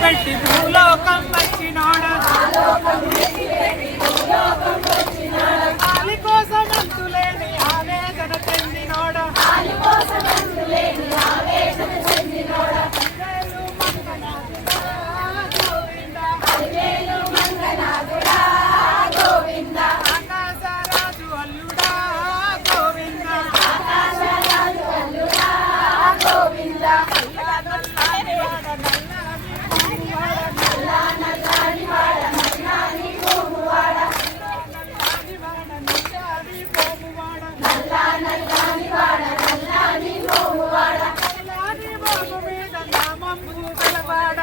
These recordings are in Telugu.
విడిచిపెట్టి భూలోకం వచ్చినాడా ఆలి కోసం అంతులేని ఆవేదన చెందినోడా ఆకాశరాజు అల్లుడా గోవింద నల్లాని వాడ నల్లాని పోమువాడ నల్లాని మోము మీద నామము గలవాడ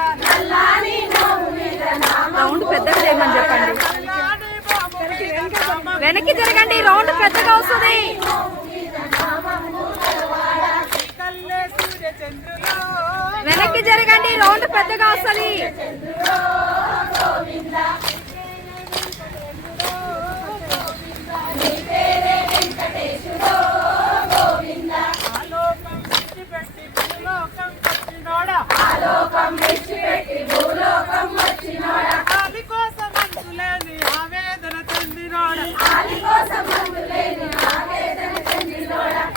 రౌండ్ పెద్దగా చేయమని చెప్పండి. వెనక్కి జరగండి, రౌండ్ పెద్దగా వస్తుంది. వెనక్కి జరగండి, రౌండ్ పెద్దగా వస్తుంది. ఆలి కోసం అంతులేని ఆవేదన చెందినోడా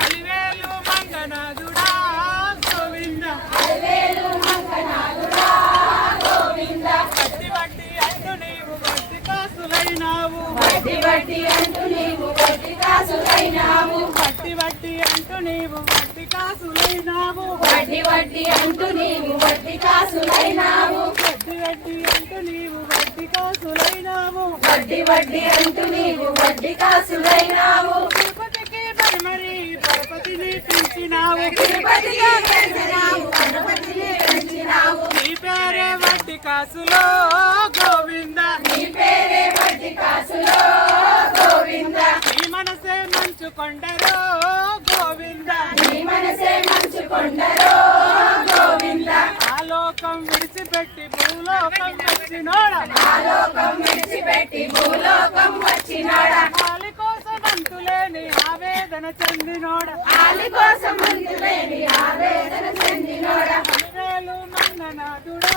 అలివేలు మంగనాథుడా గోవింద వడ్డీ వడ్డీ అంటూ నీవు వడ్డీ కాసులైనావు వడ్డీ వడ్డీ అంటూ నీవు వడ్డీ కాసులైనావు. వడ్డీ వడ్డీ అంటూ నీవు వడ్డీ కాసులైనావు వడ్డీ వడ్డీ అంటూ నీవు వడ్డీ కాసులైనావు. వడ్డీ వడ్డీ అంటూ నీవు వడ్డీ కాసులైనావు వడ్డీ వడ్డీ అంటూ నీవు వడ్డీ కాసులైనావు. తిరుపతికి మరి పరపతిని పెంచినావు తిరుపతికి పెంచినావు, గణపతిని పెంచినావు. నీ పేరే వడ్డీ కాసులో గోవింద నీ పేరే వడ్డీ కాసులో గోవింద. నీ మనసే మంచు కొండరో గోవింద నీ మనసే మంచు కొండరో గోవింద. ఆలోకం విడిచిపెట్టి భూలోకం వచ్చినోడా ఆలోకం విడిచిపెట్టి భూలోకం వచ్చినాడా. ఆలి కోసం అంతులేని ఆవేదన చెందినోడా ఆలి కోసం అంతులేని ఆవేదన చెందినోడా. అలివేలు మంగనాథుడా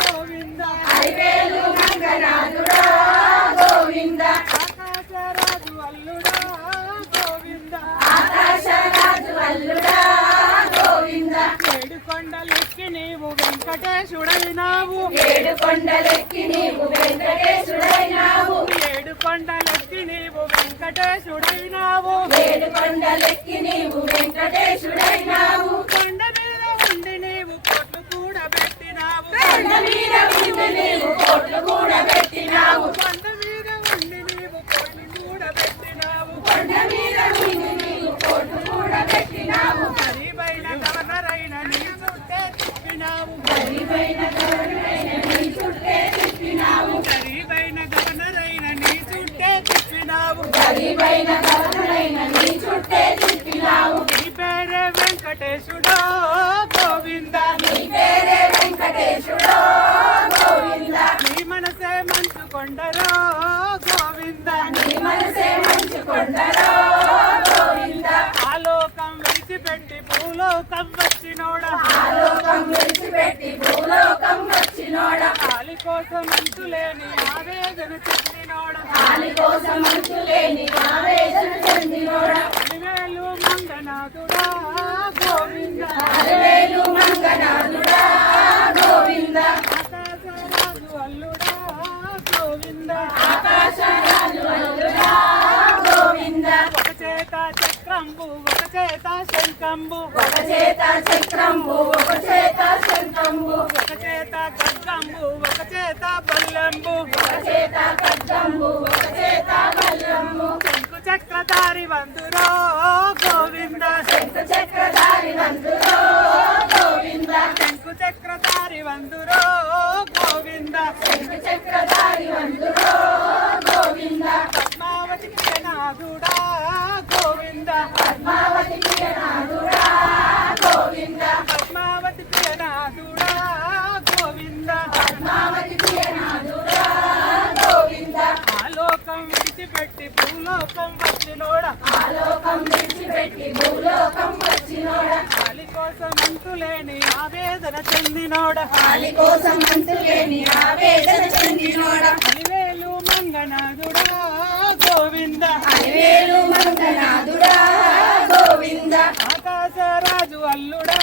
గోవింద అలివేలు మంగనాథుడా గోవింద. ఆకాశరాజు అల్లుడా గోవింద ఆకాశరాజు అల్లుడా గోవింద. ఏడు కొండలెక్కి నీవు వెంకటేశుడైనావు ఏడు కొండలెక్కి నీవు వెంకటేశుడైనావు. ఏడు కొండలెక్కి నీవు వెంకటేశుడైనావు ఏడు కొండలెక్కి నీవు వెంకటేశుడైనావు. కొండ మీద ఉండి నీవు కోట్లు కూడా పెట్టినావు కొండ మీద ఉండి నీవు కోట్లు కూడా పెట్టినావు. కొండ మీద ఉండి నీవు కోట్లు కూడా పెట్టినావు కొండ మీద ఉండి నీవు కోట్లు కూడా పెట్టినావు. గరీబైన గవర్నరైన నీ చుట్టే తిప్పినావు గరీబైన గవర్నరైన నీ చుట్టే తిప్పినావు. గరీబైన గవర్నరైన నీ చుట్టే తిప్పినావు గరీబైన గవర్నరైన నీ చుట్టే తిప్పినావు. నీ పేరే వెంకటేశుడో గోవింద నీ పేరే వెంకటేశుడో గోవింద. నీ మనసే మంచు కొండరో గోవింద నీ మనసే మంచు కొండరో గోవింద. ఆలోకం విడిచిపెట్టి భూలోకం వచ్చినోడా ఆలోకం విడిచిపెట్టి భూలోకం వచ్చినోడా. ఆలి కోసం అంతులేని ఆవేదన చెందినోడా ఆలి కోసం అంతులేని ఆవేదన చెందినోడా. అలివేలు మంగనాథుడా గోవింద అలివేలు మంగనాథుడా గోవింద. ఆకాశరాజు అల్లుడా గోవింద ఆకాశరాజు అల్లుడా గోవింద. ఒక చేత చక్రంబు ఒక చేత శంఖంబు ఒక చేత చక్రంబు ఒక చేత శంఖంబు. ఒక చేత ఖడ్గంబు ఒక చేత బల్లంబు ఒక చేత ఖడ్గంబు ఒక చేత బల్లంబు. శంకు చక్రధారి వందురో గోవింద శంఖ చక్రధారి నందురో గోవింద. శంకు చక్రధారి వందురో గోవింద శంఖ చక్రధారి నందురో గోవింద. పద్మావతి నాథుడా గోవింద పద్మావతి ప్రియనాథుడా గోవింద. పద్మావతి నాథుడా గోవింద పద్మావతి ప్రియనాథుడా గోవింద. ఆలోకం విడిచిపెట్టి భూలోకం వచ్చినోడా ఆలోకం విడిచిపెట్టి భూలోకం వచ్చినోడా కాలి కోసం అంతులేని ఆవేదన చెందినోడా కాలి కోసం అంతులేని ఆవేదన చెందినోడా అలివేలు మంగనాథుడా గోవింద అలివేలు మంగనాథుడా గోవింద ఆకాశరాజు అల్లుడా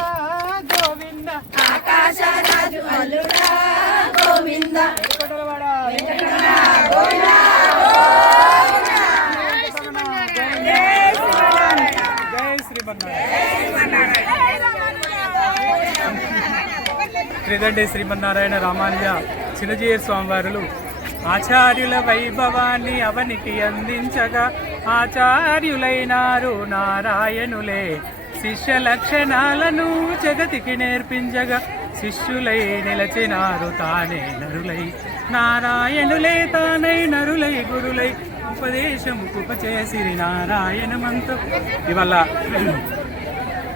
గోవింద ఆకాశరాజు అల్లుడా గోవింద వెంకటరమణ జై శ్రీమన్నారాయణ. త్రిదండి శ్రీమన్నారాయణ రామానుజ చిన్నజీయ స్వామివారులు ఆచార్యుల వైభవాన్ని అవనికి అందించగా ఆచార్యులైనారు నారాయణులే శిష్య లక్షణాలను జగతికి నేర్పించగా శిష్యులై నిలచినారు తానే నరులై నారాయణులే తానై నరులై గురులై ఉపదేశము కృపచేసిరి నారాయణమంతో. ఇవాళ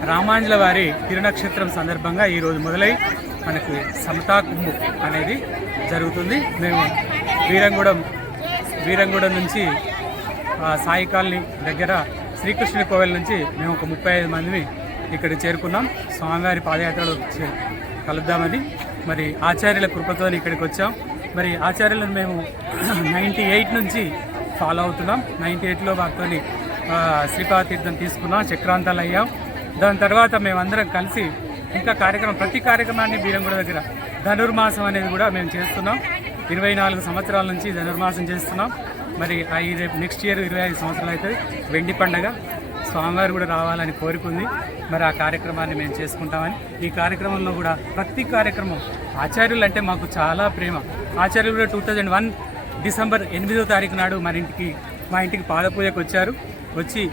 రామాంజుల వారి తిరునక్షత్రం సందర్భంగా ఈరోజు మొదలై మనకు సమతా కుంభు అనేది జరుగుతుంది. మేము వీరంగూడెం నుంచి సాయి కాలనీ దగ్గర శ్రీకృష్ణుడి కోవెల నుంచి మేము ఒక 35 మందిని ఇక్కడ చేరుకున్నాం. స్వామివారి పాదయాత్రలో కలుద్దామని మరి ఆచార్యుల కృపతో ఇక్కడికి వచ్చాం. మరి ఆచార్యులను మేము 98 నుంచి ఫాలో అవుతున్నాం. 98లో వారితో శ్రీపాద తీర్థం తీసుకున్నాం, చక్రాంతాలు అయ్యాం. దాని తర్వాత మేమందరం కలిసి ఇంకా ప్రతి కార్యక్రమాన్ని బీరంగూడ దగ్గర ధనుర్మాసం అనేది కూడా మేము చేస్తున్నాం. 24 సంవత్సరాల నుంచి ధనుర్మాసం చేస్తున్నాం. మరి రేపు నెక్స్ట్ ఇయర్ 25 సంవత్సరాలు అవుతుంది వెండి పండగ. స్వామివారు కూడా రావాలని కోరుకుంది. మరి ఆ కార్యక్రమాన్ని మేము చేసుకుంటామని ఈ కార్యక్రమంలో కూడా ప్రతి కార్యక్రమం ఆచార్యులు అంటే మాకు చాలా ప్రేమ. ఆచార్యులు కూడా 2001 డిసెంబర్ 8వ తారీఖు నాడు మా ఇంటికి పాదపూజకు వచ్చి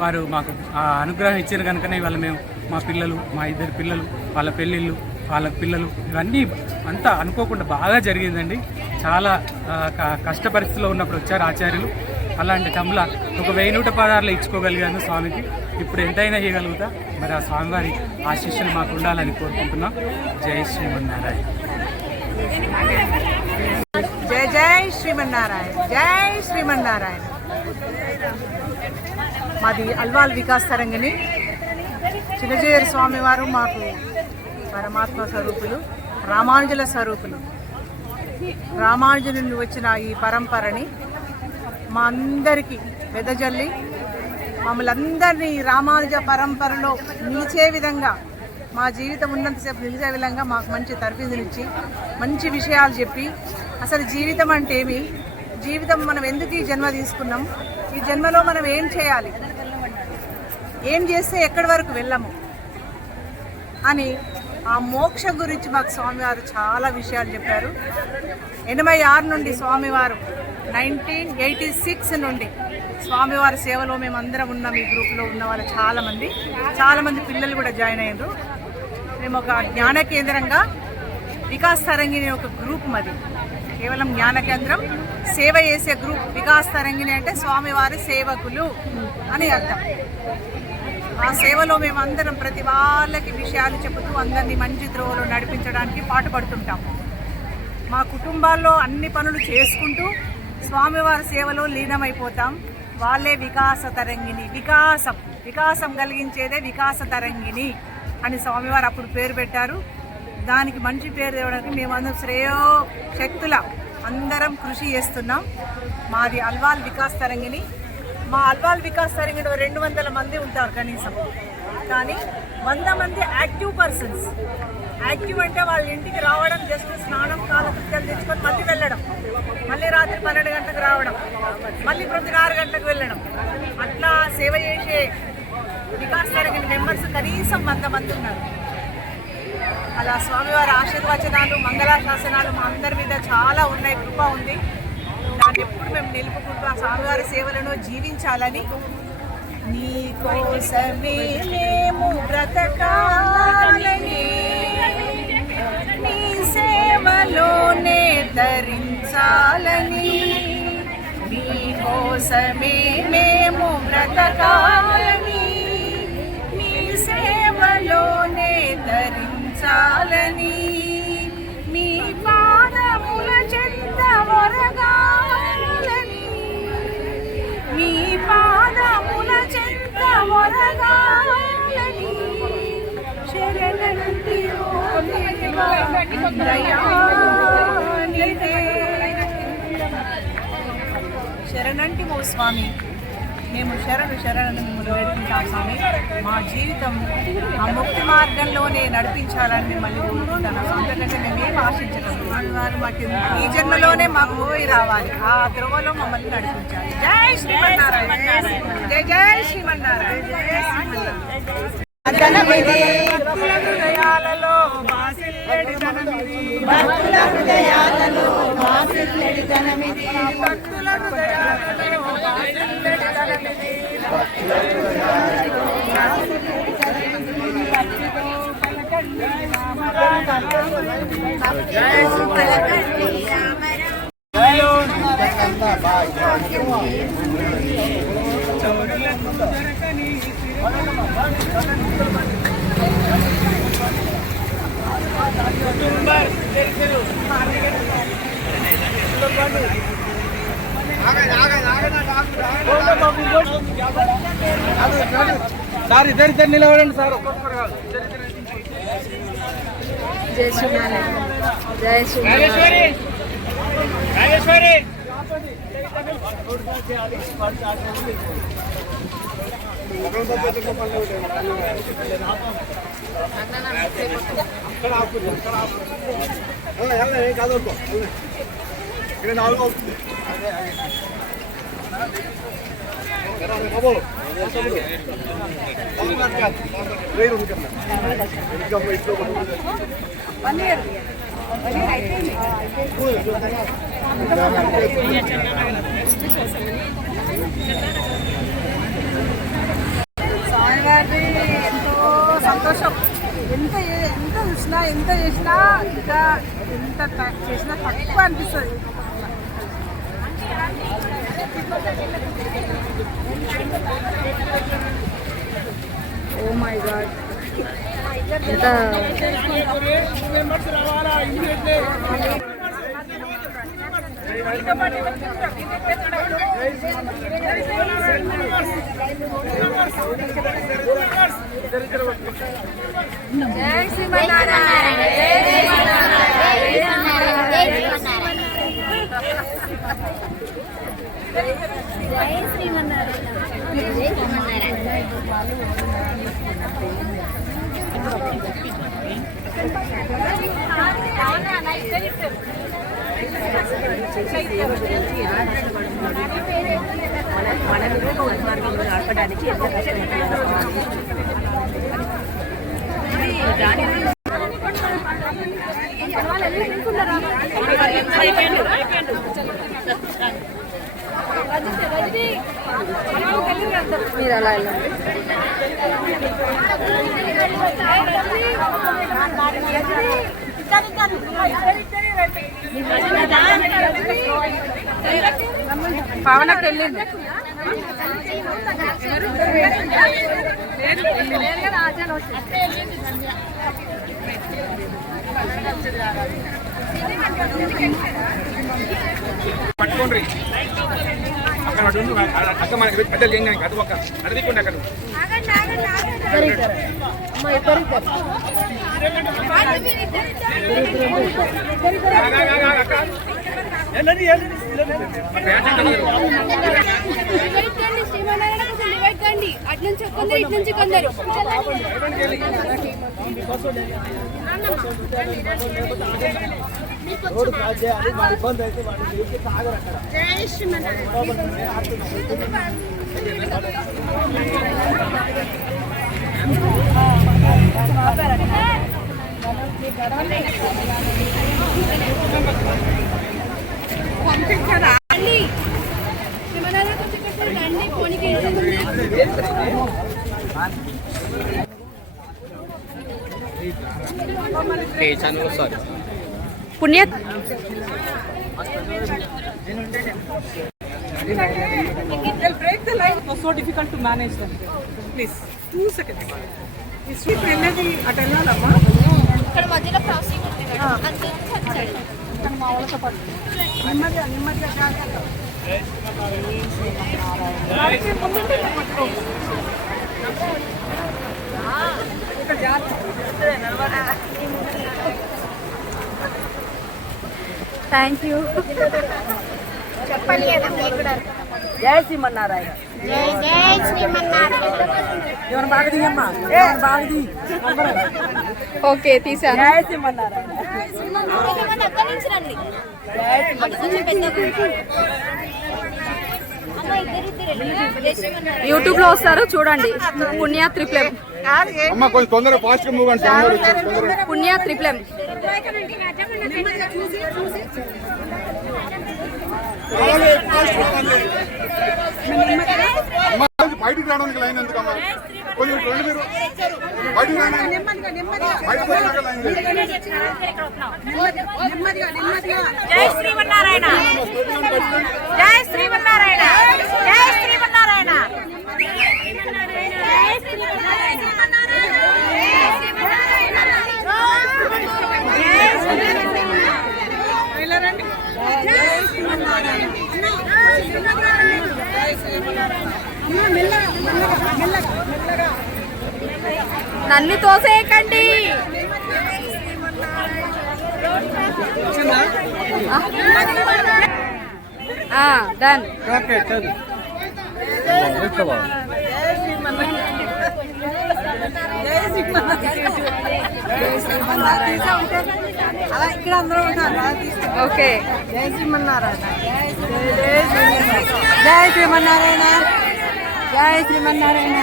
వారు మాకు ఆ అనుగ్రహం ఇచ్చారు కనుకనే ఇవాళ మేము మా పిల్లలు, మా 2 పిల్లలు, వాళ్ళ పెళ్ళిళ్ళు, వాళ్ళ పిల్లలు ఇవన్నీ అంతా అనుకోకుండా బాగా జరిగిందండి. చాలా కష్ట పరిస్థితిలో ఉన్నప్పుడు వచ్చారు ఆచార్యులు. అలాంటి టమ్ల ఒక 1116 ఇచ్చుకోగలిగాను స్వామికి. ఇప్పుడు ఎంతైనా ఇవ్వగలుగుతా. మరి ఆ స్వామివారి ఆశీస్సులు మాకు ఉండాలని కోరుకుంటున్నాం. జై శ్రీమన్నారాయణ. జై జై శ్రీమన్నారాయణ, జై శ్రీమన్నారాయణ. మాది అల్వాల్ వికాస్ తరంగిణి. చిన్నజీయర్ స్వామివారు మాకు పరమాత్మ స్వరూపులు, రామానుజుల స్వరూపులు. రామానుజుల నుండి వచ్చిన ఈ పరంపరని మా అందరికీ వెదజల్లి మమ్మల్ని అందరినీ రామానుజ పరంపరలో నిలిచే విధంగా, మా జీవితం ఉన్నంతసేపు నిలిచే విధంగా మాకు మంచి తర్ఫీదునిచ్చి మంచి విషయాలు చెప్పి అసలు జీవితం అంటే ఏమి, జీవితం మనం ఎందుకు ఈ జన్మ తీసుకున్నాం, ఈ జన్మలో మనం ఏం చేయాలి, ఏం చేస్తే ఎక్కడి వరకు వెళ్ళము అని ఆ మోక్షం గురించి మాకు స్వామివారు చాలా విషయాలు చెప్పారు. 86 నుండి స్వామివారు 1986 నుండి స్వామివారి సేవలో మేమందరం ఉన్నాం. ఈ గ్రూప్లో ఉన్న వాళ్ళు చాలామంది పిల్లలు కూడా జాయిన్ అయ్యారు. మేము ఒక జ్ఞాన కేంద్రంగా వికాస్ తరంగిణి ఒక గ్రూప్, మాది కేవలం జ్ఞాన కేంద్రం, సేవ చేసే గ్రూప్. వికాస్ తరంగిణి అంటే స్వామివారి సేవకులు అని అర్థం. ఆ సేవలో మేమందరం ప్రతి వాళ్ళకి విషయాలు చెబుతూ అందరినీ మంచి త్రోవలో నడిపించడానికి పాటుపడుతుంటాం. మా కుటుంబాల్లో అన్ని పనులు చేసుకుంటూ స్వామివారి సేవలో లీనమైపోతాం. వాళ్ళే వికాస తరంగిణి. వికాసం కలిగించేదే వికాస తరంగిణి అని స్వామివారు అప్పుడు పేరు పెట్టారు. దానికి మంచి పేరు తేవడానికి మేమందరం శ్రేయో శక్తుల అందరం కృషి చేస్తున్నాం. మాది అల్వాల్ వికాస్ తరంగిణి. మా అల్వాల్ వికాస్ తరంగిణిలో 200 మంది ఉంటారు కనీసం. కానీ 100 మంది యాక్టివ్ పర్సన్స్. యాక్టివ్ అంటే వాళ్ళ ఇంటికి రావడం, జస్ట్ స్నానం, కాలకృత్యాలు తెచ్చుకొని మళ్ళీ వెళ్ళడం, మళ్ళీ రాత్రి 12 గంటలకు రావడం, మళ్ళీ ప్రతి 6 గంటలకు వెళ్ళడం, అట్లా సేవ చేసే వికాస్ తరంగిణి మెంబర్స్ కనీసం 100 మంది ఉన్నారు. అలా స్వామివారి ఆశీర్వచనాలు, మంగళాశాసనాలు మా అందరి మీద చాలా ఉన్నాయి, కృప ఉంది. దాన్ని ఎప్పుడు మేము నిలుపుకుంటూ ఆ స్వామివారి సేవలను జీవించాలని, నీ కోసమే మేము బ్రతకాలని, నీ సేవలోనే ధరించాలని, నీ కోసమే మేము బ్రతకాలని, నీ సేవలోనే ధరించాలని, మీ పాదముల చెంత వరగాలని, శరణంటి ఓ స్వామి, మేము శరణని వేడుకుంటాం స్వామి. మా జీవితం ఆ ముక్తి మార్గంలోనే నడిపించాలని మిమ్మల్ని కోరుకుంటాను. అంతకంటే మేమేం ఆశించడం. వారు మాకు ఈ జన్మలోనే మాకు పోయి రావాలి, ఆ ధ్రువలో మమ్మల్ని నడిపించాలి. జై శ్రీమన్నారాయణ, జై జై శ్రీమన్నారాయణ, జై శ్రీమన్నారాయణ. భక్తుల హృదయాలలో బాసిల్లెడి ధనమిది, భక్తుల హృదయాలలో బాసిల్లెడి ధనమిది, భక్తుల హృదయాలలో బాసిల్లెడి ధనమిది, భక్తుల హృదయాలలో బాసిల్లెడి ధనమిది. భక్తితో పలకండి రామరామ, భక్తితో పలకండి రామరామ. చోరులకు దొరకని సార్ ఇద్దరు నిలబడండి సార్. ఒక్కొక్కరు కాదు. జై శ్రీమన్నారాయణ, జై రాజేశ్వరి కాదు ఇక్కడ 4 అవుతుంది. స్వామివారిది ఎంతో సంతోషం. ఎంత చూసినా ఎంత చేసినా ఇంకా ఎంత చేసినా తక్కువ అనిపిస్తుంది. ఓ మై గాడ్, జై శ్రీమన్నారాయణ, జై శ్రీమన్నారాయణ. నడపడానికి ఎంత మీరు అలా వెళ్ళండి. పవనకి వెళ్ళింది. పట్టుకోండి అక్కడ మనకి పెద్దలు చేయడానికి అటు ఒక అడిగిపోండి అక్కడ అట్నుంచి కొందరు ఇటు నుంచి కొందరు రోడ్డు క్రాస్ చేయాలి. మన ఇబ్బంది అయితే వాళ్ళు చేసి తాగరు అక్కడ. పుణ్య They'll break the line. It was so difficult to manage them. Please, 2 seconds. ఈ స్ట్రీట్ వెళ్ళేది అటు వెళ్ళాలమ్మా. ఇక్కడ మధ్యలో క్రాసింగ్ ఉంది కదా, అంతే వచ్చాడు. ఇక్కడ మా వాళ్ళతో పాటు నెమ్మదిగా జాగ్రత్త. ఇక్కడ జాగ్రత్త. Thank you. చెప్పండి కదా మీకు కూడా. జై శ్రీమన్నారాయణ. జై జై శ్రీమన్నారాయణ. ఎవరు బాగా దిగమ్మా, బాగా ది. ఓకే తీసాను. జై శ్రీమన్నారాయణ. అక్కడి నుంచి రండి. యూట్యూబ్ లో వస్తారు చూడండి. పుణ్య త్రిప్లెం. అమ్మ కొంచెం తొందరగా ఫాస్ట్ గా మూవ్ అంటే పుణ్య త్రిప్లెం. బయటికి రావడానికి లైన్ ఎందుకమ్మా? కొంచెం రండి మీరు బయటికి రాండి. బయటకు వచ్చాక లైన్ లేదు. జై శ్రీమన్నారాయణ. జై శ్రీమన్నారాయణ. జై శ్రీమన్నారాయణ. నన్ను తోసేయకండి. డన్. ఓకే చదువు. అలా ఇక్కడ అందరూ ఉంటారు. ఓకే. జై శ్రీమన్నారాయణ. జై శ్రీమన్నారాయణ. జై శ్రీమన్నారాయణ.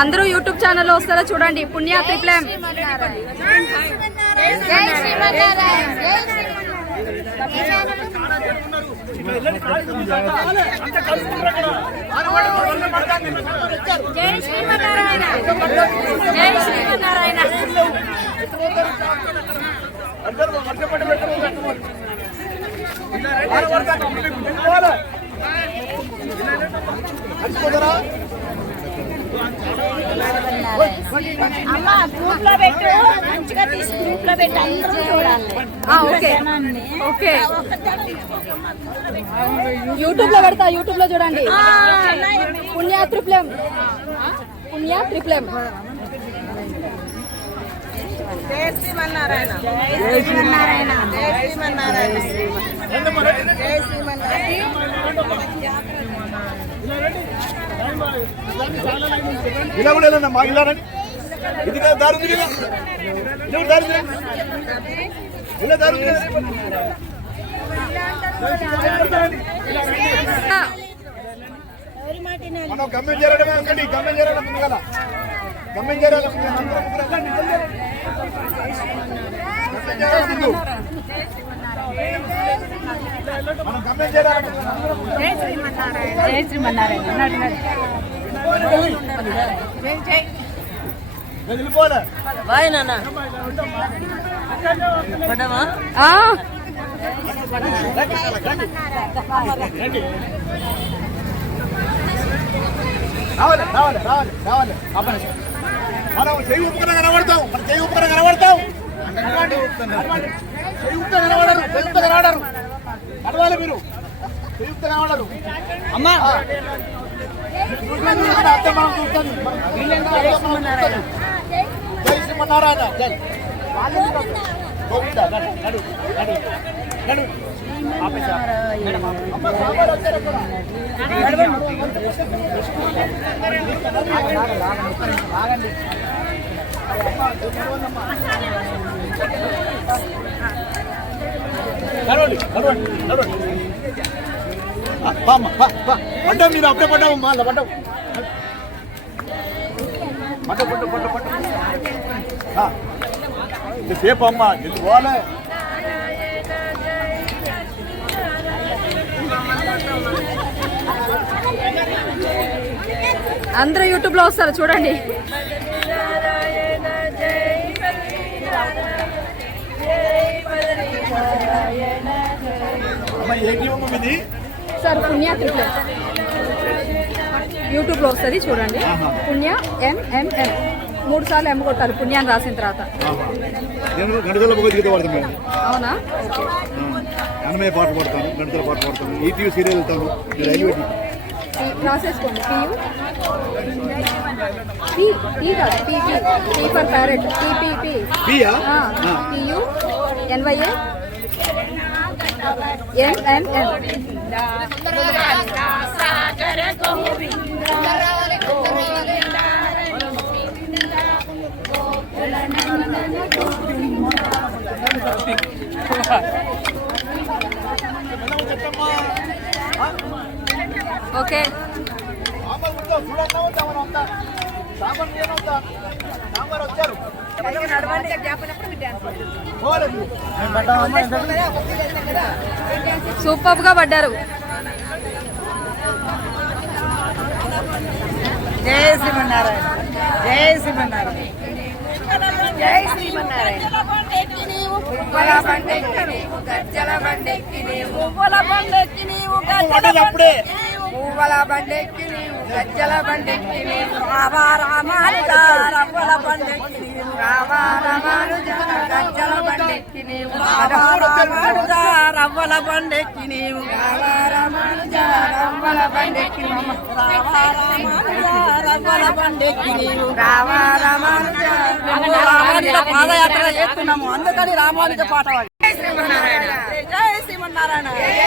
అందరూ యూట్యూబ్ ఛానల్లో వస్తారా చూడండి. పుణ్య త్రిప్లెం. జై శ్రీమన్నారాయణ. జై శ్రీమన్నారాయణ. జై శ్రీమన్నారాయణ. అమ్మ గ్రూప్ లో పెట్టు, మంచిగా తీసి గ్రూప్ లో పెట్టి అందరూ చూడాలి. Okay okay. యూట్యూబ్ లో పెడతా. యూట్యూబ్ లో చూడండి. పుణ్య త్రిప్లెం. పుణ్య త్రిప్లెం. జై శ్రీమన్నారాయణ. జై శ్రీమన్నారాయణ. జై శ్రీమన్నారాయణ. జై శ్రీమన్నారాయణ. ఇలా కూడా వెళ్ళండి అమ్మా, ఇలా రండి. ఇది దారి ఉంది కదా, ఇలా దారి ఉంది. ఇలా దారి ఉంది కదా. మనం గమ్యం చేరడమే అనుకోండి. గమ్యం చేరడం ఉంది కదా, గమ్యం చేరాలి. గమ్యం చేరాలి ముందు. మనం గమ్యం చేరాలి. జై శ్రీమన్నారాయణ. జై శ్రీమన్నారాయణ. జై జై. వెళ్ళిపోలే. బాయ్ నాన్న. పడ్డామా? రావాలి రావాలి రావాలి రావాలి. మనం చెయ్యి ఉప్పుకున్నా కనబడతాం. మనం చెయ్యి ఉప్పుకున్నా కనబడతాం. చెయ్యుక్త కనబడరు. చెయ్యుక్త కనబడరు. కనవాలి మీరు. చెయ్యుక్త కనబడరు. అమ్మా అర్థం మనం చూస్తాం. జై శ్రీమన్నారాయణ. జై గోవింద. నడు నడు నడు నడు. పడ్డావు మీరు, అప్పుడే పడ్డావు. మళ్ళీ పడ్డావు. పడ్డ పడ్డ పడ్డ పడ్డ సేపు అమ్మ వెళ్ళి పోలే. అందరూ యూట్యూబ్ లో వస్తారు చూడండి. సార్ పుణ్య త్రిప్లెం యూట్యూబ్ లో వస్తుంది చూడండి. పుణ్య MMM 3 సార్లు ఎమ్ కొట్టాలి పుణ్యాన్ని రాసిన తర్వాత. అవునా? అన్నమయ్య పాట పాడతాను, గణితల పాట పాడతాను, ఈటీవీ సీరియల్ వెళ్తాను. రాసేసుకోండి. పి పి కాదు P P P for parrot P P P పియా పియు ఎన్వైఏ ఎన్ఎన్ఎన్. ఓకే సూపర్ గా పడ్డారు. జై శ్రీమన్నారాయణ, జై శ్రీమన్నారాయణ, జై శ్రీమన్నారాయణ. పువ్వుల బండెక్కి నీవు గజ్జల బండెక్కి నీవు పువ్వుల బండెక్కి నీవు గజ్జల అప్పుడే పువ్వుల బండెక్కి నీవు గజ్జల బండెక్కి నీవు రావా రామానుజ రవ్వల బండెక్కి నీవు రావా రామానుజ గజ్జల బండెక్కి నీవు రావా రామానుజ రవ్వల బండెక్కి నీవు రావా రామానుజ రవ్వల బండెక్కి నీవు రావా రామానుజ రవ్వల బండెక్కి నీవు రావా రామానుజ రామానుజ పాదయాత్ర చేస్తున్నాము, అందుకని రామానుజ పాట పాడు. జై శ్రీమన్నారాయణ, జై శ్రీమన్నారాయణ, జై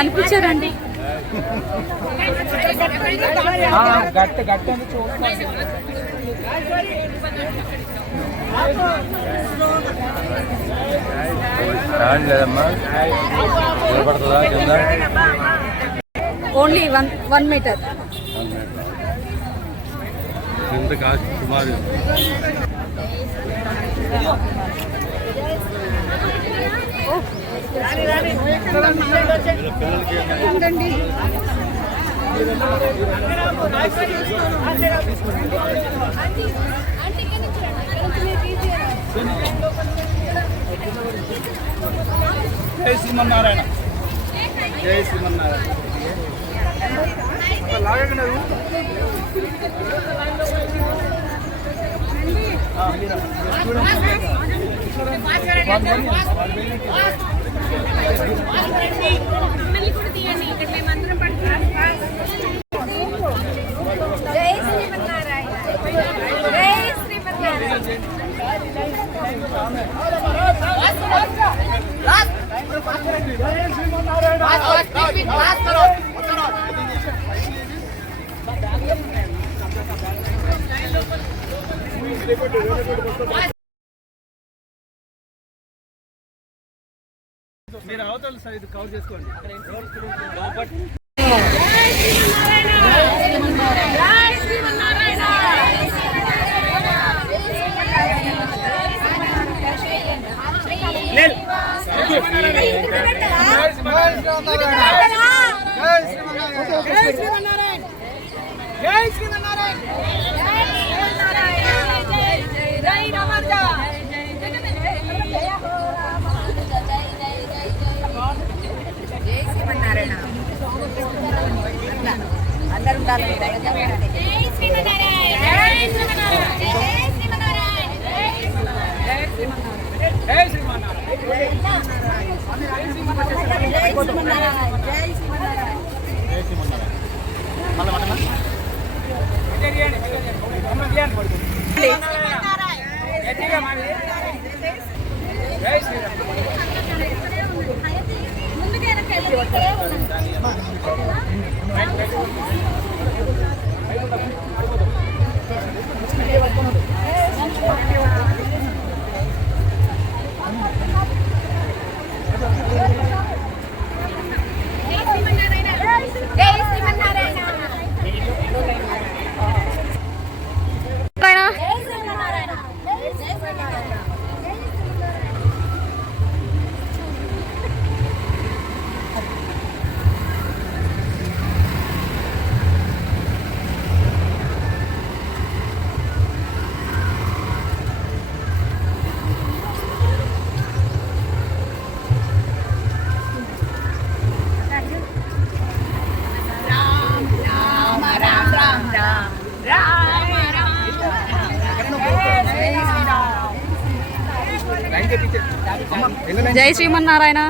అనిపించారండి. గట్టి గట్టి అని చూడండి. Only 1 metre. సుమారు జై శ్రీమన్నారాయణ, జై శ్రీమన్నారాయణ. జై శ్రీమన్నారాయణ, జై శ్రీమన్నారాయణ. మీరు అవతల సైడ్ కవర్ చేసుకోండి. అందరూ ఉండాలి. జై శ్రీమన్నారాయణ, జై శ్రీమన్నారాయణ, జై శ్రీమన్నారాయణ, జై శ్రీమన్నారాయణ. జై శ్రీమన్నారాయణ.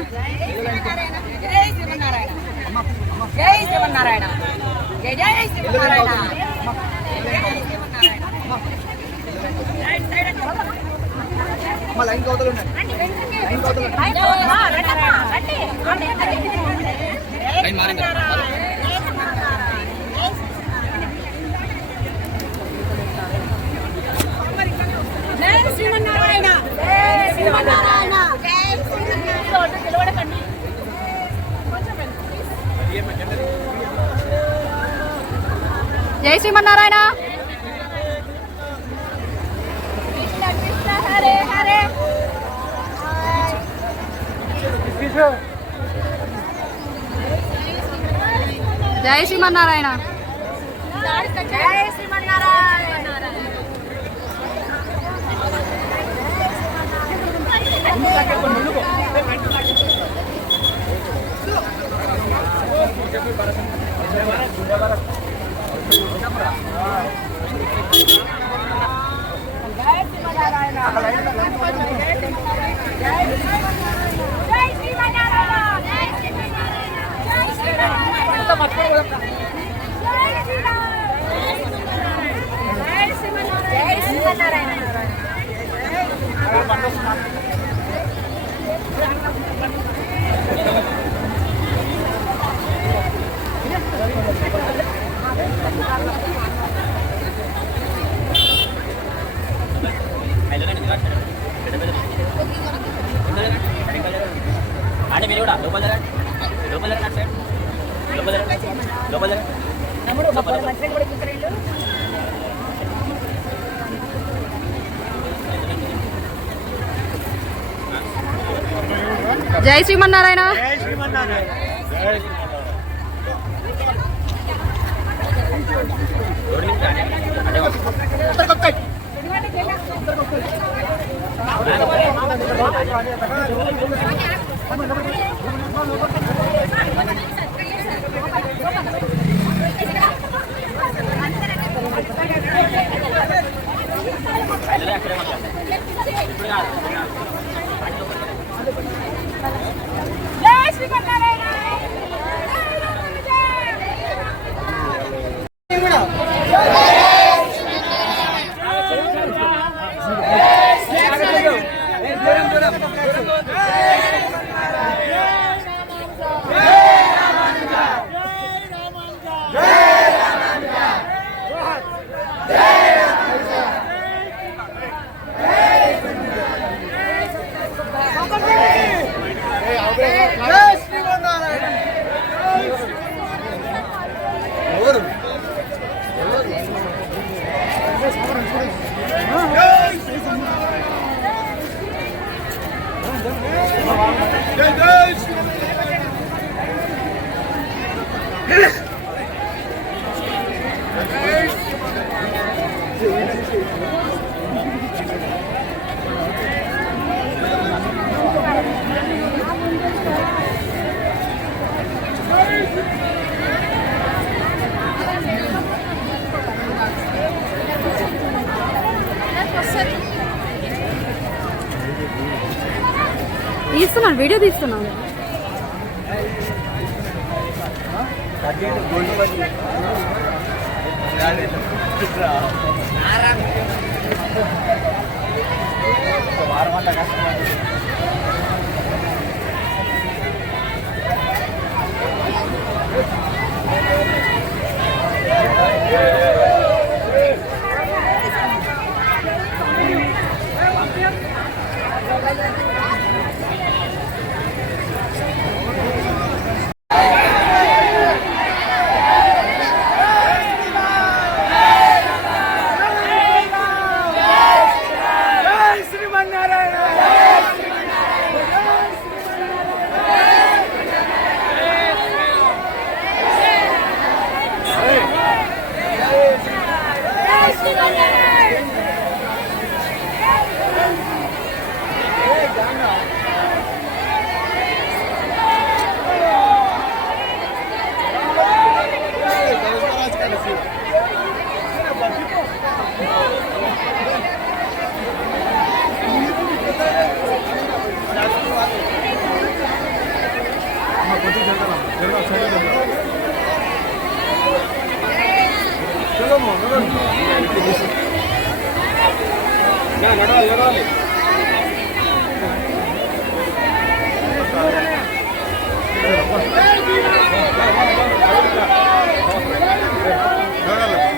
జై శ్రీమన్నారాయణ. జై జై శ్రీమన్నారాయణ. లైన్ కోతలు ఉన్నాయి. జై శ్రీమన్నారాయణ. హరే హరే. జై శ్రీమన్నారాయణ. జై శ్రీమన్నారాయణ. అంటే మీరు కూడా లోపల లోపల లోపల లోపల జై శ్రీమన్నారాయణ. తీస్తున్నాను, వీడియో తీస్తున్నాను.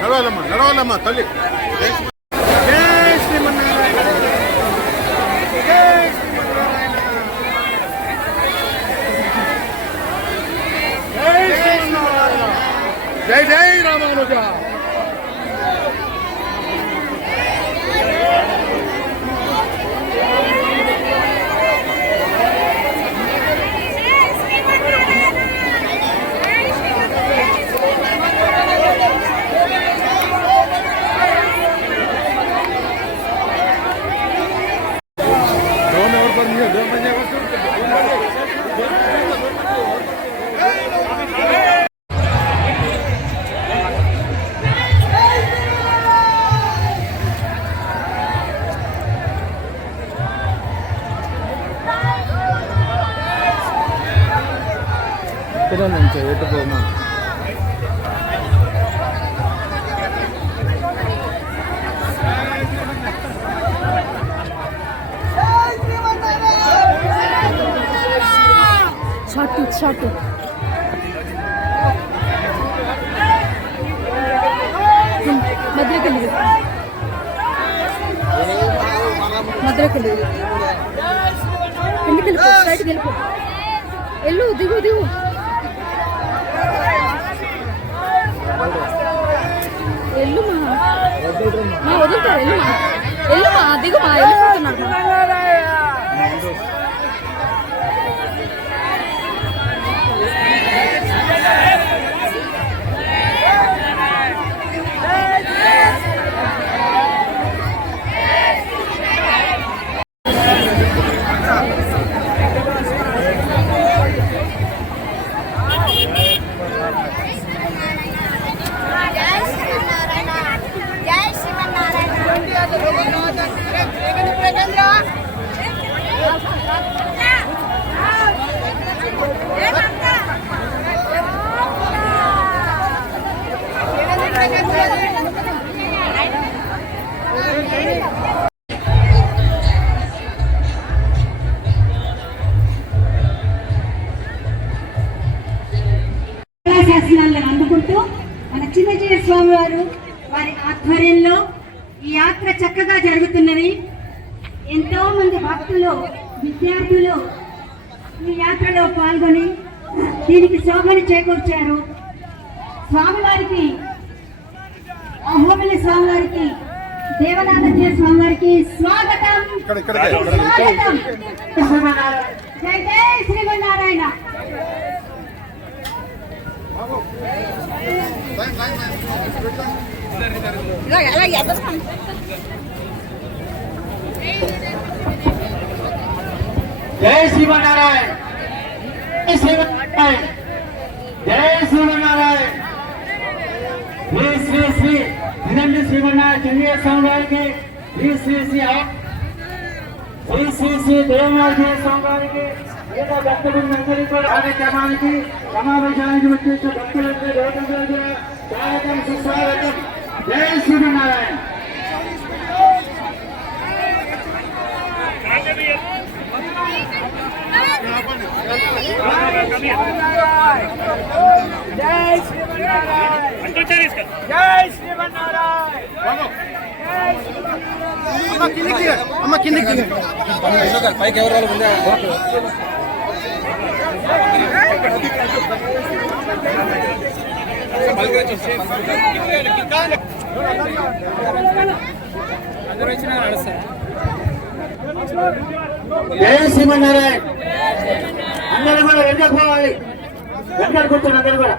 నడవాలి నడవాలమ్మా తల్లి. జై జై రామానుజ. షార్ట్ మధ్యలోకి వెళ్ళి ఎందుకు వెళ్ళిపో, బయటకు వెళ్ళిపో, వెళ్ళు, దిగు వెళ్ళు మా వదులుతారు, వెళ్ళు మా దిగు మా వెళ్ళిపోతున్నారు. శాసనాలను అందుకుంటూ మన చిన్నజీయ స్వామి వారి ఆధ్వర్యంలో ఈ యాత్ర చక్కగా జరుగుతున్నది. ఎంతో మంది భక్తులు, విద్యార్థులు ఈ యాత్రలో పాల్గొని దీనికి శోభని చేకూర్చారు. స్వామివారికి, అహోబిల స్వామివారికి, దేవనాథజీయ స్వామివారికి స్వాగతం. జై జై శ్రీమన్నారాయణ. జై శ్రీమన్నారాయణ, జై శ్రీమన్నారాయణ, జై శ్రీమన్నారాయణ. శ్రీ శ్రీ శ్రీ నిరంజన శ్రీమన్నారాయణ చిన్నజీయ స్వామి వారికి శ్రీ శ్రీ శ్రీ శ్రీ దేవాలయ స్వామి వారికి మిగతా భక్తులందరికీ కూడా కార్యక్రమానికి సమావేశానికి వచ్చేసిన భక్తులందరూ రోజు స్వాగతం సుస్వాగతం. జై శ్రీమన్నారాయణ. జై శ్రీమన్నారాయణ. జై శ్రీమన్నారాయణ. అమ్మ కిందికి పైకి ఎవరు వాళ్ళు ముందే జై శ్రీమన్నారాయణ. అందరూ కూడా వెనకకు పోవాలి, వెనకాల కూర్చోండి అందరూ కూడా.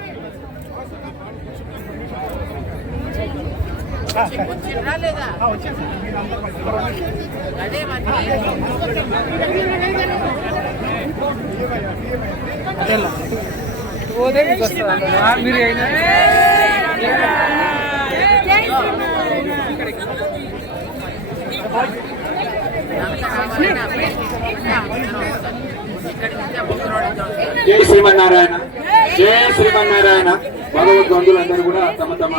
జై శ్రీమన్నారాయణ. జై శ్రీమన్నారాయణ. భగవద్బంధులందరూ కూడా తమ తమ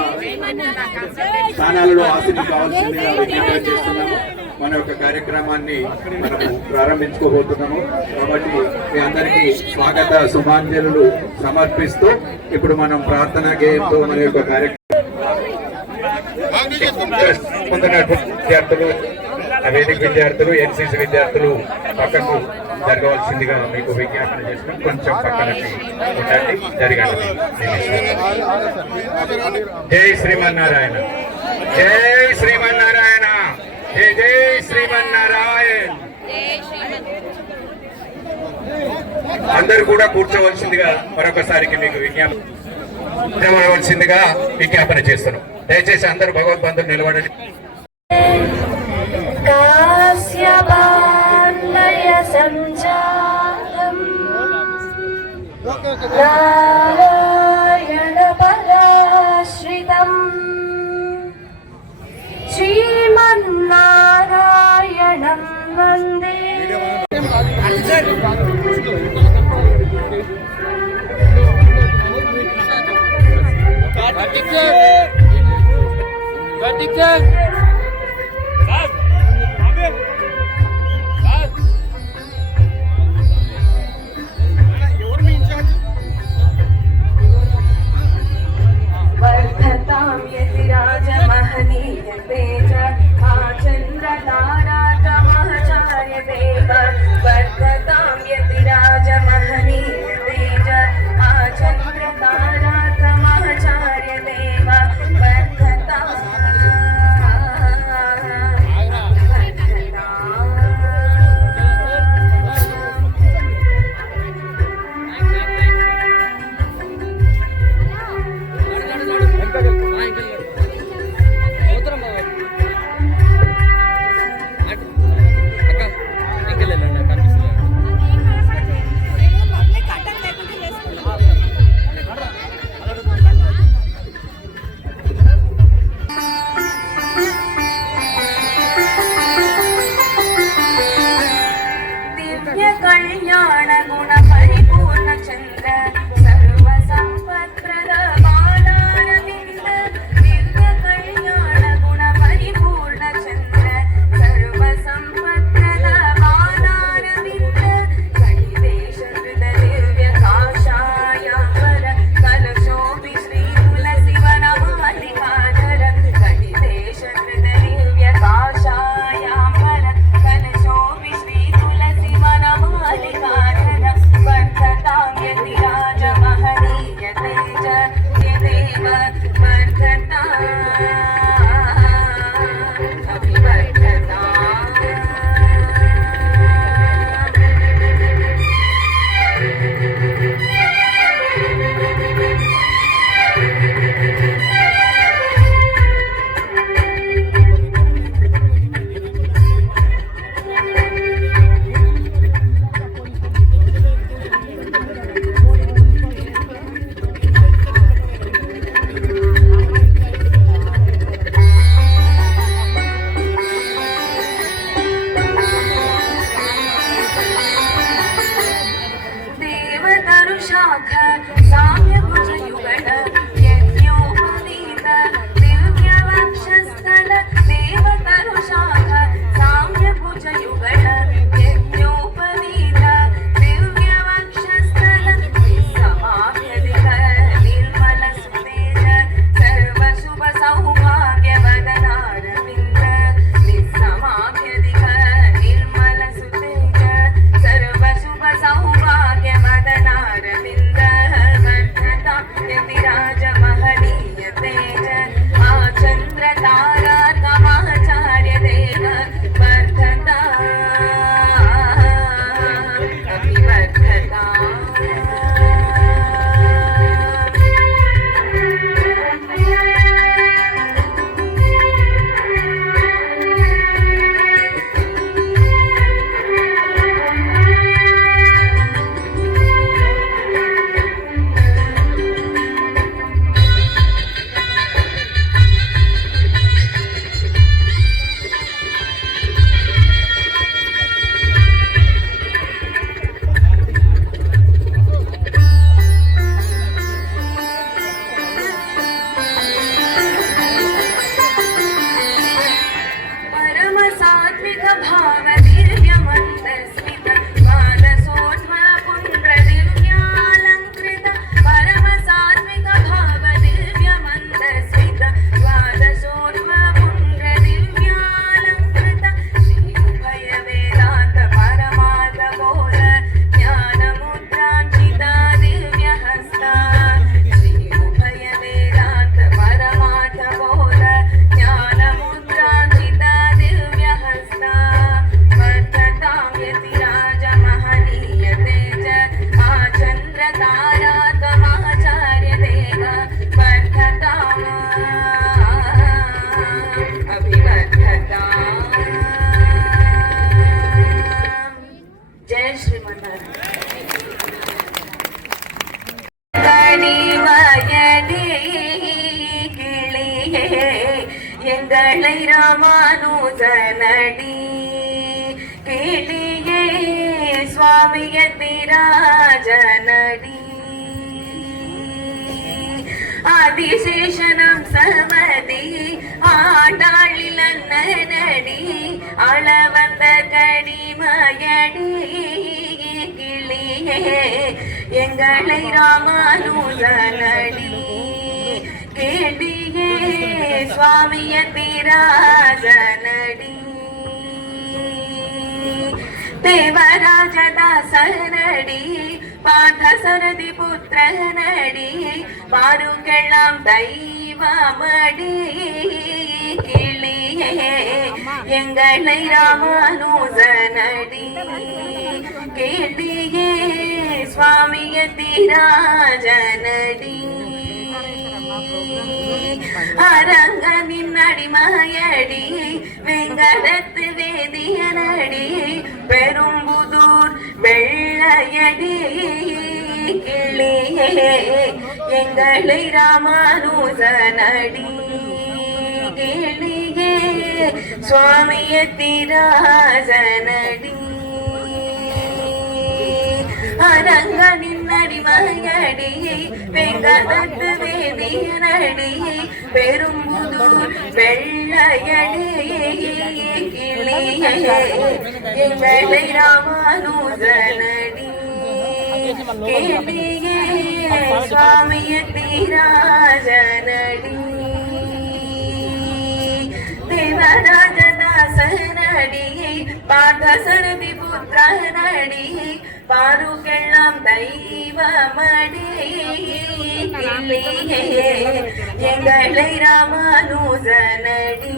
స్థానాలలో ఆసీనం కావాల్సిందిగా విజ్ఞప్తి చేస్తున్నాము. మన యొక్క కార్యక్రమాన్ని మనము ప్రారంభించుకోబోతున్నాము కాబట్టి మీ అందరికీ స్వాగత శుభాంజలు సమర్పిస్తూ ఇప్పుడు మనం ప్రార్థనా గేయంతో మన యొక్క కార్యక్రమం విద్యార్థులు, వేదిక విద్యార్థులు, ఎన్సీసీ విద్యార్థులు పక్కకు జరగవలసిందిగా మీకు విజ్ఞాపన చేస్తున్నాం. కొంచెం పక్కనకి ఉండండి, జరగండి. జై శ్రీమన్నారాయణ. జై శ్రీమన్నారాయణ. జై జై శ్రీమన్నారాయణ. అందరూ కూడా కూర్చోవలసిందిగా మరొకసారికి మీకు విజ్ఞాపనవలసిందిగా విజ్ఞాపన చేస్తున్నాం. దయచేసి అందరూ భగవద్బంధులు నిలబడండి. నారాయణ పరాశ్రితం శ్రీమన్నారాయణం వందే. వర్ధతాం యతిరాజ మహనీయ తేజ ఆచంద్ర తారాగమచార్య దేవ. వర్ధతాం యతిరాజ మహనీయ తేజ ఆచంద్ర తారాగమచార్య దేవ. వర్ధతాం எங்களை ராமானுஜனடி கேளியே சுவாமியத்திராஜனடி ஆதிசேஷனம் சமதி ஆண்டாளிலன்னடி அளவந்த கடிமயடி கிளியே எங்களை ராமானுஜனடி கேளியே சுவாமியத்திராஜனடி தேவராஜதாசனடி பாதசரதி புத்திரனடி பாருங்கெல்லாம் தெய்வமடி கிளியே எங்களை ராமானுஜனடி கேளியே சுவாமியத்திராஜனடி அரங்க நின்னடிமயடி வெங்கடத்து வேதியனடி பெரும்புதூர் வெள்ளையடி கிளியே எங்களை ராமானுஜனடி கிளியே சுவாமியத்திராஜனடி அரங்க நின்னடிமயடி வெங்கடத்து வேதியனடி பெரும்புதூர் வெள்ளையடி கிளியே எங்களை ராமானுஜனடி கேளியே சுவாமியத்திராஜனடி தேவராஜதாசனடி பாதசரதி புத்திரனடி பாருங்கெல்லாம் தெய்வமடி கிளியே எங்களை ராமானுஜனடி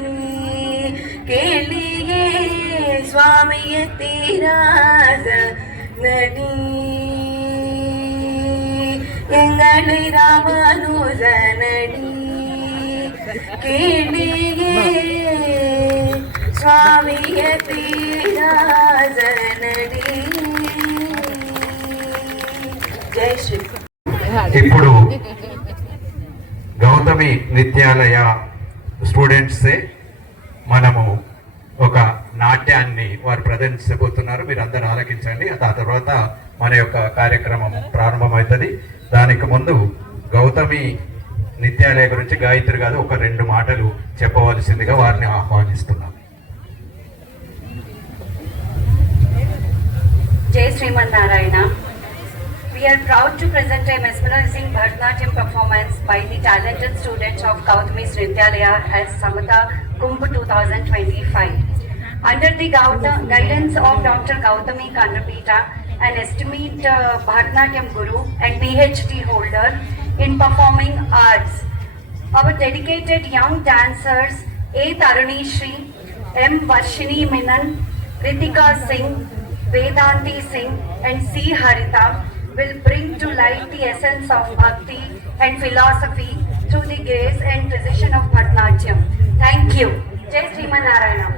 கேளியே சுவாமியத்திராஜனடி எங்களை ராமானுஜனடி கேளியே சுவாமியத்திராஜனடி. జై శ్రీ. ఇప్పుడు గౌతమి నిత్యాలయ స్టూడెంట్సే మనము ఒక నాట్యాన్ని వారు ప్రదర్శించబోతున్నారు. మీరు అందరూ ఆలకించండి. ఆ తర్వాత మన యొక్క కార్యక్రమం ప్రారంభమవుతుంది. దానికి ముందు గౌతమి నిత్యాలయ గురించి గాయత్రి గారు ఒక 2 మాటలు చెప్పవలసిందిగా వారిని ఆహ్వానిస్తున్నాం. జై Srimannarayana. We are proud to present a mesmerizing Bharatanatyam performance by the talented students of Gautami Srividyalaya as Samata Kumbh 2025. Under the guidance of Dr. Gautami Kandrapita, an esteemed Bharatanatyam guru and PhD holder in performing arts, our dedicated young dancers A. Taruni Shri, M. Varshini Menon, Ritika Singh, Vedanti Singh and C. Harita will bring to light the essence of bhakti and philosophy through the grace and precision of Bharatanatyam. Thank you. Jai Srimanarayana.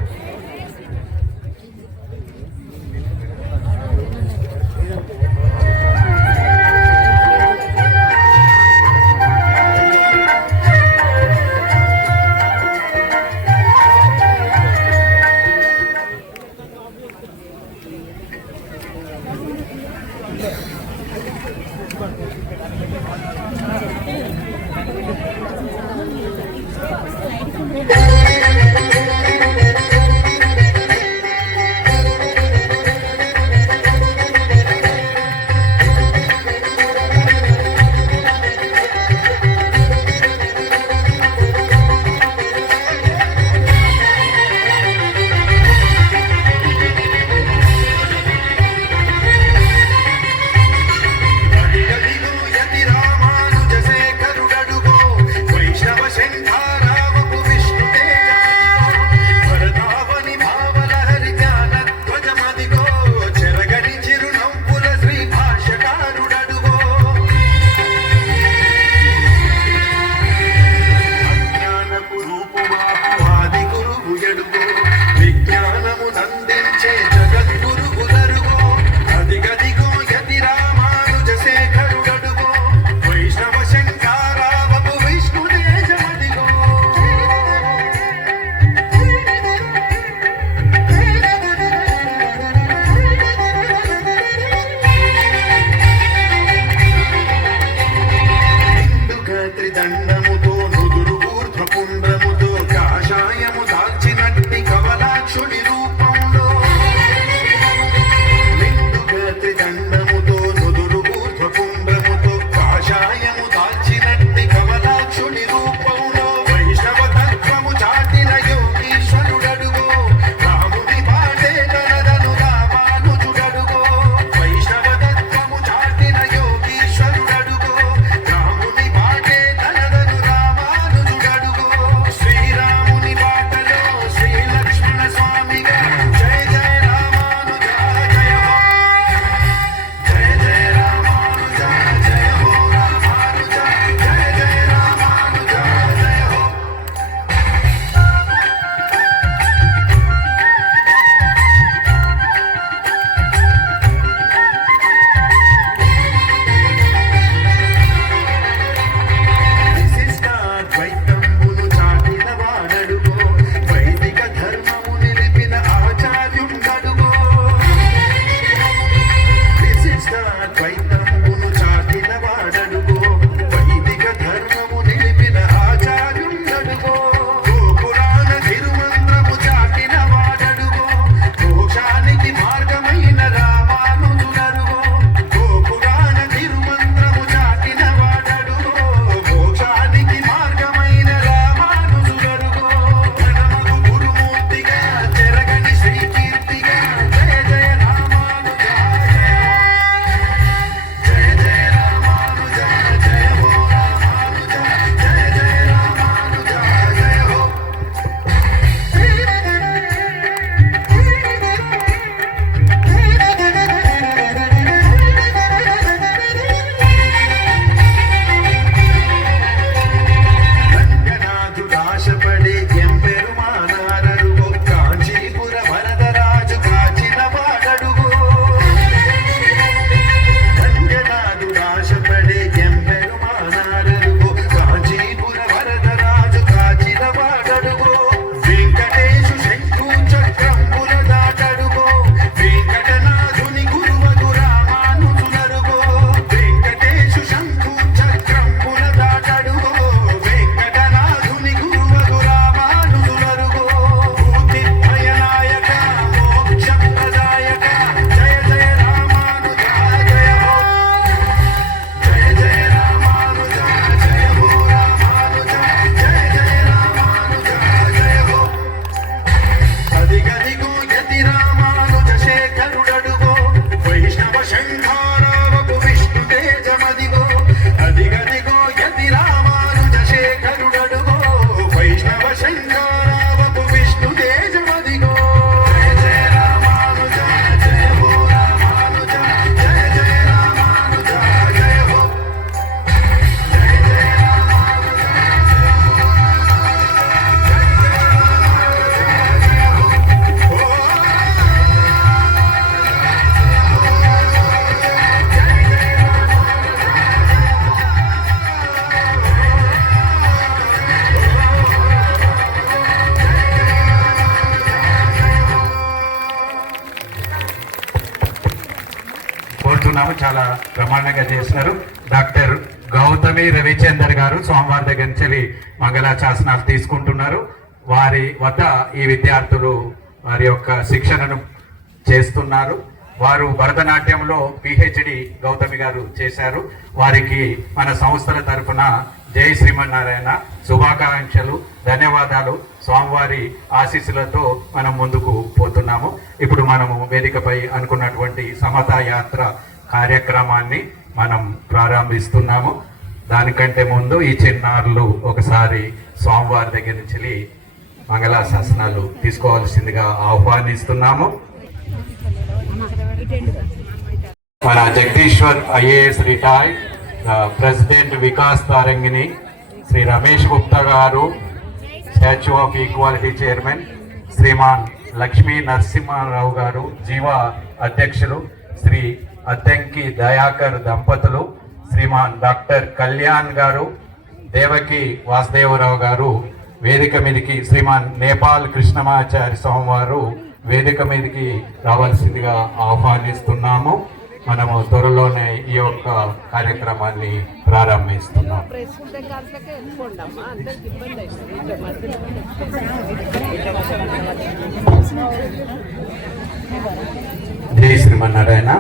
శంఖారావపు Vishnudeva చేస్తున్నాము. చాలా ప్రమాణంగా చేసినారు. డాక్టర్ గౌతమి రవిచందర్ గారు స్వామివారి దగ్గర నుంచి మంగళాశాసనాలు తీసుకుంటున్నారు. వారి వద్ద ఈ విద్యార్థులు వారి యొక్క శిక్షణను చేస్తున్నారు. వారు భరతనాట్యంలో పిహెచ్డి గౌతమి గారు చేశారు. వారికి మన సంస్థల తరఫున జై శ్రీమన్నారాయణ శుభాకాంక్షలు, ధన్యవాదాలు. స్వామివారి ఆశీస్సులతో మనం ముందుకు పోతున్నాము. ఇప్పుడు మనము వేదికపై అనుకున్నటువంటి సమతా యాత్ర కార్యక్రమాన్ని మనం ప్రారంభిస్తున్నాము. దానికంటే ముందు ఈ చిన్నారులు ఒకసారి స్వామివారి దగ్గర నుంచి మంగళాశాసనాలు తీసుకోవాల్సిందిగా ఆహ్వానిస్తున్నాము. మన Jagadishwar IAS retired president Vikas Tarangini Shri Ramesh Gupta గారు, statue of equality chairman Shriman Lakshmi Narasimharao garu, Jiva అధ్యక్షులు శ్రీ అద్దంకి దయాకర్ దంపతులు, శ్రీమాన్ డాక్టర్ కళ్యాణ్ గారు, దేవకి వాసుదేవరావు గారు వేదిక మీదకి, శ్రీమాన్ నేపాల్ కృష్ణమాచారి స్వామి వారు వేదిక మీదకి రావాల్సిందిగా ఆహ్వానిస్తున్నాము. మనము త్వరలోనే ఈ యొక్క కార్యక్రమాన్ని ప్రారంభిస్తున్నాం. జై శ్రీమన్నారాయణ.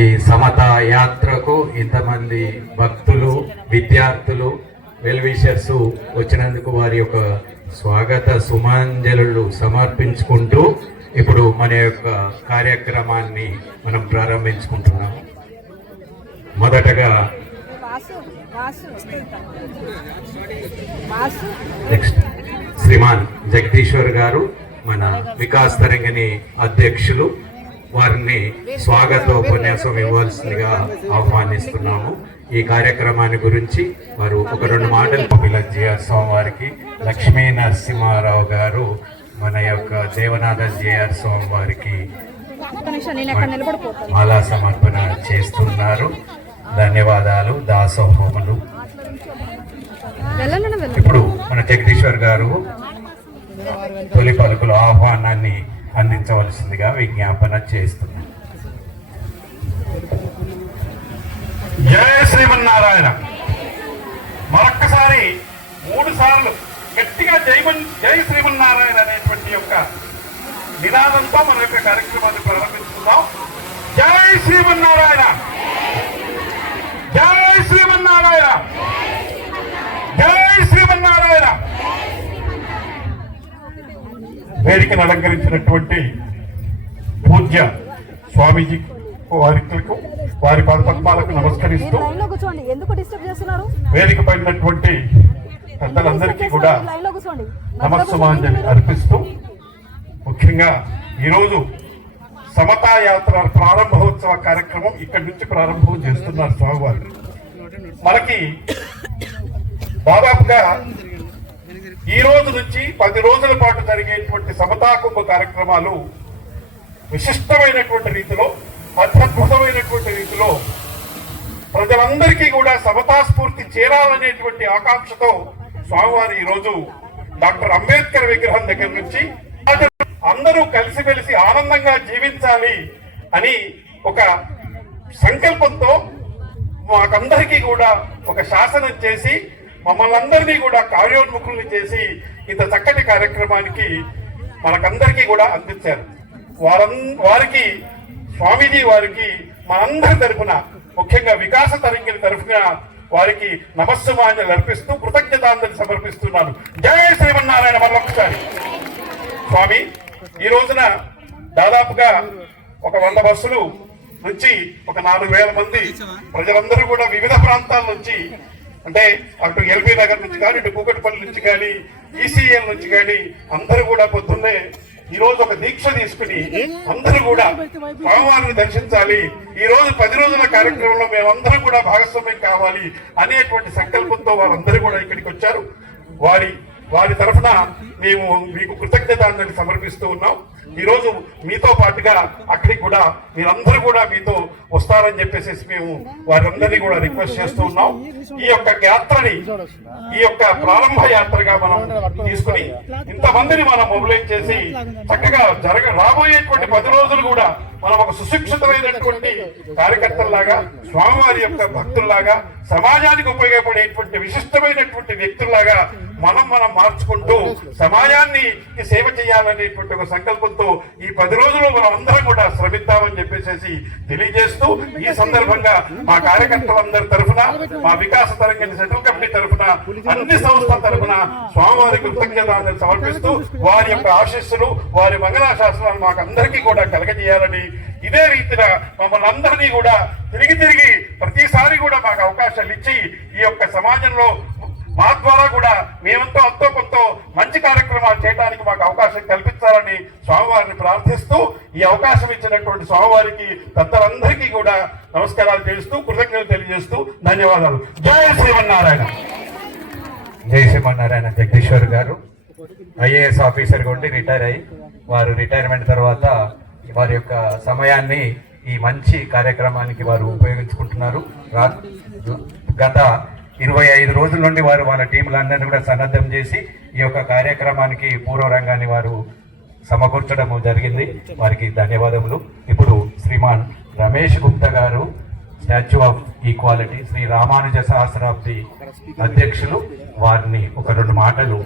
ఈ సమతా యాత్రకు ఇంతమంది భక్తులు, విద్యార్థులు, వెల్ విషర్స్ వచ్చినందుకు వారి యొక్క స్వాగత సుమాంజలు సమర్పించుకుంటూ ఇప్పుడు మన యొక్క కార్యక్రమాన్ని మనం ప్రారంభించుకుంటున్నాం. మొదటగా నెక్స్ట్ శ్రీమాన్ జగదీశ్వర్ గారు, మన వికాస్ తరంగిణి అధ్యక్షులు, వారిని స్వాగతోపన్యాసం ఇవ్వాల్సిందిగా ఆహ్వానిస్తున్నాము. ఈ కార్యక్రమాన్ని గురించి వారు ఒక 2 మాటలు జిఆర్ స్వామి వారికి, లక్ష్మీ నరసింహారావు గారు మన యొక్క దేవనాథ జిఆర్ స్వామి వారికి మాలా సమర్పణ చేస్తున్నారు. ధన్యవాదాలు. దాసోహములు. ఇప్పుడు మన జగదీశ్వర్ గారు తొలి పలుకుల ఆహ్వానాన్ని అందించవలసిందిగా విజ్ఞాపన చేస్తున్నారు. జయ శ్రీమన్నారాయణ. మరొక్కసారి 3 సార్లు గట్టిగా జై శ్రీమన్నారాయణ అనేటువంటి యొక్క నినాదంతో మన యొక్క కార్యక్రమాన్ని ప్రారంభించుకుందాం. జై శ్రీమన్నారాయణ, జై శ్రీమన్నారాయణ, జై శ్రీమన్నారాయణ. వేదికను అలంకరించినటువంటి పూజ్య స్వామీజీ వారికి, వారి పద్మాలకు నమస్కరిస్తూ వేదిక పడినటువంటి పెద్దలందరికీ కూడా నమస్సుమాంజలి అర్పిస్తూ, ముఖ్యంగా ఈరోజు సమతా యాత్ర ప్రారంభోత్సవ కార్యక్రమం ఇక్కడి నుంచి ప్రారంభం చేస్తున్నారు స్వామివారు. మనకి దాదాపుగా ఈ రోజు నుంచి 10 రోజుల పాటు జరిగేటువంటి సమతా కుంభ కార్యక్రమాలు విశిష్టమైనటువంటి రీతిలో, అద్భుతమైనటువంటి రీతిలో ప్రజలందరికీ కూడా సమతా స్ఫూర్తి చేరాలనేటువంటి ఆకాంక్షతో స్వామివారు ఈరోజు డాక్టర్ అంబేద్కర్ విగ్రహం దగ్గర నుంచి అందరూ కలిసిమెలిసి ఆనందంగా జీవించాలి అని ఒక సంకల్పంతో మాకందరికీ కూడా ఒక శాసనం చేసి మమ్మల్ని అందరినీ కూడా కార్యోన్ముఖుల్ని చేసి ఇంత చక్కటి కార్యక్రమానికి మనకందరికీ కూడా అందించారు. వారికి స్వామీజీ వారికి మనందరి తరఫున, ముఖ్యంగా వికాస తరంగిణి తరఫున వారికి నమస్సుమాంజలి అర్పిస్తూ కృతజ్ఞతాంజలి సమర్పిస్తున్నాను. జై శ్రీమన్నారాయణ. మరొకసారి స్వామి, ఈ రోజున దాదాపుగా ఒక 100 బస్సులు నుంచి ఒక 4,000 మంది ప్రజలందరూ కూడా వివిధ ప్రాంతాల నుంచి, అంటే అటు ఎల్బీ నగర్ నుంచి కానీ, ఇటు కూకట్పల్లి నుంచి కానీ, ఈసీఎల్ నుంచి కానీ అందరూ కూడా పొద్దున్నే ఈ రోజు ఒక దీక్ష తీసుకుని అందరూ కూడా స్వామివారిని దర్శించాలి, ఈ రోజు 10 రోజుల కార్యక్రమంలో మేమందరం కూడా భాగస్వామ్యం కావాలి అనేటువంటి సంకల్పంతో వారందరూ కూడా ఇక్కడికి వచ్చారు. వారి వారి తరఫున మేము మీకు కృతజ్ఞతాంజలి సమర్పిస్తూ ఉన్నాం. ఈరోజు మీతో పాటుగా అక్కడికి కూడా మీరందరూ కూడా మీతో వస్తారని చెప్పేసి మేము వారందరినీ కూడా రిక్వెస్ట్ చేస్తూ ఉన్నాం. ఈ యొక్క యాత్రని, ఈ యొక్క ప్రారంభ యాత్రగా మనం తీసుకుని ఇంతమందిని మనం మొబిలైజ్ చేసి చక్కగా రాబోయేటువంటి 10 రోజులు కూడా మనం ఒక సుశిక్షితమైనటువంటి కార్యకర్తల్లాగా, స్వామివారి యొక్క భక్తుల్లాగా, సమాజానికి ఉపయోగపడేటువంటి విశిష్టమైనటువంటి వ్యక్తుల్లాగా మనం మార్చుకుంటూ సమాజాన్ని సేవ చేయాలనేటువంటి ఒక సంకల్పంతో ఈ 10 రోజులు మనం అందరం కూడా శ్రమిద్దామని చెప్పేసి తెలియజేస్తూ, ఈ సందర్భంగా మా కార్యకర్తలందరి తరఫున, మా వికాస తరంగిణి సెంట్రల్ కమిటీ తరఫున, అన్ని సంస్థల తరఫున స్వామివారి కృతజ్ఞతలు సమర్పిస్తూ వారి యొక్క ఆశీస్సులు, వారి మంగళాశాసనాలు మాకు అందరికీ కూడా కలగజేయాలని, ఇదే రీతిన మమ్మల్ని అందరినీ కూడా తిరిగి ప్రతిసారి కూడా మాకు అవకాశాలు ఇచ్చి ఈ యొక్క సమాజంలో మా ద్వారా కూడా మేమంతో అంతో కొంత మంచి కార్యక్రమాలు చేయడానికి మాకు అవకాశం కల్పించాలని స్వామివారిని ప్రార్థిస్తూ, ఈ అవకాశం ఇచ్చినటువంటి స్వామివారికి పెద్దలందరికీ కూడా నమస్కారాలు చేస్తూ కృతజ్ఞతలు తెలియజేస్తూ ధన్యవాదాలు. జై శ్రీమన్నారాయణ. జై శ్రీమన్నారాయణ. జగదీశ్వర్ గారు ఐఏఎస్ ఆఫీసర్గా ఉండి రిటైర్ అయ్యి, వారు రిటైర్మెంట్ తర్వాత వారి యొక్క సమయాన్ని ఈ మంచి కార్యక్రమానికి వారు ఉపయోగించుకుంటున్నారు. గత 25 రోజుల నుండి వారు వాళ్ళ టీంలందరినీ కూడా సన్నద్ధం చేసి ఈ యొక్క కార్యక్రమానికి పూర్వ రంగాన్ని వారు సమకూర్చడం జరిగింది. వారికి ధన్యవాదములు. ఇప్పుడు శ్రీమాన్ రమేష్ గుప్తా గారు, statue of equality, Sri Ramanuja సహస్రాబ్ది అధ్యక్షులు, వారిని ఒక 2 మాటలు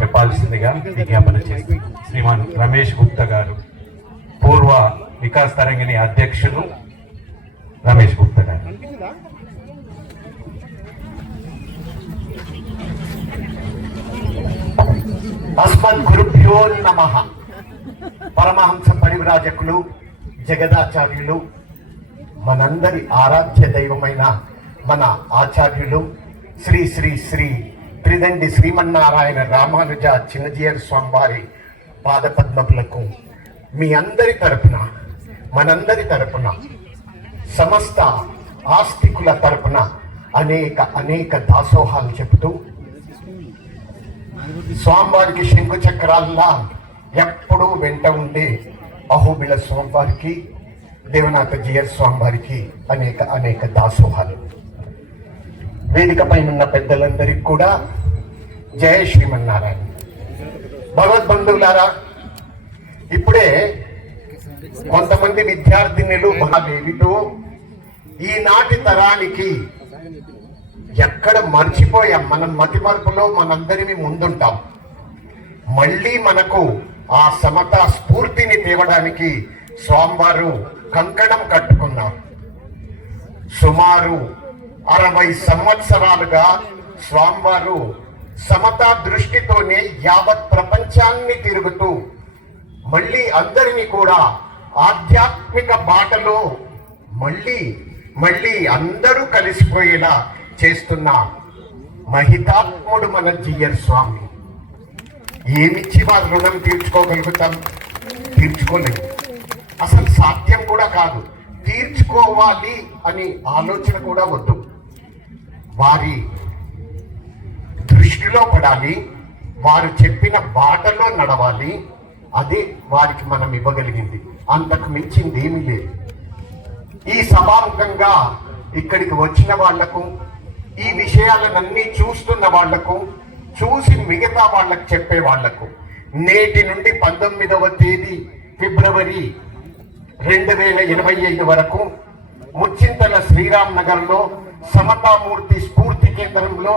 చెప్పాల్సిందిగా విజ్ఞాపన చేసి, శ్రీమాన్ రమేష్ గుప్తా గారు, పూర్వ వికాస్ తరంగిణి అధ్యక్షులు రమేష్ గుప్తా గారు. అస్మద్ గురుభ్యో నమః. పరమహంస పరివ్రాజకులు, జగదాచార్యులు, మనందరి ఆరాధ్య దైవమైన మన ఆచార్యులు శ్రీ శ్రీ శ్రీ త్రిదండి శ్రీమన్నారాయణ రామానుజ చిన్నజీయర్ స్వామివారి పాదపద్మములకు మీ అందరి తరపున, మనందరి తరపున, సమస్త ఆస్తికుల తరపున అనేక దాసోహాలు చెబుతూ, స్వామివారికి శంకు చక్రాల్లా ఎప్పుడూ వెంట ఉండే అహోబిళ స్వామివారికి, దేవనాథ జీయర్ స్వామివారికి అనేక దాసోహాలు. వేదిక పైన ఉన్న పెద్దలందరికీ కూడా జయ శ్రీమన్నారాయణ. భగవద్బంధువులారా, ఇప్పుడే కొంతమంది విద్యార్థినులు ఏమిటో ఈనాటి తరానికి ఎక్కడ మర్చిపోయాం. మనం మతి మార్పులో మనందరినీ ముందుంటాం. మళ్ళీ మనకు ఆ సమతా స్ఫూర్తిని తేవడానికి స్వామివారు కంకణం కట్టుకున్నారు. సుమారు 60 సంవత్సరాలుగా స్వామివారు సమతా దృష్టితోనే యావత్ ప్రపంచాన్ని తిరుగుతూ మళ్ళీ అందరినీ కూడా ఆధ్యాత్మిక బాటలో మళ్ళీ అందరూ కలిసిపోయేలా చేస్తున్న మహితాత్ముడు మన జీయర్ స్వామి. ఏమిచ్చి వారి రుణం తీర్చుకోగలుగుతాం? తీర్చుకోలేము. అసలు సాధ్యం కూడా కాదు. తీర్చుకోవాలి అని ఆలోచన కూడా వద్దు. వారి దృష్టిలో పడాలి, వారు చెప్పిన బాటలో నడవాలి. అదే వారికి మనం ఇవ్వగలిగింది. అంతకు మించింది ఏమీ లేదు. ఈ సభాముఖంగా ఇక్కడికి వచ్చిన వాళ్లకు, ఈ విషయాలన్నీ చూస్తున్న వాళ్లకు, చూసి మిగతా వాళ్ళకు చెప్పే వాళ్లకు, నేటి నుండి 19వ తేదీ ఫిబ్రవరి 2025 వరకు ముచ్చింతల శ్రీరామ్ నగర్ లో సమతామూర్తి స్ఫూర్తి కేంద్రంలో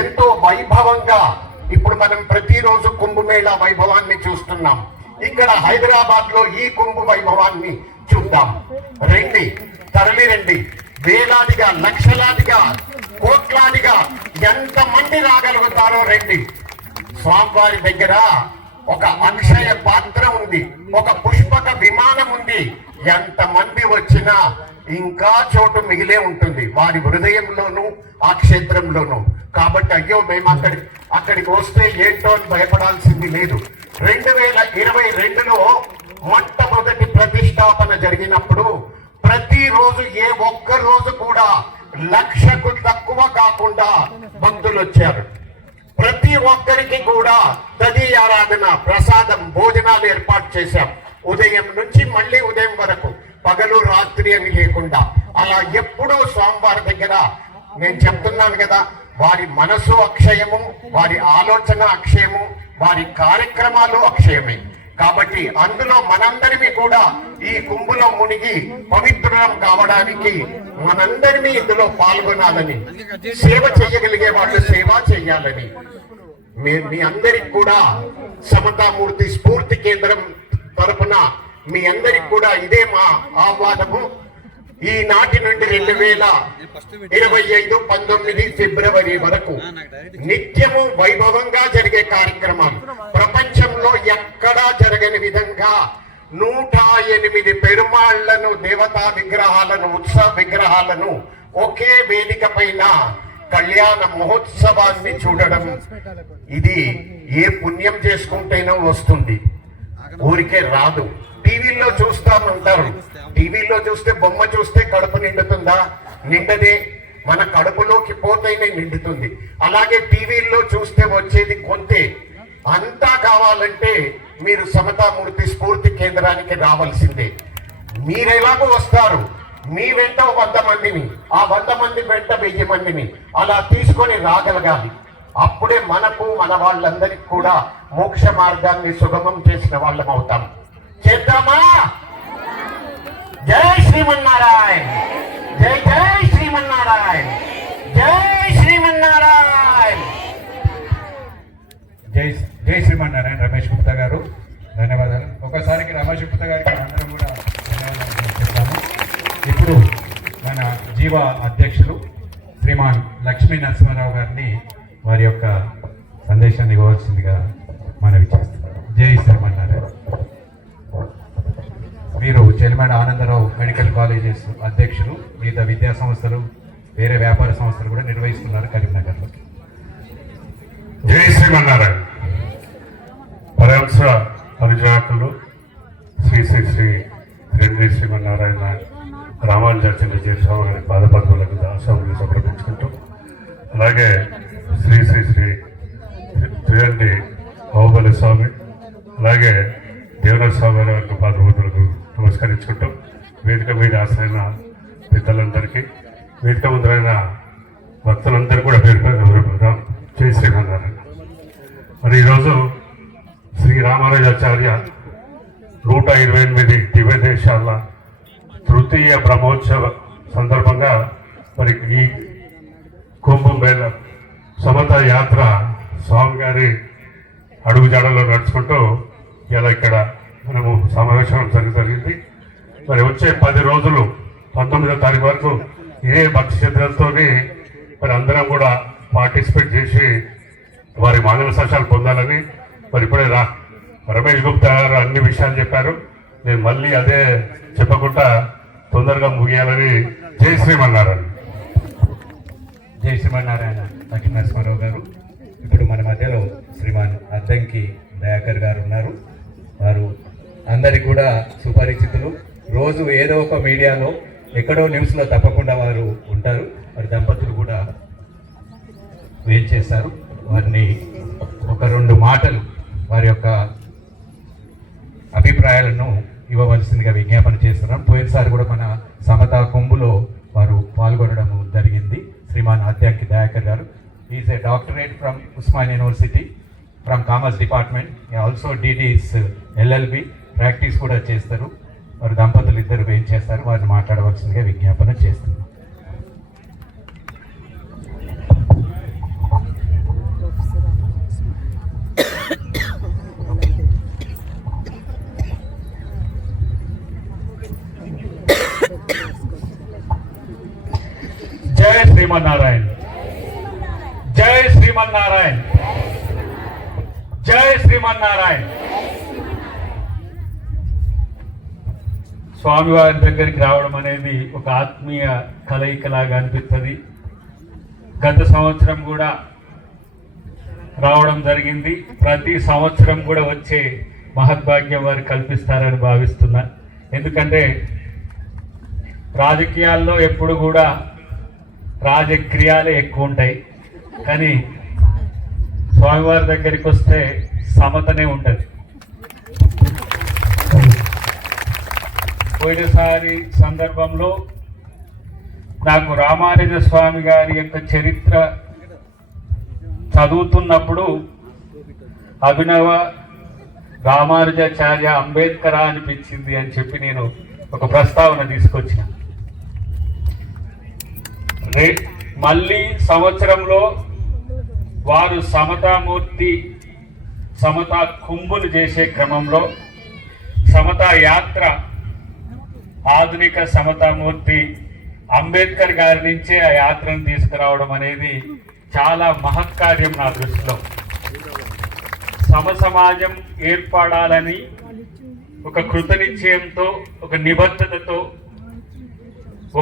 ఎంతో వైభవంగా, ఇప్పుడు మనం ప్రతిరోజు కుంభమేళా వైభవాన్ని చూస్తున్నాం. ఇక్కడ హైదరాబాద్ లో ఈ కుంభ వైభవాన్ని చూద్దాం. రండి, తరలి రండి. వేలాదిగా, లక్షలాదిగా, కోట్లాదిగా ఎంతమంది రాగలుగుతారో రండి. స్వామివారి దగ్గర ఒక అక్షయ పాత్ర ఉంది, ఒక పుష్పక విమానం ఉంది. ఎంతమంది వచ్చినా ఇంకా చోటు మిగిలే ఉంటుంది వారి హృదయంలోనూ, ఆ క్షేత్రంలోనూ. కాబట్టి అయ్యో మేము అక్కడికి వస్తే ఏంటో అని భయపడాల్సింది లేదు. 2022లో మొట్టమొదటి ప్రతిష్టాపన జరిగినప్పుడు ప్రతిరోజు ఏ ఒక్క రోజు కూడా 1,00,000కు తక్కువ కాకుండా భక్తులు వచ్చారు. ప్రతి ఒక్కరికి కూడా తదీయారాధన, ప్రసాదం, భోజనాలు ఏర్పాటు చేశాం. ఉదయం నుంచి మళ్ళీ ఉదయం వరకు, పగలు రాత్రి అని లేకుండా. అలా ఎప్పుడూ స్వామివారి దగ్గర నేను చెప్తున్నాను కదా, వారి మనసు అక్షయము, వారి ఆలోచన అక్షయము, వారి కార్యక్రమాలు అక్షయమే. కాబట్టి అందులో మనందరినీ కూడా ఈ కుంభలో మునిగి పవిత్రం కావడానికి మనందరినీ ఇందులో పాల్గొనాలని, సేవ చేయగలిగే వాళ్ళు సేవ చేయాలని మీ అందరికి కూడా సమతామూర్తి స్ఫూర్తి కేంద్రం తరపున మీ అందరికి కూడా ఇదే మా ఆహ్వానము. ఈనాటి నుండి 2025 19 ఫిబ్రవరి వరకు నిత్యము వైభవంగా జరిగే కార్యక్రమాలు, ప్రపంచంలో ఎక్కడా జరగని విధంగా 108 పెరుమాళ్లను, దేవతా విగ్రహాలను, ఉత్సవ విగ్రహాలను ఒకే వేదిక పైన కళ్యాణ మహోత్సవాన్ని చూడడం, ఇది ఏ పుణ్యం చేసుకుంటేనో వస్తుంది, ఊరికే రాదు. టీవీలో చూస్తామంటారు, టీవీలో చూస్తే బొమ్మ చూస్తే కడుపు నిండుతుందా? నిండదే. మన కడుపులోకి పోతేనే నిండుతుంది. అలాగే టీవీల్లో చూస్తే వచ్చేది కొంతే. అంతా కావాలంటే మీరు సమతామూర్తి స్ఫూర్తి కేంద్రానికి రావాల్సిందే. మీరెలాగో వస్తారు, మీ వెంట 100 మందిని, ఆ 100 మంది వెంట 1000 మందిని అలా తీసుకొని రాగలగాలి. అప్పుడే మనకు, మన వాళ్ళందరికీ కూడా మోక్ష మార్గాన్ని సుగమం చేసిన వాళ్ళం అవుతాం. చేద్దామా? జై శ్రీమన్నారాయణ, జై జై శ్రీమన్నారాయణ, జై శ్రీమన్నారాయణ. జై జై శ్రీమన్నారాయణ. రమేష్ గుప్తా గారు ధన్యవాదాలు. ఒకసారికి రమేష్ గుప్తా గారికి అందరం కూడా ధన్యవాదాలు చెప్తాము. ఇప్పుడు మన జీవ అధ్యక్షులు శ్రీమాన్ లక్ష్మీ నరసింహారావు గారిని వారి యొక్క సందేశాన్ని ఇవ్వవలసిందిగా మనవి చేస్తున్నాం. జై శ్రీమన్నారాయణ. మీరు చెలిమేడ ఆనందరావు మెడికల్ కాలేజెస్ అధ్యక్షులు, వివిధ విద్యా సంస్థలు, వేరే వ్యాపార సంస్థలు కూడా నిర్వహిస్తున్నారు కరీంనగర్లో. జై శ్రీమన్నారాయణ. పరమహంస పరిచారకులు శ్రీ శ్రీ శ్రీ శ్రీ శ్రీమన్నారాయణ రామానుజాచార్య స్వామి గారి పాదపద్మలకు దాసములు సమర్పించుకుంటూ, అలాగే శ్రీ శ్రీ శ్రీ శ్రీరండి బాహుబలి స్వామి, అలాగే దేవనాథ స్వామి గారి పాదపద్మలకు నమస్కరించుకుంటూ, వేదిక మీద ఆశ్రయిన పెద్దలందరికీ, వేదిక ముందరైన భక్తులందరూ కూడా పేరు పేరు జై శ్రీమన్నారాయణ. మరి ఈరోజు శ్రీ రామానుజాచార్య 128 దివ్య దేశాల తృతీయ బ్రహ్మోత్సవ సందర్భంగా మరి ఈ కుంభమేళ సమత యాత్ర స్వామిగారి అడుగుజాడలో నడుచుకుంటూ ఇలా ఇక్కడ మనము సమావేశం జరిగింది. మరి వచ్చే 10 రోజులు 19వ తారీఖు వరకు ఇదే భక్తి శ్రద్ధలతో మరి అందరం కూడా పార్టిసిపేట్ చేసి వారి మానవ సాక్ష్యాలు పొందాలని మరి ఇప్పుడే రమేష్ గుప్తా గారు అన్ని విషయాలు చెప్పారు. నేను మళ్ళీ అదే చెప్పకుండా తొందరగా ముగియాలని. జై శ్రీమన్నారాయణ. జై శ్రీమన్నారాయణ. లక్ష్మీ నరసింహారావు గారు ఇప్పుడు మన మధ్యలో శ్రీమాన్ అద్దంకి దయాకర్ గారు ఉన్నారు. వారు అందరికి కూడా సుపరిచితులు. రోజు ఏదో ఒక మీడియాలో ఎక్కడో న్యూస్లో తప్పకుండా వారు ఉంటారు. వారి దంపతులు కూడా వేం చేశారు. వారిని ఒక 2 మాటలు వారి యొక్క అభిప్రాయాలను ఇవ్వవలసిందిగా విజ్ఞాపన చేస్తున్నాం. పోయినసారి కూడా మన సమతా కుంభులో వారు పాల్గొనడం జరిగింది. Shriman Addanki Dayakar garu is a doctorate from Osman university from commerce department. Also did his LLB practice కూడా చేస్తారు. వారి దంపతులు ఇద్దరు ఏం చేస్తారు, వారిని మాట్లాడవలసిందిగా విజ్ఞాపన చేస్తున్నాం. జై శ్రీమన్నారాయణ. జై శ్రీమన్నారాయణ. జై శ్రీమన్నారాయణ. స్వామివారి దగ్గరికి రావడం అనేది ఒక ఆత్మీయ కలయికలాగా అనిపిస్తుంది. గత సంవత్సరం కూడా రావడం జరిగింది. ప్రతి సంవత్సరం కూడా వచ్చే మహద్భాగ్యం వారు కల్పిస్తారని భావిస్తున్నా. ఎందుకంటే రాజకీయాల్లో ఎప్పుడు కూడా రాజక్రియాలే ఎక్కువ ఉంటాయి, కానీ స్వామివారి దగ్గరికి వస్తే సమతనే ఉంటుంది. పోయినసారి సందర్భంలో నాకు రామానుజ స్వామి గారి యొక్క చరిత్ర చదువుతున్నప్పుడు అభినవ రామానుజాచార్య అంబేద్కర్ అనిపించింది అని చెప్పి నేను ఒక ప్రస్తావన తీసుకొచ్చిన. మళ్ళీ సంవత్సరంలో వారు సమతామూర్తి సమతా కుంభులు చేసే క్రమంలో సమతా యాత్ర ఆధునిక సమతామూర్తి అంబేద్కర్ గారి నుంచే ఆ యాత్రను తీసుకురావడం అనేది చాలా మహత్కార్యం నా దృష్టిలో. సమాజం ఏర్పడాలని ఒక కృతనిశ్చయంతో, ఒక నిబద్ధతతో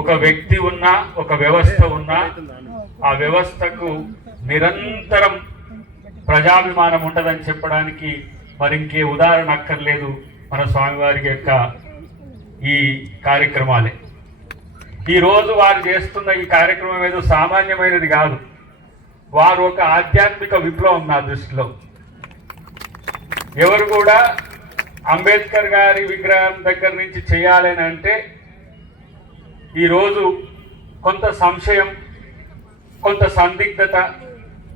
ఒక వ్యక్తి ఉన్నా, ఒక వ్యవస్థ ఉన్నా, ఆ వ్యవస్థకు నిరంతరం ప్రజాభిమానం ఉంటుందని చెప్పడానికి మరి ఇంకే ఉదాహరణ అక్కర్లేదు మన స్వామివారి యొక్క ఈ కార్యక్రమాలే. ఈరోజు వారు చేస్తున్న ఈ కార్యక్రమం ఏదో సామాన్యమైనది కాదు. వారు ఒక ఆధ్యాత్మిక విప్లవం నా దృష్టిలో. ఎవరు కూడా అంబేద్కర్ గారి విగ్రహం దగ్గర నుంచి చేయాలని అంటే ఈరోజు కొంత సంశయం, కొంత సందిగ్ధత,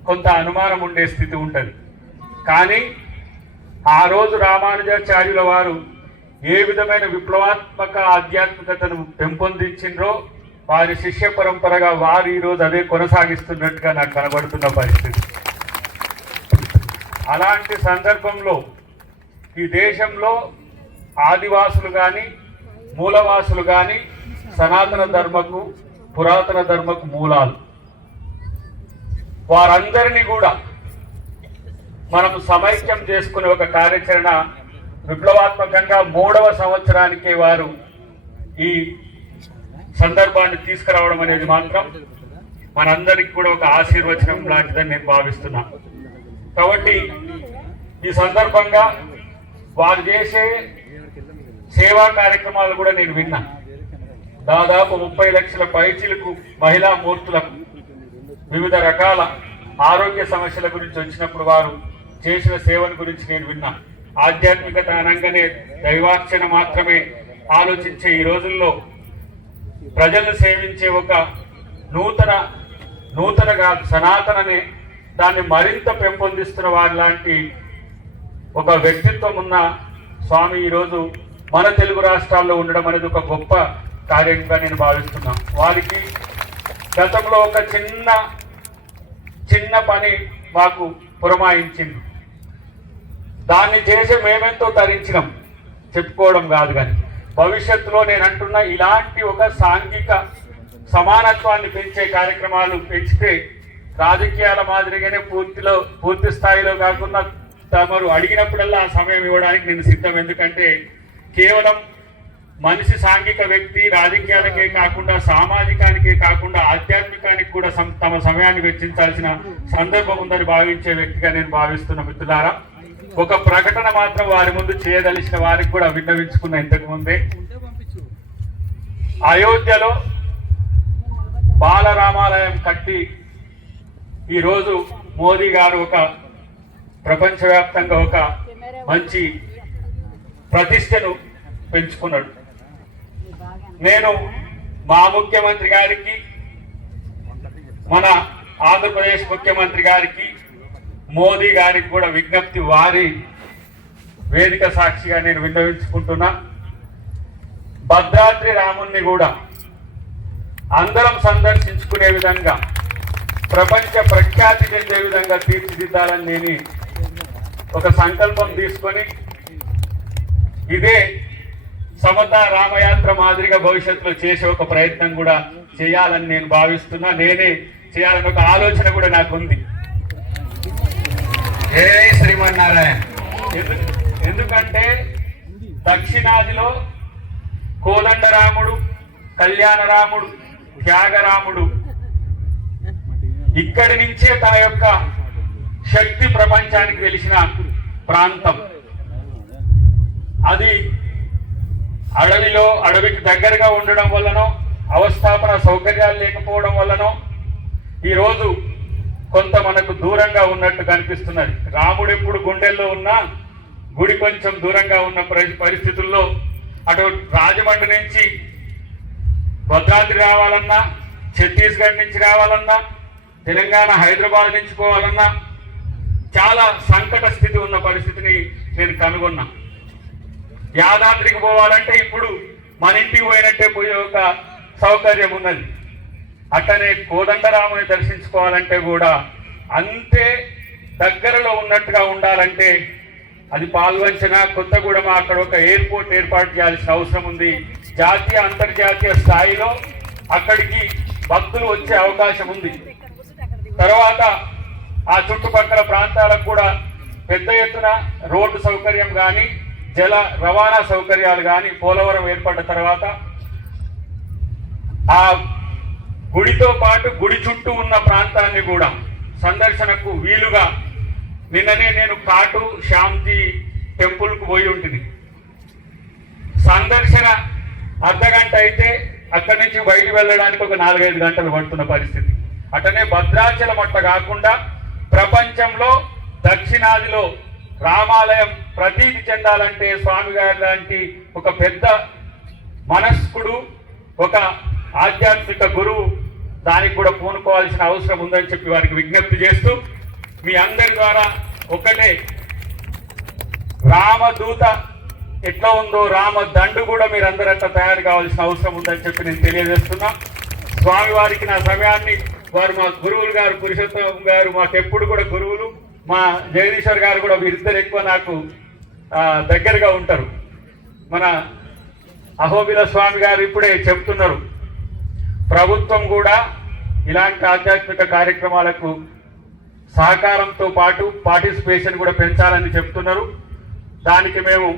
కొంత అనుమానం ఉండే స్థితి ఉంటుంది. కానీ ఆ రోజు రామానుజాచార్యుల వారు ఏ విధమైన విప్లవాత్మక ఆధ్యాత్మికతను పెంపొందించిండ్రో వారి శిష్య పరంపరగా వారు ఈరోజు అదే కొనసాగిస్తున్నట్టుగా నాకు కనబడుతున్న పరిస్థితి. అలాంటి సందర్భంలో ఈ దేశంలో ఆదివాసులు కానీ, మూలవాసులు కానీ సనాతన ధర్మకు, పురాతన ధర్మకు మూలాలు. వారందరినీ కూడా మనం సమైక్యం చేసుకునే ఒక కార్యాచరణ విప్లవాత్మకంగా 3వ సంవత్సరానికే వారు ఈ సందర్భాన్ని తీసుకురావడం అనేది మాత్రం మనందరికి కూడా ఒక ఆశీర్వచనం లాంటిదని నేను భావిస్తున్నా. కాబట్టి ఈ సందర్భంగా వారు చేసే సేవా కార్యక్రమాలు కూడా నేను విన్నా. దాదాపు 30 లక్షల పైచిలకు మహిళా మూర్తులకు వివిధ రకాల ఆరోగ్య సమస్యల గురించి వచ్చినప్పుడు వారు చేసిన సేవల గురించి నేను విన్నా. ఆధ్యాత్మికత అనగానే దైవార్చన మాత్రమే ఆలోచించే ఈ రోజుల్లో ప్రజలను సేవించే ఒక నూతనగా సనాతననే దాన్ని మరింత పెంపొందిస్తున్న వారి లాంటి ఒక వ్యక్తిత్వం ఉన్న స్వామి ఈరోజు మన తెలుగు రాష్ట్రాల్లో ఉండడం అనేది ఒక గొప్ప కార్యంగా నేను భావిస్తున్నాను. వారికి గతంలో ఒక చిన్న పని మాకు పురమాయించింది. దాన్ని చేసి మేమెంతో తరించినాం చెప్పుకోవడం కాదు, కానీ భవిష్యత్తులో నేను అంటున్నా ఇలాంటి ఒక సాంఘిక సమానత్వాన్ని పెంచే కార్యక్రమాలు పెంచితే రాజకీయాల మాదిరిగానే పూర్తి స్థాయిలో కాకుండా తమరు అడిగినప్పుడల్లా ఆ సమయం ఇవ్వడానికి నేను సిద్ధం. ఎందుకంటే కేవలం మనిషి సాంఘిక వ్యక్తి రాజకీయాలకే కాకుండా సామాజికానికే కాకుండా ఆధ్యాత్మికానికి కూడా తమ సమయాన్ని వెచ్చించాల్సిన సందర్భం ఉందని భావించే వ్యక్తిగా నేను భావిస్తున్న మిత్రులారా, ఒక ప్రకటన మాత్రం వారి ముందు చేయదలిచిన వారికి కూడా విన్నవించుకున్న ఇంతకు ముందే. అయోధ్యలో బాలరామాలయం కట్టి ఈరోజు మోదీ గారు ఒక ప్రపంచవ్యాప్తంగా ఒక మంచి ప్రతిష్టను పెంచుకున్నాడు. నేను మా ముఖ్యమంత్రి గారికి, మన ఆంధ్రప్రదేశ్ ముఖ్యమంత్రి గారికి, మోదీ గారికి కూడా విజ్ఞప్తి వారి వేదిక సాక్షిగా నేను విన్నవించుకుంటున్నా. భద్రాద్రి రాముణ్ణి కూడా అందరం సందర్శించుకునే విధంగా, ప్రపంచ ప్రఖ్యాతి చెందే విధంగా తీర్చిదిద్దాలని నేను ఒక సంకల్పం తీసుకొని ఇదే సమతా రామయాత్ర మాదిరిగా భవిష్యత్తులో చేసే ఒక ప్రయత్నం కూడా చేయాలని నేను భావిస్తున్నా. నేనే చేయాలని ఒక ఆలోచన కూడా నాకు ఉంది. జై శ్రీమన్నారాయణ. ఎందుకంటే దక్షిణాదిలో కోదండరాముడు, కళ్యాణరాముడు, త్యాగరాముడు ఇక్కడి నుంచే తన యొక్క శక్తి ప్రపంచానికి తెలిసిన ప్రాంతం. అది అడవికి దగ్గరగా ఉండడం వల్లనో, అవస్థాపన సౌకర్యాలు లేకపోవడం వల్లనో ఈరోజు కొంత మనకు దూరంగా ఉన్నట్టు కనిపిస్తున్నది. రాముడు ఎప్పుడు గుండెల్లో ఉన్నా గుడి కొంచెం దూరంగా ఉన్న పరిస్థితుల్లో అటు రాజమండ్రి నుంచి భద్రాద్రి రావాలన్నా, ఛత్తీస్గఢ్ నుంచి రావాలన్నా, తెలంగాణ హైదరాబాద్ నుంచి పోవాలన్నా చాలా సంకట స్థితి ఉన్న పరిస్థితిని నేను కనుగొన్నా. యాదాద్రికి పోవాలంటే ఇప్పుడు మన ఇంటికి పోయినట్టే పోయే ఒక సౌకర్యం ఉన్నది. అట్లనే కోదండరాముని దర్శించుకోవాలంటే కూడా అంతే దగ్గరలో ఉన్నట్టుగా ఉండాలంటే అది పాల్వంచన, కొత్తగూడెం అక్కడ ఒక ఎయిర్పోర్ట్ ఏర్పాటు చేయాల్సిన అవసరం ఉంది. జాతీయ అంతర్జాతీయ స్థాయిలో అక్కడికి భక్తులు వచ్చే అవకాశం ఉంది. తర్వాత ఆ చుట్టుపక్కల ప్రాంతాలకు కూడా పెద్ద ఎత్తున రోడ్డు సౌకర్యం కానీ, జల రవాణా సౌకర్యాలు కానీ పోలవరం ఏర్పడ్డ తర్వాత ఆ గుడితో పాటు గుడి చుట్టూ ఉన్న ప్రాంతాన్ని కూడా సందర్శనకు వీలుగా నిన్ననే నేను కాటు శ్యామ్జీ టెంపుల్కు పోయి ఉంటుంది. సందర్శన అర్ధగంట అయితే అక్కడి నుంచి బయటికి వెళ్ళడానికి ఒక 4-5 గంటలు పడుతున్న పరిస్థితి. అటనే భద్రాచలం అట్ట కాకుండా ప్రపంచంలో దక్షిణాదిలో రామాలయం ప్రతీతి చెందాలంటే స్వామి గారి లాంటి ఒక పెద్ద మనస్కుడు, ఒక ఆధ్యాత్మిక గురువు దానికి కూడా పూనుకోవాల్సిన అవసరం ఉందని చెప్పి వారికి విజ్ఞప్తి చేస్తూ మీ అందరి ద్వారా ఒకటే, రామదూత ఎట్లా ఉందో రామదండు కూడా మీరందరట్లా తయారు కావాల్సిన అవసరం ఉందని చెప్పి నేను తెలియజేస్తున్నా. స్వామివారికి నా సమయాన్ని వారు మా గురువులు గారు, పురుషోత్తమ గారు మాకెప్పుడు కూడా గురువులు, మా జగదీశ్వర్ గారు కూడా వీరిద్దరు ఎక్కువ నాకు దగ్గరగా ఉంటారు. మన అహోబిల స్వామి గారు ఇప్పుడే చెప్తున్నారు, ప్రభుత్వం కూడా ఇలాంటి ఆధ్యాత్మిక కార్యక్రమాలకు సహకారంతో పాటు పార్టిసిపేషన్ కూడా పెంచాలని చెప్తున్నారు. దానికి మేము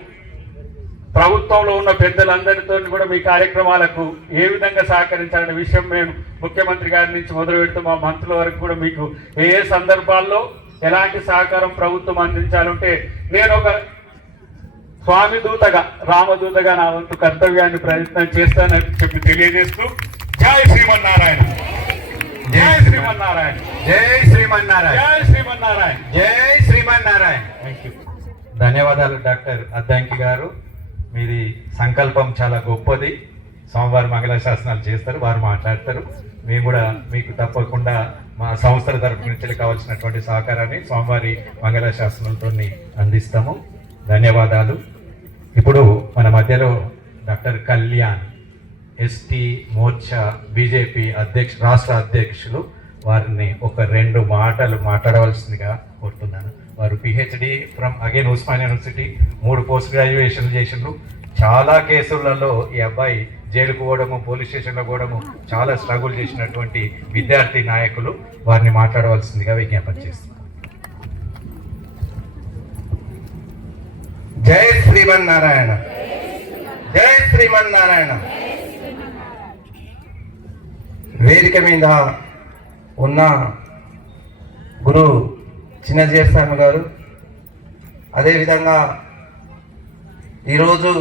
ప్రభుత్వంలో ఉన్న పెద్దలందరితో కూడా మీ కార్యక్రమాలకు ఏ విధంగా సహకరించాలనే విషయం మేము ముఖ్యమంత్రి గారి నుంచి మొదలు పెడుతూ మా మంత్రుల వరకు కూడా మీకు ఏ సందర్భాల్లో ఎలాంటి సహకారం ప్రభుత్వం అందించాలంటే నేను ఒక స్వామి దూతగా, రామదూతగా నా వంతు కర్తవ్యాన్ని ప్రయత్నం చేస్తానని చెప్పి తెలియజేస్తూ జై శ్రీమన్నారాయణ, జై శ్రీమన్నారాయణ, జై శ్రీమన్నారాయణ, జై శ్రీమన్నారాయణ, జై శ్రీమన్నారాయణ. ధన్యవాదాలు డాక్టర్ అద్దంకి గారు. మీది సంకల్పం చాలా గొప్పది. స్వామివారి మంగళాశాసనాలు చేస్తారు, వారు మాట్లాడతారు. మేము కూడా మీకు తప్పకుండా మా సంస్థల తరపు నుంచి కావాల్సినటువంటి సహకారాన్ని స్వామివారి మంగళాశాసనాలతో అందిస్తాము. ధన్యవాదాలు. ఇప్పుడు మన మధ్యలో doctor Kalyan, ST Morcha BJP రాష్ట్ర అధ్యక్షులు, వారిని ఒక 2 మాటలు మాట్లాడవలసిందిగా కోరుతున్నాను. వారు PhD from again Osmania university, 3 post graduation చేసిండ్రు. చాలా కేసులలో ఈ అబ్బాయి జైలుకు పోవడము, పోలీస్ స్టేషన్లో పోవడము, చాలా స్ట్రగుల్ చేసినటువంటి విద్యార్థి నాయకులు. వారిని మాట్లాడవలసిందిగా విజ్ఞాపన చేస్తున్నారు. జై శ్రీమన్నారాయణ, జై శ్రీమన్నారాయణ. వేదిక మీద ఉన్న గురు చిన్నజీయర్ స్వామి గారు, అదేవిధంగా ఈరోజు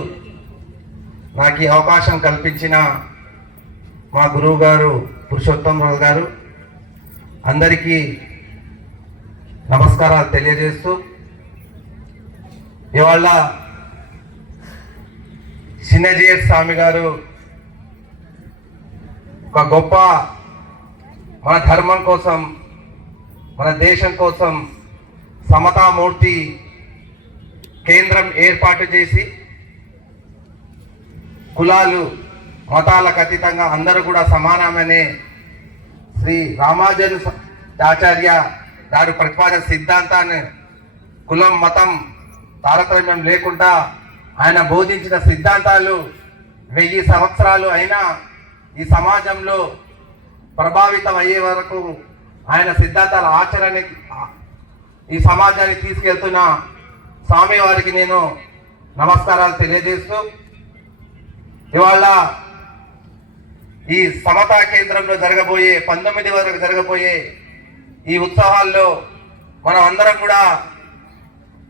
నాకు ఈ అవకాశం కల్పించిన మా గురువు గారు పురుషోత్తమరావు గారు, అందరికీ నమస్కారాలు తెలియజేస్తూ, ఇవాళ చిన్నజీయర్ స్వామి గారు ఒక గొప్ప మన ధర్మం కోసం, మన దేశం కోసం సమతామూర్తి కేంద్రం ఏర్పాటు చేసి కులాలు మతాలకు అతీతంగా అందరూ కూడా సమానమనే శ్రీ రామానుజన్ ఆచార్య గారు ప్రతిపాదించిన సిద్ధాంతాన్ని కులం మతం తారతమ్యం లేకుండా ఆయన బోధించిన సిద్ధాంతాలు 1000 సంవత్సరాలు అయినా ఈ సమాజంలో ప్రభావితం అయ్యే వరకు ఆయన సిద్ధాంతాల ఆచరణకి ఈ సమాజాన్ని తీసుకెళ్తున్న స్వామి వారికి నేను నమస్కారాలు తెలియజేస్తూ, ఇవాళ ఈ సమతా కేంద్రంలో జరగబోయే 19 వరకు జరగబోయే ఈ ఉత్సవాల్లో మనం అందరం కూడా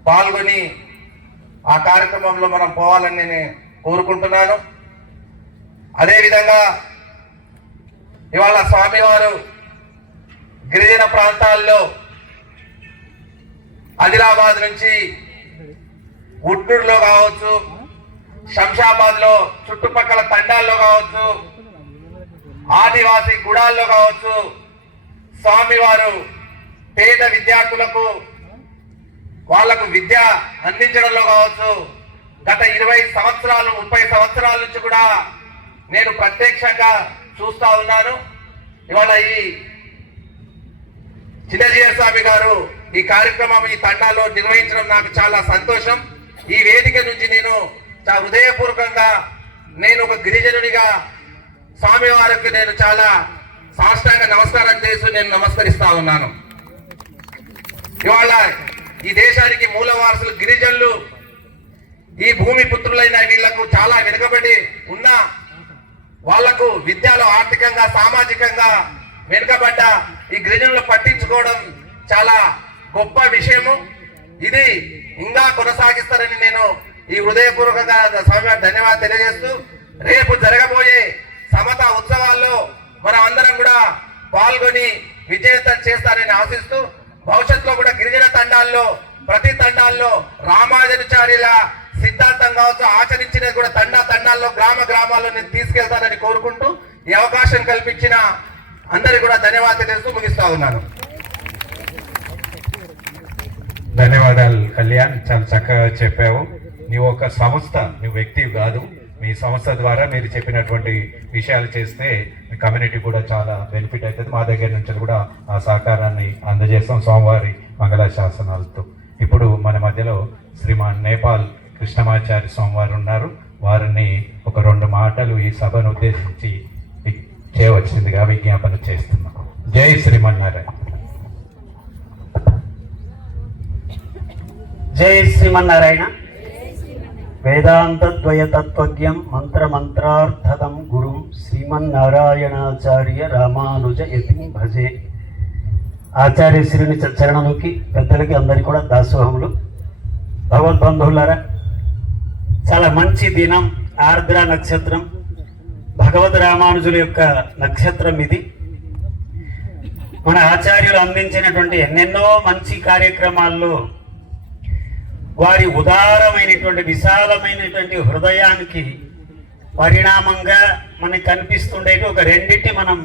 పాల్గొని ఆ కార్యక్రమంలో మనం పోవాలని నేను కోరుకుంటున్నాను. అదేవిధంగా ఇవాళ స్వామివారు గిరిజన ప్రాంతాల్లో ఆదిలాబాద్ నుంచి ఉట్నూరులో కావచ్చు, శంషాబాద్ లో చుట్టుపక్కల తండాల్లో కావచ్చు, ఆదివాసీ గుడాల్లో కావచ్చు, స్వామివారు పేద విద్యార్థులకు వాళ్లకు విద్య అందించడంలో కావచ్చు గత 20 సంవత్సరాలు 30 సంవత్సరాల నుంచి కూడా నేను ప్రత్యక్షంగా చూస్తా ఉన్నాను. ఇవాళ ఈ చిన్నజీయ స్వామి గారు ఈ కార్యక్రమం ఈ తండాలో నిర్వహించడం నాకు చాలా సంతోషం. ఈ వేదిక నుంచి నేను చాలా హృదయపూర్వకంగా నేను ఒక గిరిజనుడిగా స్వామి వారికి నేను చాలా సాష్టాంగ నమస్కారం చేస్తూ నేను నమస్కరిస్తా ఉన్నాను. ఇవాళ ఈ దేశానికి మూల వారసులు గిరిజనులు, ఈ భూమి పుత్రులైన వీళ్లకు చాలా వెనుకబడి ఉన్న వాళ్లకు విద్యలో ఆర్థికంగా సామాజికంగా వెనుకబడ్డ ఈ గిరిజనులు పట్టించుకోవడం చాలా గొప్ప విషయము. ఇది ఇంకా కొనసాగిస్తారని నేను ఈ హృదయపూర్వకంగా స్వామి ధన్యవాదాలు తెలియజేస్తూ రేపు జరగబోయే సమతా ఉత్సవాల్లో మనం అందరం కూడా పాల్గొని విజయవంతం చేస్తారని ఆశిస్తూ భవిష్యత్తులో కూడా గిరిజన తండాల్లో ప్రతి తండాల్లో రామానుజాచార్యుల సిద్ధాంతం కావచ్చు ఆచరించినది కూడా తండాల్లో గ్రామాల్లో నేను తీసుకెళ్తానని కోరుకుంటూ ఈ అవకాశం కల్పించిన అందరికీ కూడా ధన్యవాదాలు చేస్తూ ముగిస్తా ఉన్నాను. ధన్యవాదాలు కళ్యాణ్, చాలా చక్కగా చెప్పావు. నీవు ఒక సంస్థ, నువ్వు వ్యక్తి కాదు. మీ సంస్థ ద్వారా మీరు చెప్పినటువంటి విషయాలు చేస్తే మీ కమ్యూనిటీ కూడా చాలా బెనిఫిట్ అవుతుంది. మా దగ్గర నుంచి కూడా ఆ సహకారాన్ని అందజేస్తాం స్వామివారి మంగళాశాసనాలతో. ఇప్పుడు మన మధ్యలో శ్రీమాన్ నేపాల్ కృష్ణమాచారి స్వామివారు ఉన్నారు. వారిని ఒక 2 మాటలు ఈ సభను ఉద్దేశించి చేయవలసిందిగా విజ్ఞాపన చేస్తున్నాం. జై శ్రీమన్నారాయణ. జై శ్రీమన్నారాయణ. వేదాంతద్వయ తత్వజ్ఞం మంత్రమంత్రార్థదం గురుం శ్రీమన్నారాయణాచార్య రామానుజ యతిం భజే. ఆచార్య శ్రీని చరణములకి పెద్దలకి అందరికీ కూడా దాసోహములు. భగవద్బంధువులారా, చాలా మంచి దినం, ఆర్ద్ర నక్షత్రం, భగవద్ రామానుజుల యొక్క నక్షత్రం ఇది. మన ఆచార్యులు అందించినటువంటి ఎన్నెన్నో మంచి కార్యక్రమాల్లో వారి ఉదారమైనటువంటి విశాలమైనటువంటి హృదయానికి పరిణామంగా మనకి కనిపిస్తుండేటి ఒక రెండింటి మనం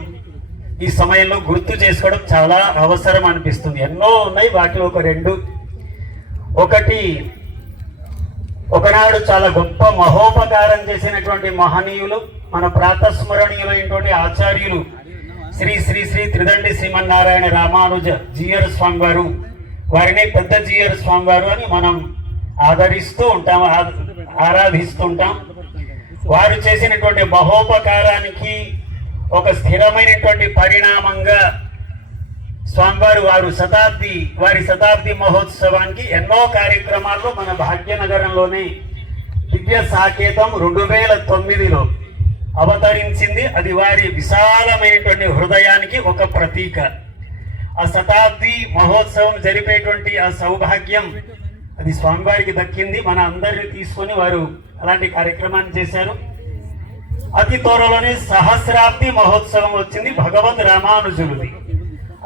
ఈ సమయంలో గుర్తు చేసుకోవడం చాలా అవసరం అనిపిస్తుంది. ఎన్నో ఉన్నాయి, వాటిలో ఒక 2. ఒకటి, ఒకనాడు చాలా గొప్ప మహోపకారం చేసినటువంటి మహనీయులు, మన ప్రాతస్మరణీయులైనటువంటి ఆచార్యులు శ్రీ శ్రీ శ్రీ త్రిదండి శ్రీమన్నారాయణ రామానుజ జీయర్ స్వామి వారు, వారిని పెద్ద జీయర్ స్వామి వారు అని మనం ఆదరిస్తూ ఉంటాం, ఆరాధిస్తూ ఉంటాం. వారు చేసినటువంటి మహోపకారానికి ఒక స్థిరమైనటువంటి పరిణామంగా స్వామివారు వారి శతాబ్ది మహోత్సవానికి ఎన్నో కార్యక్రమాల్లో మన భాగ్యనగరంలోనే దివ్య సాకేతం 2009లో అవతరించింది. అది వారి విశాలమైనటువంటి హృదయానికి ఒక ప్రతీక. ఆ శతాబ్ది మహోత్సవం జరిపేటువంటి ఆ సౌభాగ్యం అది స్వామివారికి దక్కింది. మన అందరిని తీసుకొని వారు అలాంటి కార్యక్రమాన్ని చేశారు. అతి త్వరలోనే సహస్రాబ్ది మహోత్సవం వచ్చింది భగవద్ రామానుజులది.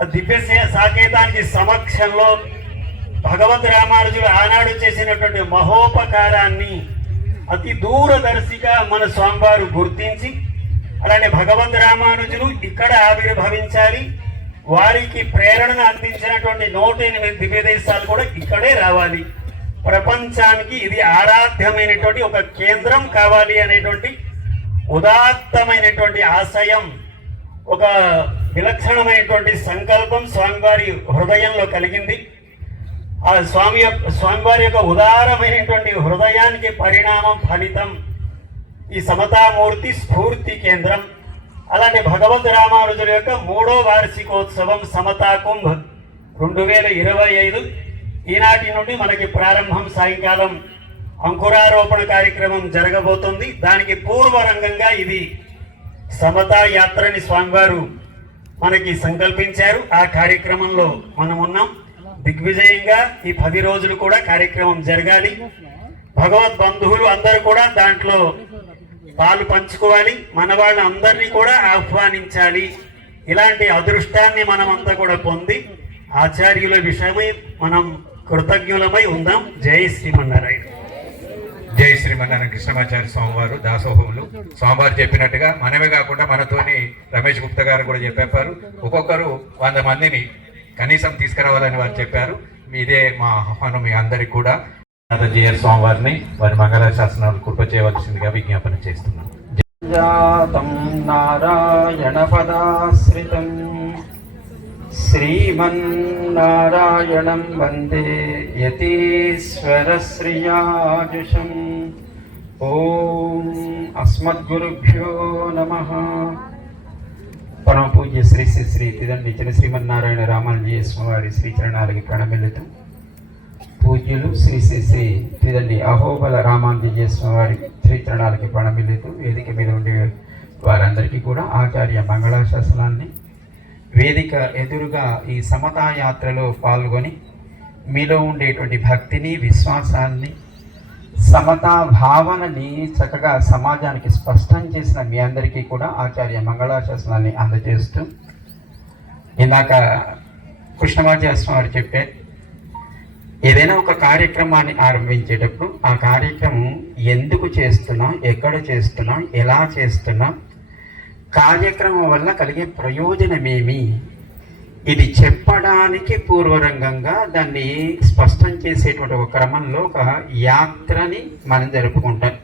ఆ దివ్య సాకేతానికి సమక్షంలో భగవద్ రామానుజులు ఆనాడు చేసినటువంటి మహోపకారాన్ని అతి దూరదర్శిగా మన స్వామివారు గుర్తించి అలానే భగవద్ రామానుజులు ఇక్కడ ఆవిర్భవించాలి, వారికి ప్రేరణను అందించినటువంటి 108 దివ్య దేశాలు కూడా ఇక్కడే రావాలి, ప్రపంచానికి ఇది ఆరాధ్యమైనటువంటి ఒక కేంద్రం కావాలి అనేటువంటి ఉదాత్తమైనటువంటి ఆశయం, ఒక విలక్షణమైనటువంటి సంకల్పం స్వామివారి హృదయంలో కలిగింది. ఆ స్వామివారి యొక్క ఉదారమైనటువంటి హృదయానికి పరిణామం ఫలితం ఈ సమతామూర్తి స్ఫూర్తి కేంద్రం. అలాంటి భగవద్ రామానుజుల యొక్క 3వ వార్షికోత్సవం సమతా కుంభ్ 2025 ఈనాటి నుండి మనకి ప్రారంభం. సాయంకాలం అంకురారోపణ కార్యక్రమం జరగబోతుంది. దానికి పూర్వరంగంగా ఇది సమతా యాత్రని స్వామివారు మనకి సంకల్పించారు. ఆ కార్యక్రమంలో మనం ఉన్నాం. దిగ్విజయంగా ఈ 10 రోజులు కూడా కార్యక్రమం జరగాలి. భగవద్ బంధువులు అందరూ కూడా దాంట్లో పాలు పంచుకోవాలి. మన వాళ్ళందరినీ కూడా ఆహ్వానించాలి. ఇలాంటి అదృష్టాన్ని మనమంతా కూడా పొంది ఆచార్యుల విషయమై మనం కృతజ్ఞులమై ఉందాం. జై శ్రీమన్నారాయణ. జై శ్రీమన్నారాయణ. కృష్ణమాచార్య స్వామివారు దాసోహములు స్వామివారు చెప్పినట్టుగా మనమే కాకుండా మనతోని రమేష్ గుప్తా గారు కూడా చెప్పారు. ఒక్కొక్కరు 100 మందిని కనీసం తీసుకురావాలని వారు చెప్పారు. ఇదే మా ఆహ్వానం మీ అందరికి కూడా. జిఆర్ స్వామివారిని వారి మంగళాశాసనాలు కృప చేయవలసిందిగా విజ్ఞాపన చేస్తున్నాం. జాతం నారాయణ పదాశ్రితం శ్రీమన్నారాయణం వందే యతీశ్వర శ్రియాజుషం. ఓం అస్మద్గురుభ్యో నమః. పరమ పూజ్య శ్రీ శ్రీ శ్రీ తిదండి చిన్న శ్రీమన్నారాయణ రామానుజీయ వారి శ్రీచరణాలకి ప్రణమిల్లుతూ పూజ్యులు శ్రీ శ్రీ శ్రీ తిదండి అహోబల రామానుజీయ వారి శ్రీచరణాలకి ప్రణమిల్లుతూ వేదిక మీద ఉండే వారందరికీ కూడా ఆచార్య మంగళాశాసనాన్ని వేదిక ఎదురుగా ఈ సమతా యాత్రలో పాల్గొని మీలో ఉండేటువంటి భక్తిని విశ్వాసాన్ని సమతా భావనని చక్కగా సమాజానికి స్పష్టం చేసిన మీ అందరికీ కూడా ఆచార్య మంగళాశాసనాన్ని అందజేస్తూ ఇందాక కృష్ణమాచార్య స్వామి చెప్పే ఏదైనా ఒక కార్యక్రమాన్ని ఆరంభించేటప్పుడు ఆ కార్యక్రమం ఎందుకు చేస్తున్నాం, ఎక్కడ చేస్తున్నాం, ఎలా చేస్తున్నాం, కార్యక్రమం వల్ల కలిగే ప్రయోజనమేమి, ఇది చెప్పడానికి పూర్వరంగంగా దాన్ని స్పష్టం చేసేటువంటి ఒక క్రమంలో ఒక యాత్రని మనం జరుపుకుంటాం.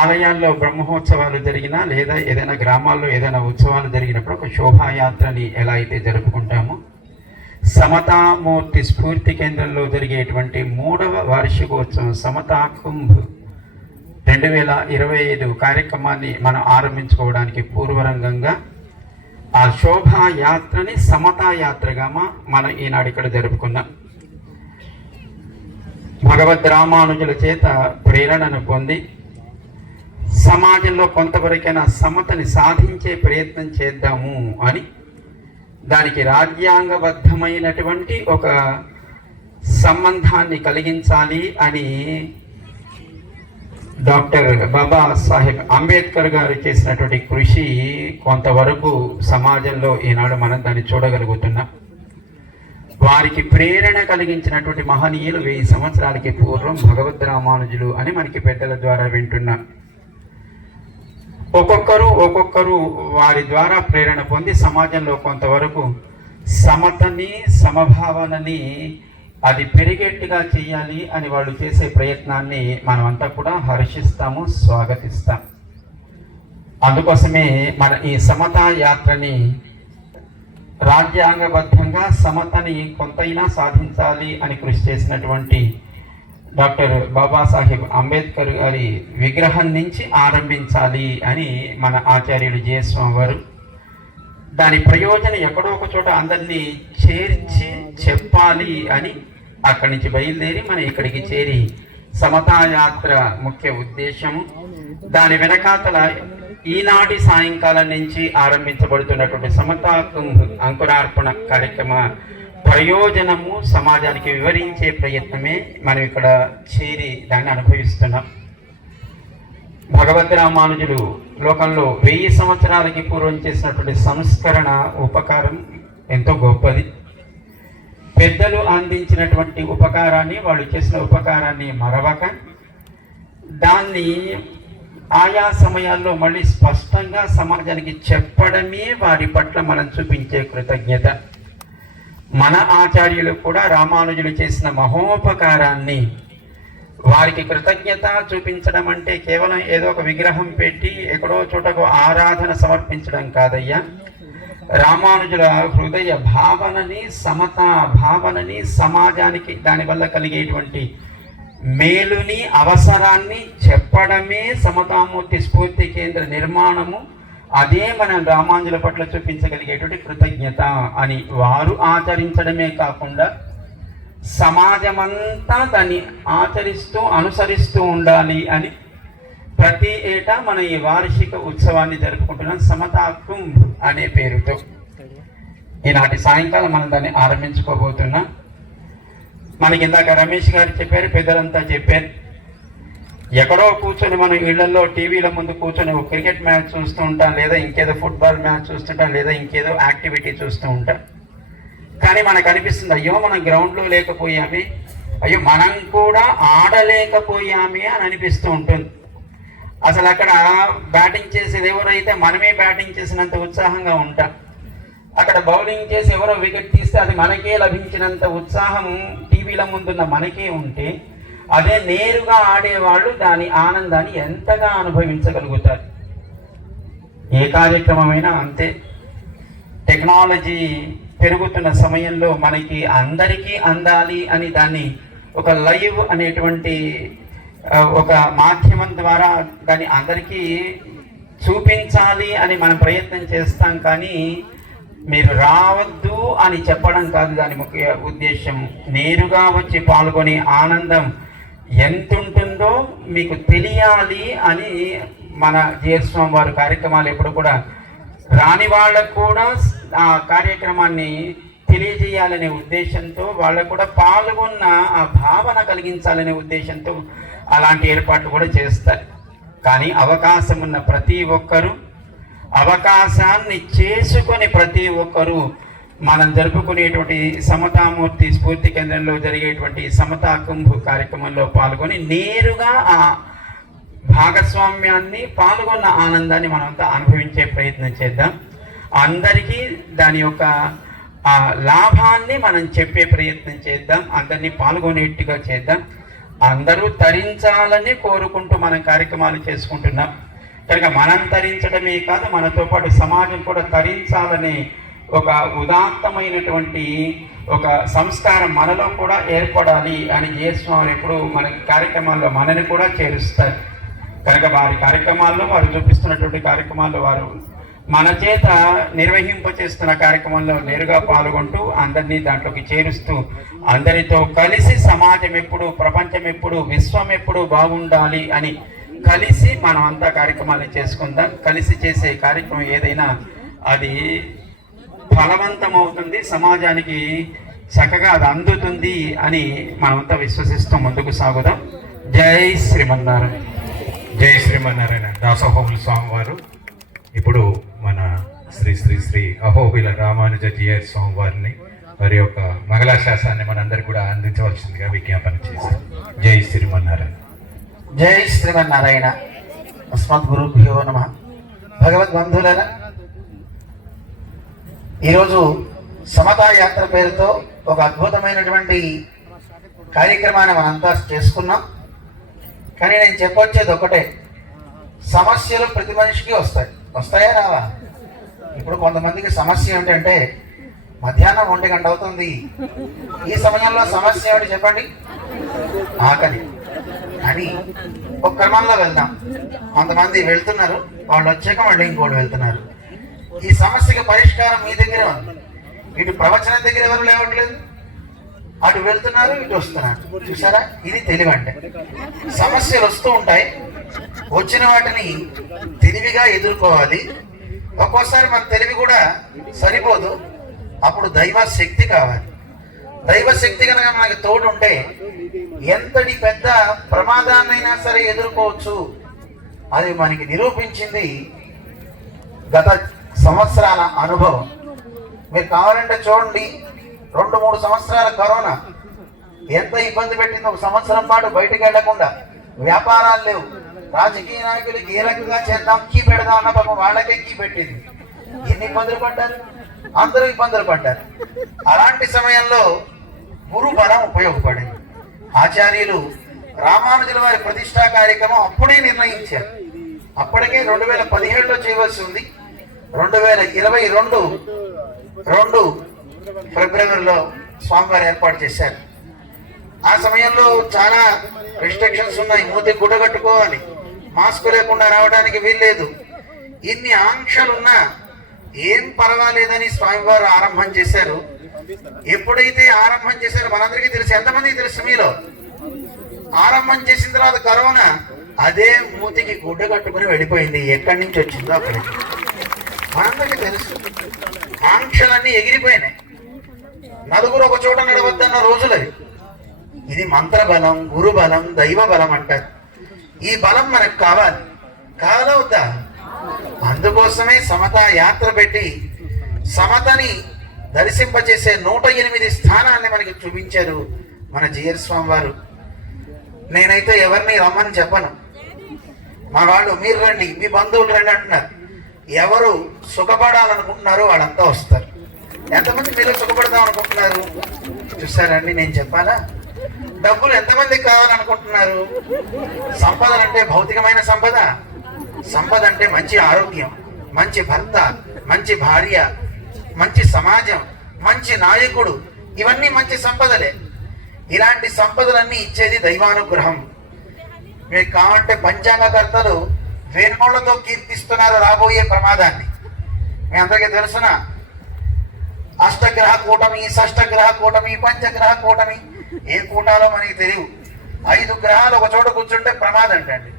ఆలయాల్లో బ్రహ్మోత్సవాలు జరిగినా లేదా ఏదైనా గ్రామాల్లో ఏదైనా ఉత్సవాలు జరిగినప్పుడు ఒక శోభాయాత్రని ఎలా అయితే జరుపుకుంటామో సమతామూర్తి స్ఫూర్తి కేంద్రంలో జరిగేటువంటి 3వ వార్షికోత్సవం సమతా కుంభ్ 2025 కార్యక్రమాన్ని మనం ఆరంభించుకోవడానికి పూర్వరంగంగా ఆ శోభాయాత్రని సమతా యాత్రగా మనం ఈనాడు ఇక్కడ జరుపుకున్నాం. భగవద్ రామానుజుల చేత ప్రేరణను పొంది సమాజంలో కొంతవరకైనా సమతని సాధించే ప్రయత్నం చేద్దాము అని దానికి రాజ్యాంగబద్ధమైనటువంటి ఒక సంబంధాన్ని కలిగించాలి అని డాక్టర్ బాబా సాహెబ్ అంబేద్కర్ గారు చేసినటువంటి కృషి కొంతవరకు సమాజంలో ఈనాడు మనం దాన్ని చూడగలుగుతున్నాం. వారికి ప్రేరణ కలిగించినటువంటి మహనీయులు 1000 సంవత్సరాలకి పూర్వం భగవద్ రామానుజులు అని మనకి పెద్దల ద్వారా వింటున్నాం. ఒక్కొక్కరు వారి ద్వారా ప్రేరణ పొంది సమాజంలో కొంతవరకు సమతని సమభావనని అది పెరిగేట్టుగా చేయాలి అని వాళ్ళు చేసే ప్రయత్నాన్ని మనమంతా కూడా హర్షిస్తాము, స్వాగతిస్తాం. అందుకోసమే మన ఈ సమతా యాత్రని రాజ్యాంగబద్ధంగా సమతని కొంతైనా సాధించాలి అని కృషి చేసినటువంటి డాక్టర్ బాబాసాహెబ్ అంబేద్కర్ గారి విగ్రహం నుంచి ఆరంభించాలి అని మన ఆచార్యులు జయస్వామి వారు దాని ప్రయోజనం ఎక్కడో ఒక చోట అందరినీ చేర్చి చెప్పాలి అని అక్కడి నుంచి బయలుదేరి మనం ఇక్కడికి చేరి సమతా యాత్ర ముఖ్య ఉద్దేశము దాని వెనకాతల ఈనాటి సాయంకాలం నుంచి ఆరంభించబడుతున్నటువంటి సమతా కుంభ్ అంకురార్పణ కార్యక్రమ ప్రయోజనము సమాజానికి వివరించే ప్రయత్నమే మనం ఇక్కడ చేరి దాన్ని అనుభవిస్తున్నాం. భగవద్ రామానుజులు లోకంలో 1000 సంవత్సరాలకి పూర్వం చేసినటువంటి సంస్కరణ ఉపకారం ఎంతో గొప్పది. పెద్దలు అందించినటువంటి ఉపకారాన్ని, వాళ్ళు చేసిన ఉపకారాన్ని మరవక దాన్ని ఆయా సమయాల్లో మళ్ళీ స్పష్టంగా సమాజానికి చెప్పడమే వారి పట్ల మనం చూపించే కృతజ్ఞత. మన ఆచార్యులు కూడా రామానుజులు చేసిన మహోపకారాన్ని వారికి కృతజ్ఞత చూపించడం అంటే కేవలం ఏదో ఒక విగ్రహం పెట్టి ఎక్కడో చోటకు ఆరాధన సమర్పించడం కాదయ్యా. రామానుజుల హృదయ భావనని, సమతా భావనని, సమాజానికి దానివల్ల కలిగేటువంటి మేలుని, అవసరాన్ని చెప్పడమే సమతామూర్తి స్ఫూర్తి కేంద్ర నిర్మాణము. అదే మనం రామానుజుల పట్ల చూపించగలిగేటువంటి కృతజ్ఞత అని వారు ఆచరించడమే కాకుండా సమాజమంతా దాన్ని ఆచరిస్తూ అనుసరిస్తూ ఉండాలి అని ప్రతి ఏటా మనం ఈ వార్షిక ఉత్సవాన్ని జరుపుకుంటున్నాం సమతా కుంభ్ అనే పేరుతో. ఈనాటి సాయంకాలం మనం దాన్ని ఆరంభించుకోబోతున్నాం. మనకి ఇందాక రమేష్ గారు చెప్పారు, పెద్దలంతా చెప్పారు, ఎక్కడో కూర్చొని మనం ఇళ్లలో టీవీల ముందు కూర్చొని ఒక క్రికెట్ మ్యాచ్ చూస్తూ ఉంటాం, లేదా ఇంకేదో ఫుట్బాల్ మ్యాచ్ చూస్తుంటాం, లేదా ఇంకేదో యాక్టివిటీ చూస్తూ ఉంటాం. కానీ మనకు అనిపిస్తుంది, అయ్యో మనం గ్రౌండ్లో లేకపోయామే, అయ్యో మనం కూడా ఆడలేకపోయామే అని అనిపిస్తూ ఉంటుంది. అసలు అక్కడ బ్యాటింగ్ చేసేది ఎవరైతే మనమే బ్యాటింగ్ చేసినంత ఉత్సాహంగా ఉంటాం. అక్కడ బౌలింగ్ చేసి ఎవరో వికెట్ తీస్తే అది మనకే లభించినంత ఉత్సాహం టీవీల ముందున్న మనకే ఉంటే, అదే నేరుగా ఆడేవాళ్ళు దాని ఆనందాన్ని ఎంతగా అనుభవించగలుగుతారు. ఏ కార్యక్రమమైనా అంతే. టెక్నాలజీ పెరుగుతున్న సమయంలో మనకి అందరికీ అందాలి అని దాన్ని ఒక లైవ్ అనేటువంటి ఒక మాధ్యమం ద్వారా దాన్ని అందరికీ చూపించాలి అని మనం ప్రయత్నం చేస్తాం. కానీ మీరు రావద్దు అని చెప్పడం కాదు దాని ముఖ్య ఉద్దేశం. నేరుగా వచ్చి పాల్గొనే ఆనందం ఎంత ఉంటుందో మీకు తెలియాలి అని మన జిఎస్ స్వామి వారి కార్యక్రమాలు ఎప్పుడు కూడా రాని వాళ్ళకు కూడా ఆ కార్యక్రమాన్ని తెలియజేయాలనే ఉద్దేశంతో, వాళ్ళకు కూడా పాల్గొన్న ఆ భావన కలిగించాలనే ఉద్దేశంతో అలాంటి ఏర్పాట్లు కూడా చేస్తారు. కానీ అవకాశం ఉన్న ప్రతి ఒక్కరూ, అవకాశాన్ని చేసుకొని ప్రతి ఒక్కరూ మనం జరుపుకునేటువంటి సమతామూర్తి స్ఫూర్తి కేంద్రంలో జరిగేటువంటి సమతా కుంభ కార్యక్రమంలో పాల్గొని నేరుగా ఆ భాగస్వామ్యాన్ని, పాల్గొన్న ఆనందాన్ని మనంతా అనుభవించే ప్రయత్నం చేద్దాం. అందరికీ దాని యొక్క లాభాన్ని మనం చెప్పే ప్రయత్నం చేద్దాం. అందరినీ పాల్గొనేట్టుగా చేద్దాం. అందరూ తరించాలని కోరుకుంటూ మనం కార్యక్రమాలు చేసుకుంటున్నాం. కనుక మనం తరించడమే కాదు, మనతో పాటు సమాజం కూడా తరించాలనే ఒక ఉదాత్తమైనటువంటి ఒక సంస్కారం మనలో కూడా ఏర్పడాలి అని జిఎస్ ఎప్పుడు మన కార్యక్రమాల్లో మనని కూడా చేరుస్తారు. కనుక వారి కార్యక్రమాల్లో, వారు చూపిస్తున్నటువంటి కార్యక్రమాల్లో, వారు మన చేత నిర్వహింపచేస్తున్న కార్యక్రమంలో నేరుగా పాల్గొంటూ అందరినీ దాంట్లోకి చేరుస్తూ, అందరితో కలిసి సమాజం ఎప్పుడు, ప్రపంచం ఎప్పుడు, విశ్వం ఎప్పుడు బాగుండాలి అని కలిసి మనం అంతా కార్యక్రమాలు చేసుకుందాం. కలిసి చేసే కార్యక్రమం ఏదైనా అది ఫలవంతం అవుతుంది, సమాజానికి చక్కగా అది అందుతుంది అని మనమంతా విశ్వసిస్తూ ముందుకు సాగుదాం. జై శ్రీమన్నారాయణ. జై శ్రీమన్నారాయణ. దాసోహముల స్వామివారు ఇప్పుడు మన శ్రీ శ్రీ శ్రీ అహోబిల రామానుజ జిఎస్ స్వామివారిని వారి యొక్క మంగళాశాసనాన్ని మనందరికీ కూడా అందించవలసిందిగా విజ్ఞాపన చేశారు. జై శ్రీమన్నారాయణ. జై శ్రీమన్నారాయణ. అస్మద్ గురుభ్యో నమః. భగవద్బంధువులారా, ఈరోజు సమతా యాత్ర పేరుతో ఒక అద్భుతమైనటువంటి కార్యక్రమాన్ని మనంతా చేసుకున్నాం. కానీ నేను చెప్పొచ్చేది ఒకటే, సమస్యలు ప్రతి మనిషికి వస్తాయా రావా? ఇప్పుడు కొంతమందికి సమస్య ఏంటంటే మధ్యాహ్నం 1 గంట అవుతుంది, ఈ సమయంలో సమస్య ఏమిటి చెప్పండి? ఆకలి అని ఒక క్రమంలో వెళ్దాం. కొంతమంది వెళ్తున్నారు, వాళ్ళు వచ్చాక మళ్ళీ ఇంకోటి వెళ్తున్నారు. ఈ సమస్యకి పరిష్కారం మీ దగ్గరే ఉంది. ఇటు ప్రవచనం దగ్గర ఎవరు లేవట్లేదు, అటు వెళ్తున్నారు, ఇటు వస్తున్నారు. చూసారా, ఇది తెలివి అంటే. సమస్యలు వస్తూ ఉంటాయి, వచ్చిన వాటిని తెలివిగా ఎదుర్కోవాలి. ఒక్కోసారి మన తెలివి కూడా సరిపోదు, అప్పుడు దైవ శక్తి కావాలి. దైవ శక్తి కనుక మనకి తోడు ఉంటే ఎంతటి పెద్ద ప్రమాదాన్నైనా సరే ఎదుర్కోవచ్చు. అది మనకి నిరూపించింది గత సంవత్సరాల అనుభవం. మీరు కావాలంటే చూడండి, 2-3 సంవత్సరాల కరోనా ఎంత ఇబ్బంది పెట్టింది. ఒక సంవత్సరం పాటు బయటకు వెళ్లకుండా, వ్యాపారాలు లేవు, రాజకీయ నాయకులకి ఏ రకంగా చేద్దాం, కీ పెడదాం అన్న పాపం వాళ్ళకే కీ పెట్టింది. ఎన్ని ఇబ్బందులు పడ్డారు, అందరూ ఇబ్బందులు పడ్డారు. అలాంటి సమయంలో గురు బలం ఉపయోగపడింది. ఆచార్యులు రామానుజుల వారి ప్రతిష్టా కార్యక్రమం అప్పుడే నిర్ణయించారు. అప్పటికే 2017లో చేయవలసి ఉంది. 2022 ఫిబ్రవరిలో స్వామివారు ఏర్పాటు చేశారు. ఆ సమయంలో చాలా రిస్ట్రిక్షన్స్ ఉన్నాయి. మూతి గుడ్డ కట్టుకోవాలి, మాస్క్ లేకుండా రావడానికి వీల్లేదు. ఇన్ని ఆంక్షలున్నా ఏం పర్వాలేదని స్వామివారు ఆరంభం చేశారు. ఎప్పుడైతే ఆరంభం చేశారో మనందరికీ తెలుసు. ఎంతమందికి తెలుసు మీలో? ఆరంభం చేసిన తర్వాత కరోనా అదే మూతికి గుడ్డ కట్టుకుని వెళ్ళిపోయింది. ఎక్కడి నుంచి వచ్చిందో అక్కడికి మనందరికీ తెలుసు. ఆంక్షలన్నీ ఎగిరిపోయినాయి. నలుగురు ఒక చోట నడవద్దన్న రోజులవి. ఇది మంత్ర బలం, గురు బలం, దైవ బలం అంటారు. ఈ బలం మనకు కావాలి. కావాలా వద్దా? అందుకోసమే సమతా యాత్ర పెట్టి సమతని దర్శింపచేసే 108 స్థానాన్ని మనకి చూపించారు మన జిఆర్ స్వామి వారు. నేనైతే ఎవరిని రమ్మని చెప్పను. మా వాళ్ళు మీరు రండి, మీ బంధువులు రండి అంటున్నారు. ఎవరు సుఖపడాలనుకుంటున్నారో వాళ్ళంతా వస్తారు. ఎంతమంది మీరు సుఖపడదాం అనుకుంటున్నారు? చూసారండి, నేను చెప్పాలా? డబ్బులు ఎంతమందికి కావాలనుకుంటున్నారు? సంపదలు అంటే భౌతికమైన సంపద. సంపద అంటే మంచి ఆరోగ్యం, మంచి భర్త, మంచి భార్య, మంచి సమాజం, మంచి నాయకుడు, ఇవన్నీ మంచి సంపదలే. ఇలాంటి సంపదలన్నీ ఇచ్చేది దైవానుగ్రహం. మీకు కావాలంటే పంచాంగకర్తలు వేణుగోళ్లతో కీర్తిస్తున్నారు రాబోయే ప్రమాదాన్ని. మీ అందరికీ తెలుసునా? అష్టగ్రహ కూటమి, షష్టగ్రహ కూటమి, పంచగ్రహ కూటమి. ఏ కూటాలో మనకి తెలియవు. 5 గ్రహాలు ఒక చోట కూర్చుంటే ప్రమాదం అంటండి.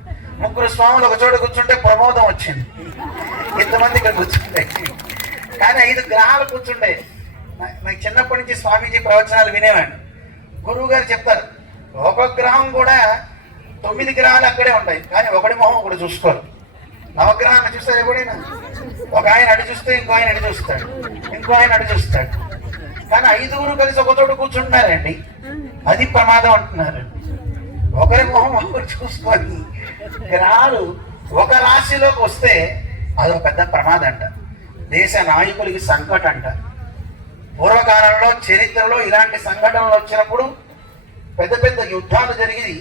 3 స్వాములు ఒక చోట కూర్చుంటే ప్రమోదం వచ్చింది. ఇంతమంది ఇక్కడ కూర్చుంటే, కానీ 5 గ్రహాలు కూర్చుంటే. నాకు చిన్నప్పటి నుంచి స్వామీజీ ప్రవచనాలు వినేవాడిని. గురువు గారు చెప్తారు, ఒక గ్రహం కూడా 9 గ్రహాలు అక్కడే ఉంటాయి, కానీ ఒకటి మొహం ఒకటి చూసుకోరు. నవగ్రహాన్ని చూస్తారు ఎప్పుడైనా? ఒక ఆయన అడి చూస్తే ఇంకో ఆయన అడి చూస్తాడు, ఇంకో ఆయన అడి చూస్తాడు. కానీ 5 కలిసి ఒక చోట కూర్చుంటున్నారండి, అది ప్రమాదం అంటున్నారు. ఒకరి మొహం ఒకరు చూసుకొని గ్రహాలు ఒక రాశిలోకి వస్తే అదొక పెద్ద ప్రమాదం అంట. దేశ నాయకులకి సంకటం అంట. పూర్వకాలంలో చరిత్రలో ఇలాంటి సంఘటనలు వచ్చినప్పుడు పెద్ద పెద్ద యుద్ధాలు జరిగి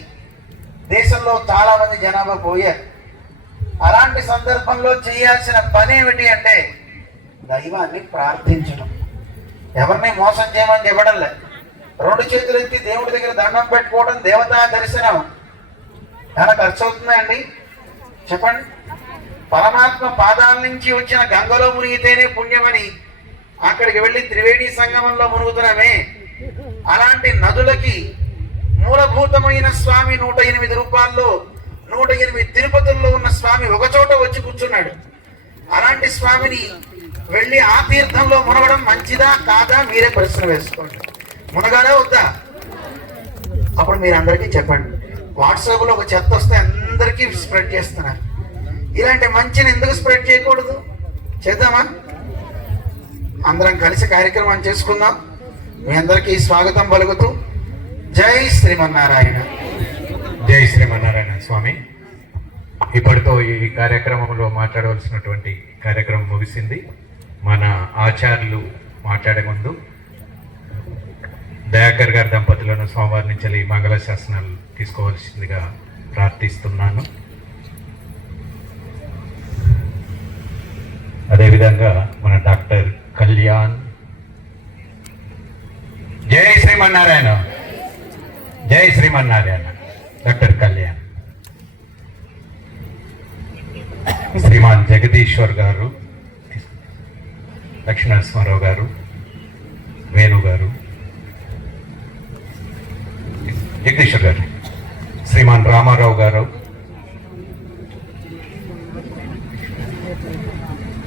దేశంలో చాలా మంది జనాభా పోయారు. అలాంటి సందర్భంలో చేయాల్సిన పని ఏమిటి అంటే దైవాన్ని ప్రార్థించడం. ఎవరిని మోసం చేయమని చెప్పడం లేదు. 2 చేతులు ఎత్తి దేవుడి దగ్గర దండం పెట్టుకోవడం దేవతా దర్శనం. ఏమైనా ఖర్చు అవుతుందండి? చెప్పండి. పరమాత్మ పాదాల నుంచి వచ్చిన గంగలో మునిగితేనే పుణ్యమని అక్కడికి వెళ్ళి త్రివేణి సంగమంలో మునుగుతున్నామే. అలాంటి నదులకి మూలభూతమైన స్వామి 108 రూపాల్లో 108 తిరుపతుల్లో ఉన్న స్వామి ఒక చోట వచ్చి కూర్చున్నాడు. అలాంటి స్వామిని వెళ్ళి ఆ తీర్థంలో మునగడం మంచిదా కాదా మీరే ప్రశ్న వేసుకోండి. మునగాడా వద్దా? అప్పుడు మీరు అందరికీ చెప్పండి. వాట్సాప్లో ఒక చెత్త వస్తే అందరికీ స్ప్రెడ్ చేస్తున్నారు. ఇలాంటి మంచిని ఎందుకు స్ప్రెడ్ చేయకూడదు? చేద్దామా? అందరం కలిసి కార్యక్రమం చేసుకుందాం. మీ అందరికీ స్వాగతం పలుకుతూ జై శ్రీమన్నారాయణ. జై శ్రీమన్నారాయణ. స్వామి, ఇప్పటితో ఈ కార్యక్రమంలో మాట్లాడవలసినటువంటి కార్యక్రమం ముగిసింది. మన ఆచార్యులు మాట్లాడే ముందు దయాకర్ గారి దంపతులను సోమవారం నుంచి మంగళ శాసనాలు తీసుకోవాల్సిందిగా ప్రార్థిస్తున్నాను. అదేవిధంగా మన డాక్టర్ కళ్యాణ్. జై శ్రీమన్నారాయణ. జై శ్రీమన్నారాయణ. డాక్టర్ కళ్యాణ్. శ్రీమాన్ జగదీశ్వర్ గారు, లక్ష్మీనరసింహారావు గారు, వేణు గారు, జగదీశ్వర్ గారు, శ్రీమాన్ రామారావు గారు,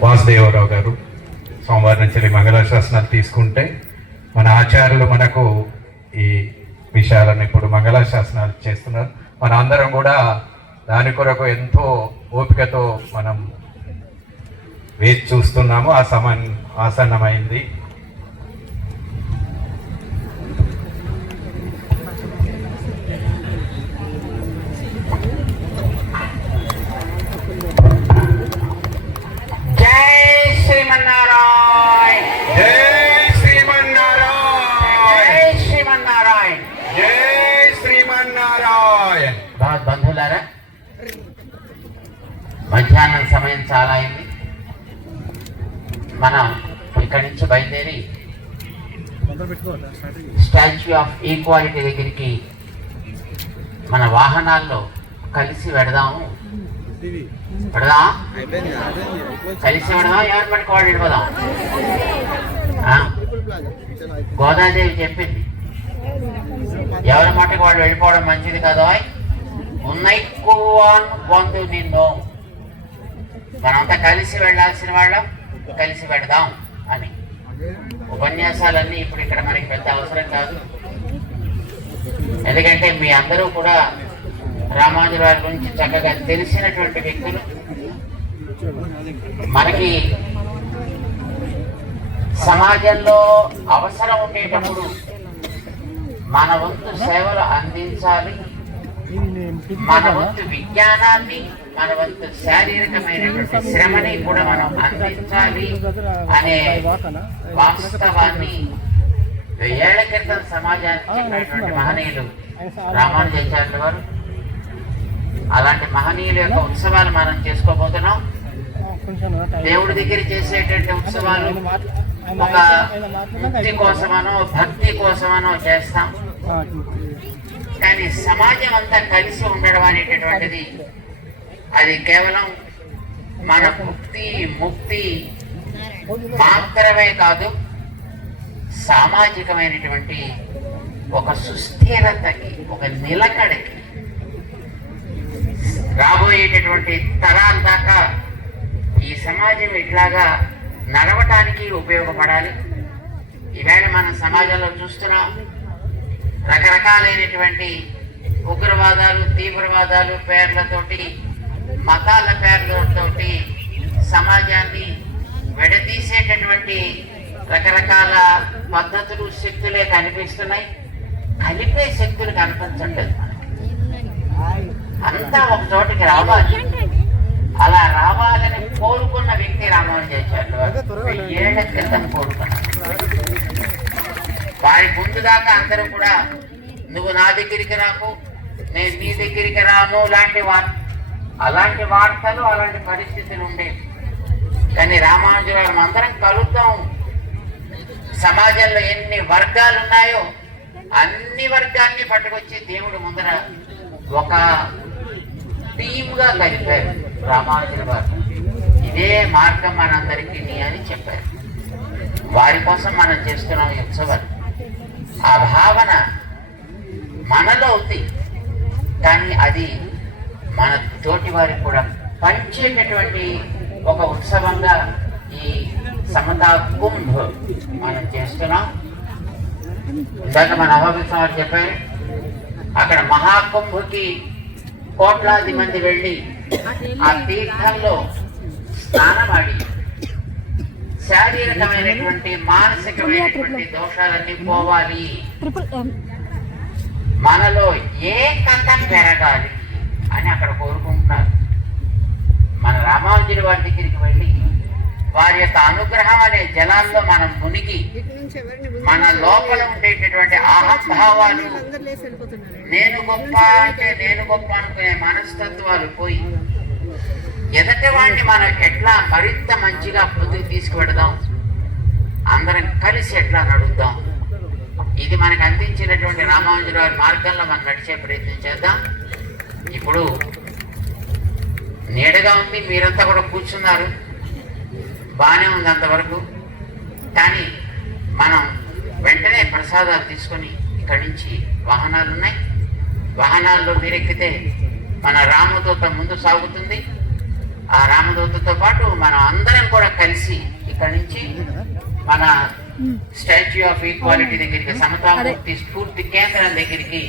వాసుదేవరావు గారు సోమవారం నుంచి మంగళాశాసనాలు తీసుకుంటే మన ఆచార్యులు మనకు ఈ విషయాలను ఇప్పుడు మంగళాశాసనాలు చేస్తున్నారు. మన అందరం కూడా దాని కొరకు ఎంతో ఓపికతో మనం వేచి చూస్తున్నాము. ఆ సమయం ఆసన్నమైంది. బంధువులారా, మధ్యాహ్నం సమయం చాలా అయింది. మనం ఇక్కడి నుంచి బయలుదేరి స్టాచ్యూ ఆఫ్ ఈక్వాలిటీ దగ్గరికి మన వాహనాల్లో కలిసి పెడదాము. కలిసి పెడదాం. ఎవరి మటుకు వాడు వెళ్ళిపోదాం. గోదాదేవి చెప్పింది, ఎవరి మటుకు వాడు వెళ్ళిపోవడం మంచిది కదా. బంధు నిన్ను మనంతా కలిసి వెళ్ళాల్సిన వాళ్ళం కలిసి పెడదాం అని. ఉపన్యాసాలన్నీ ఇప్పుడు ఇక్కడ మనకి పెద్ద అవసరం కాదు. ఎందుకంటే మీ అందరూ కూడా రామానుజుల వారి గురించి చక్కగా తెలిసినటువంటి వ్యక్తులు. మనకి సమాజంలో అవసరం ఉండేటప్పుడు మన వంతు సేవలు అందించాలి, మన వంతు విజ్ఞానాన్ని, మన వంతు శారీరకమైనటువంటి శ్రమని కూడా మనం అందించాలి అనే వాస్తవాన్ని 1000 ఏళ్ల క్రితం సమాజానికి చెప్పినటువంటి మహనీయులు రామానుజాచార్యుల వారు. అలాంటి మహనీయుల యొక్క ఉత్సవాలు మనం చేసుకోబోతున్నాం. దేవుడి దగ్గర చేసేటువంటి ఉత్సవాలు ఒక ముక్తి కోసమనో భక్తి కోసమనో చేస్తాం, కానీ సమాజం అంతా కలిసి ఉండడం అనేటటువంటిది అది కేవలం మన ముక్తి మాత్రమే కాదు, సామాజికమైనటువంటి ఒక సుస్థిరతకి, ఒక నిలకడకి, రాబోయేటటువంటి తరాల దాకా ఈ సమాజం ఇట్లాగా నడవటానికి ఉపయోగపడాలి. ఈవేళ మనం సమాజంలో చూస్తున్నాం, రకరకాలైనటువంటి ఉగ్రవాదాలు, తీవ్రవాదాలు పేర్లతోటి, మతాల పేర్లతోటి సమాజాన్ని విడదీసేటటువంటి రకరకాల పద్ధతులు, శక్తులే కనిపిస్తున్నాయి. కలిపే శక్తులు కనిపించట్లేదు. అంతా ఒక చోటికి రావాలి. అలా రావాలని కోరుకున్న వ్యక్తి రామానుజాచార్యులు వారు. 1000 ఏళ్ల క్రితం కోరుకున్నారు. వారి ముందు దాకా అందరూ కూడా నువ్వు నా దగ్గరికి రాకు, నేను నీ దగ్గరికి రాను అలాంటి వార్తలు, అలాంటి పరిస్థితులు ఉండేవి. కానీ రామానుజుల వారు అందరం కలుద్దాం, సమాజంలో ఎన్ని వర్గాలు ఉన్నాయో అన్ని వర్గాన్ని పట్టుకొచ్చి దేవుడు ముందర ఒక టీమ్గా కలిపారు రామానుజుల వారు. ఇదే మార్గం మనందరికీ అని చెప్పారు. వారి కోసం మనం చేస్తున్నాం ఈ ఉత్సవాలు. ఆ భావన మనలో ఉంది, కానీ అది మన తోటి వారికి కూడా పంచేటటువంటి ఒక ఉత్సవంగా ఈ సమతా కుంభ్ మనం చేస్తున్నాం. ఇందాక మన అభవిత్వాలు చెప్పారు, అక్కడ మహాకుంభకి కోట్లాది మంది వెళ్ళి ఆ తీర్థంలో స్నానమాడి శారీరకమైనటువంటి, మానసికమైనటువంటి దోషాలన్నీ పోవాలి, మనలో ఏకత పెరగాలి అని అక్కడ కోరుకుంటున్నారు. మన రామానుజుల వారి దగ్గరికి వెళ్ళి వారి యొక్క అనుగ్రహం అనే జలాల్లో మనం మునిగి మన లోపల ఉండేటటువంటి అహంభావాలు, నేను గొప్ప అంటే నేను గొప్ప అనుకునే మనస్తత్వాలు పోయి ఎదటి వాడిని మనం ఎట్లా మరింత మంచిగా ముందుకు తీసుకువెడదాం, అందరం కలిసి ఎట్లా నడుద్దాం, ఇది మనకు అందించినటువంటి రామానుజుల వారి మార్గంలో మనం నడిచే ప్రయత్నం చేద్దాం. ఇప్పుడు నీడగా ఉంది, మీరంతా కూడా కూర్చున్నారు, బాగానే ఉంది అంతవరకు. కానీ మనం వెంటనే ప్రసాదాలు తీసుకొని ఇక్కడి నుంచి వాహనాలు ఉన్నాయి, వాహనాల్లో మీరెక్కితే మన రామదూత ముందు సాగుతుంది. ఆ రామదూతతో పాటు మనం అందరం కూడా కలిసి ఇక్కడి నుంచి మన స్టాచ్యూ ఆఫ్ ఈక్వాలిటీ దగ్గరికి, సమతామూర్తి స్ఫూర్తి కేంద్రం దగ్గరికి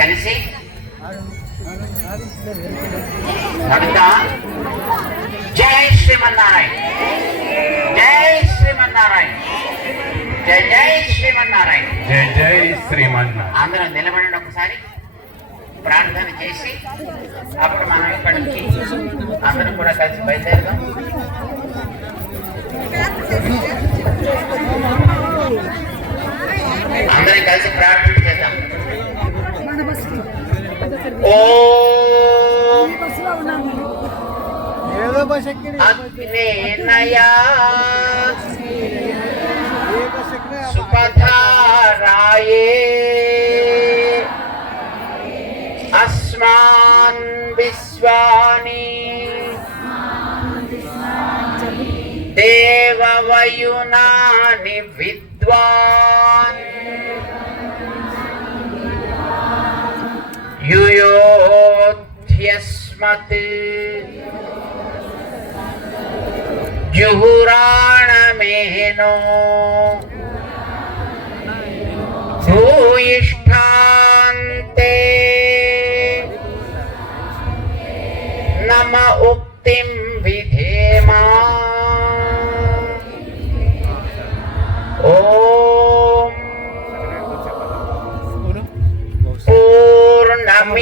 కలిసి నడుద్దాం. జై శ్రీమన్నారాయణ, జై శ్రీమన్నారాయణ, జై జై శ్రీమన్నారాయణ, జై జై శ్రీమన్నారాయణ. అందరం నిలబడండి, ఒకసారి ప్రార్థన చేసి అప్పుడు మనం ఇక్కడి నుంచి అందరం కూడా కలిసి బయలుదేరదాం. అందరం కలిసి ప్రార్థన చేద్దాం. ఓం అగ్నేనయా సుపథారాయే అస్మాన్ విశ్వాని దేవవయునాని విద్వాన్ యుయోధ్యస్మత్ జుహురాణమేనో భూయిష్ఠాంతే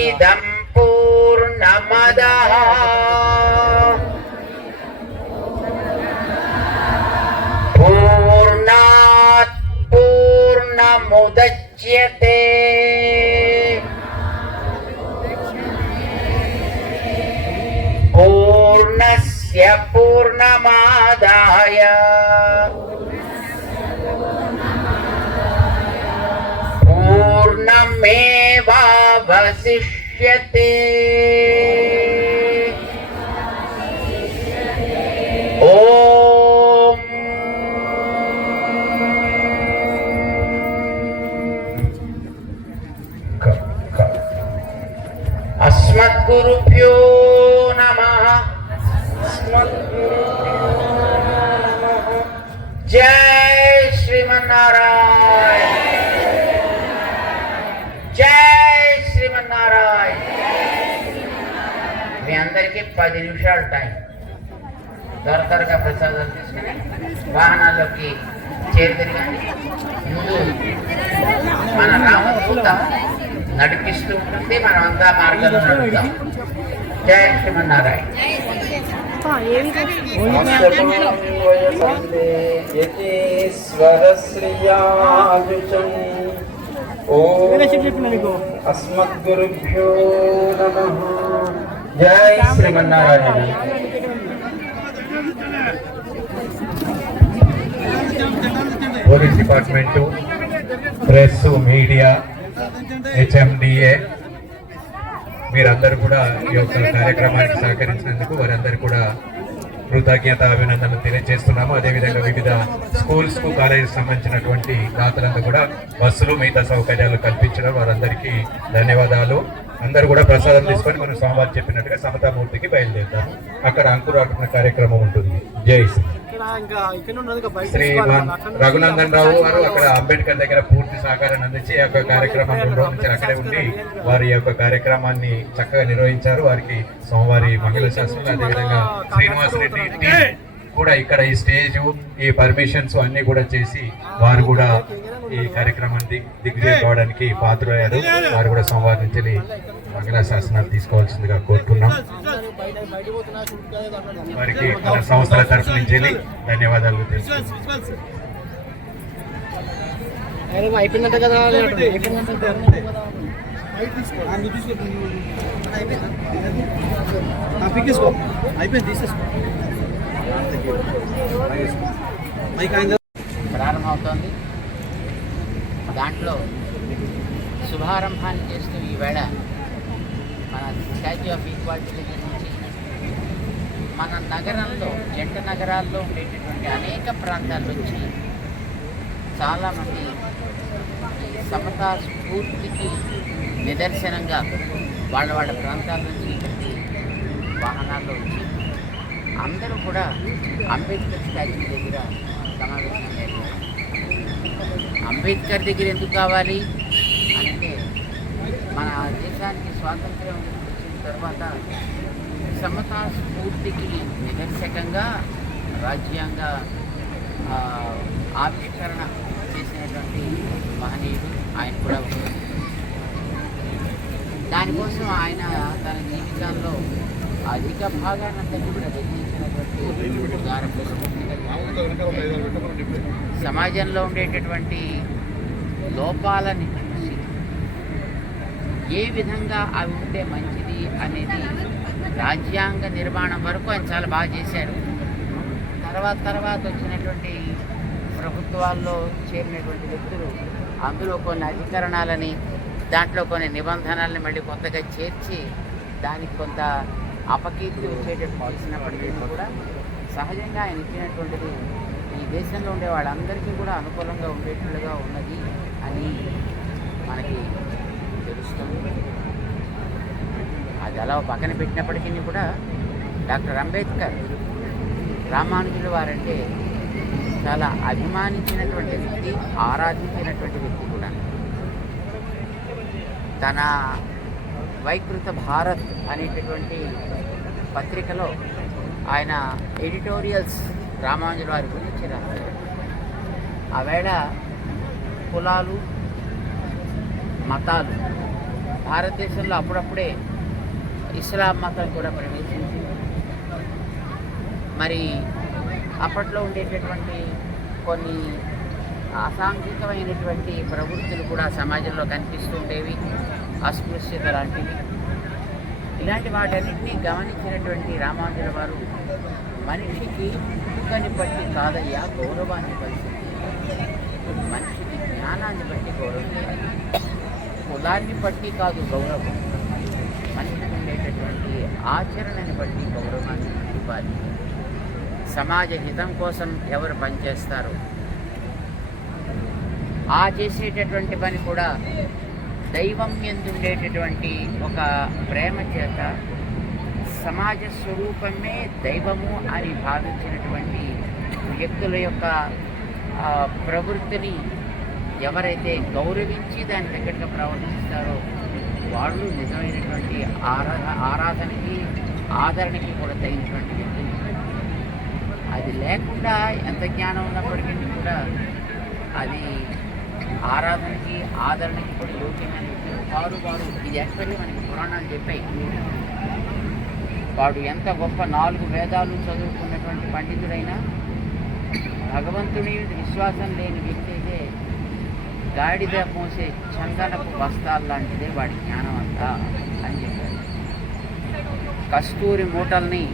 పూర్ణమిదం పూర్ణమదః పూర్ణాత్ పూర్ణముదచ్యతే పూర్ణస్య పూర్ణమాదాయ పూర్ణమేవావశిష్యతే. ఓం అస్మద్గురుభ్యో నమః. జై శ్రీమన్నారాయణ. జై శ్రీమన్నారాయణ. మీ అందరికీ 10 నిమిషాలు టైం. త్వరగా ప్రసాదాలు తీసుకుని వాహనాల్లోకి చేరుతిరిగాని ముందు మన రామదూత నడిపిస్తూ ఉంటుంది, మనం అంతా మార్గంలో నడుపుతాం. జై శ్రీమన్నారాయణ. అస్మద్గురుభ్యో నమః. జై Srimannarayana. Police department, press, media, HMDA మీరందరూ కూడా ఈ యొక్క కార్యక్రమానికి సహకరించినందుకు వారందరూ కూడా కృతజ్ఞత అభినందనలు తెలియజేస్తున్నాము. అదేవిధంగా వివిధ స్కూల్స్ కు కాలేజెస్ సంబంధించినటువంటి దాతలందరూ కూడా బస్సులు మిగతా సౌకర్యాలు కల్పించడం వారందరికీ ధన్యవాదాలు. అందరూ కూడా ప్రసాదం తీసుకొని మనం స్వామివారు చెప్పినట్టుగా సమతామూర్తికి బయలుదేరుతాము. అక్కడ అంకురార్పణ కార్యక్రమం ఉంటుంది. జై శ్రీ రఘునందన్ రావు గారు అక్కడ అంబేద్కర్ దగ్గర పూర్తి సహకారాన్ని అందించి ఈ యొక్క కార్యక్రమం 2 రోజుల నుంచి అక్కడే ఉండి వారి యొక్క కార్యక్రమాన్ని చక్కగా నిర్వహించారు. వారికి స్వామివారి మంగళ శాస్త్రం, అదేవిధంగా శ్రీనివాస్ రెడ్డి టీం కూడా ఇక్కడ ఈ స్టేజ్, ఈ పర్మిషన్స్ అన్ని కూడా చేసి వారు కూడా ఈ కార్యక్రమాన్ని దిగ్విజయం కావడానికి పాత్రయ్యారు. వారు కూడా సోమవారం నుంచి మంగళ శాసనాలు తీసుకోవాల్సిందిగా కోరుతున్నాం. వారికి మన సంస్థల తరఫు నుంచి ధన్యవాదాలు అయిపోయిందంట కదా. ప్రారంభమవుతోంది. దాంట్లో శుభారంభాన్ని చేస్తూ ఈవేళ మన స్టాచ్యూ ఆఫ్ ఈక్వాలిటీ దగ్గర నుంచి మన నగరంలో, జంట నగరాల్లో ఉండేటటువంటి అనేక ప్రాంతాల నుంచి చాలామంది సమతా స్ఫూర్తికి నిదర్శనంగా వాళ్ళ ప్రాంతాల నుంచి ఇక్కడికి వాహనాల్లో వచ్చి అందరూ కూడా అంబేద్కర్ స్టాచ్యూ దగ్గర సమావేశం జరిగారు. అంబేద్కర్ దగ్గర ఎందుకు కావాలి అంటే, మన దేశానికి స్వాతంత్ర్యం వచ్చిన తర్వాత సమతా స్ఫూర్తికి నిదర్శకంగా రాజ్యాంగ ఆవిష్కరణ చేసినటువంటి మహనీయుడు ఆయన కూడా ఉన్నారు. దానికోసం ఆయన తన జీవితాల్లో అధిక భాగానంతటి కూడా వెచ్చించినటువంటి సమాజంలో ఉండేటటువంటి లోపాలని చూసి ఏ విధంగా అవి ఉంటే మంచిది అనేది రాజ్యాంగ నిర్మాణం వరకు ఆయన చాలా బాగా చేశారు. తర్వాత వచ్చినటువంటి ప్రభుత్వాల్లో చేరినటువంటి వ్యక్తులు అందులో కొన్ని అధికరణాలని, దాంట్లో కొన్ని నిబంధనల్ని మళ్ళీ కొత్తగా చేర్చి దానికి కొంత అపకీర్తి వచ్చేటట్టు చేసినప్పటికీ కూడా సహజంగా ఆయన ఇచ్చినటువంటిది ఈ దేశంలో ఉండే వాళ్ళందరికీ కూడా అనుకూలంగా ఉండేట్లుగా ఉన్నది అని మనకి తెలుస్తుంది. అది అలా పక్కన పెట్టినప్పటికీ కూడా డాక్టర్ అంబేద్కర్ రామానుజుల వారంటే చాలా అభిమానించినటువంటి వ్యక్తి, ఆరాధించినటువంటి వ్యక్తి కూడా. తన వైకృత భారత్ అనేటటువంటి పత్రికలో ఆయన ఎడిటోరియల్స్ రామానుజుల వారి గురించి రాశారు. ఆవేళ కులాలు, మతాలు భారతదేశంలో అప్పుడప్పుడే ఇస్లాం మతం కూడా ప్రవేశించింది. మరి అప్పట్లో ఉండేటటువంటి కొన్ని అసాంఘికమైనటువంటి ప్రవృత్తులు కూడా సమాజంలో కనిపిస్తూ ఉండేవి, అస్పృశ్యత లాంటివి. ఇలాంటి వాటన్నిటినీ గమనించినటువంటి రామానుజుల వారు మనిషికి పుట్టుకని బట్టి కాదయ్యా గౌరవాన్ని పరిస్థితి, మనిషికి జ్ఞానాన్ని బట్టి గౌరవించాలి, కులాన్ని బట్టి కాదు గౌరవం, మనిషికి ఉండేటటువంటి ఆచరణని బట్టి గౌరవాన్ని ఇవ్వాలి. సమాజ హితం కోసం ఎవరు పనిచేస్తారో ఆ చేసేటటువంటి పని కూడా దైవం ఎందుండేటటువంటి ఒక ప్రేమ చేత సమాజ స్వరూపమే దైవము అని భావించినటువంటి వ్యక్తుల యొక్క ప్రవృత్తిని ఎవరైతే గౌరవించి దాని తగ్గట్టుగా ప్రవర్తిస్తారో వాళ్ళు నిజమైనటువంటి ఆరాధనకి ఆదరణకి కూడా తగినటువంటి వ్యక్తులు. అది లేకుండా ఎంత జ్ఞానం ఉన్నప్పటికీ కూడా అది ఆరాధనకి ఆదరణకి కూడా యోగ్యమైన వ్యక్తులు వారు ఇది యాక్చువల్లీ మనకి పురాణాలు చెప్పాయి. వాడు ఎంత గొప్ప 4 వేదాలు చదువుకున్నటువంటి పండితుడైనా భగవంతుని విశ్వాసం లేని వ్యక్తి అయితే గాడిద మోసే చందనపు బస్తాలు లాంటిదే వాడి జ్ఞానం అంతా అని చెప్పారు. కస్తూరి మూటల్ని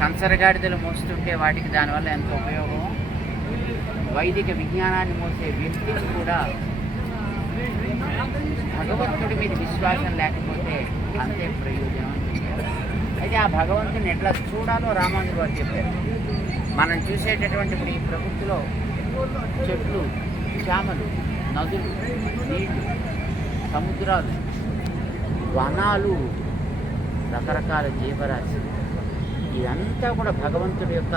కంచరగాడిదలు మోస్తుంటే వాటికి దానివల్ల ఎంత ఉపయోగం, వైదిక విజ్ఞానాన్ని మోసే వ్యక్తికి కూడా భగవంతుడి మీద విశ్వాసం లేకపోతే అంతే ప్రయోజనం అని చెప్పారు. అయితే ఆ భగవంతుని ఎట్లా చూడాలో రామానుజుల వారు చెప్పారు. మనం చూసేటటువంటి ఈ ప్రకృతిలో చెట్లు, చామలు, నదులు, నీళ్లు, సముద్రాలు, వనాలు, రకరకాల జీవరాశి, ఇదంతా కూడా భగవంతుడి యొక్క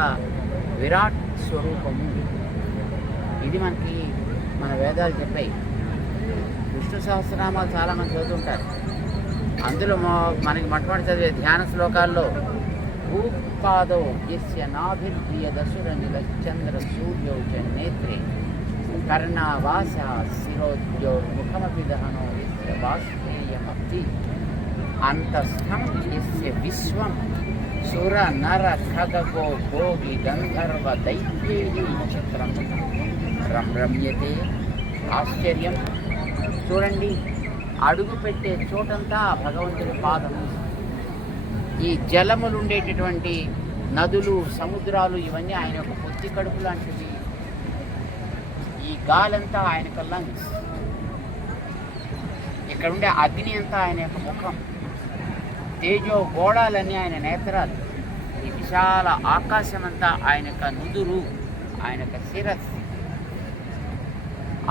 విరాట్ స్వరూపము. ఇది మనకి మన వేదాలు చెప్పాయి. విష్ణు సహస్రనామాలు చాలామంది చదువుతుంటారు. అందులో మనకి మొట్టమొదటి చదివే ధ్యాన శ్లోకాల్లో భూపాదో యస్య నాభిర్ప్రియదసురనిల చంద్ర సూర్యౌ చ నేత్రే కర్ణావాస శిరోద్యో ముఖమపి దహనో యస్య వాస్పేయమప్తి అంతస్థం యస్య విశ్వం సుర నర ఖగో భోగి గంధర్వ దైత్యేహి చిత్రం రమ్యతే. ఆశ్చర్యం చూడండి, అడుగు పెట్టే చోటంతా భగవంతుడి పాదము. ఈ జలములు ఉండేటటువంటి నదులు, సముద్రాలు ఇవన్నీ ఆయన యొక్క పొత్తి కడుపు లాంటివి. ఈ గాలంతా ఆయన యొక్క లంగ్స్, ఇక్కడ ఉండే అగ్ని అంతా ఆయన యొక్క ముఖం, తేజో గోళాలన్నీ ఆయన నేత్రాలు, ఈ విశాల ఆకాశమంతా ఆయన యొక్క నుదురు, ఆయన యొక్క శిరస్సు,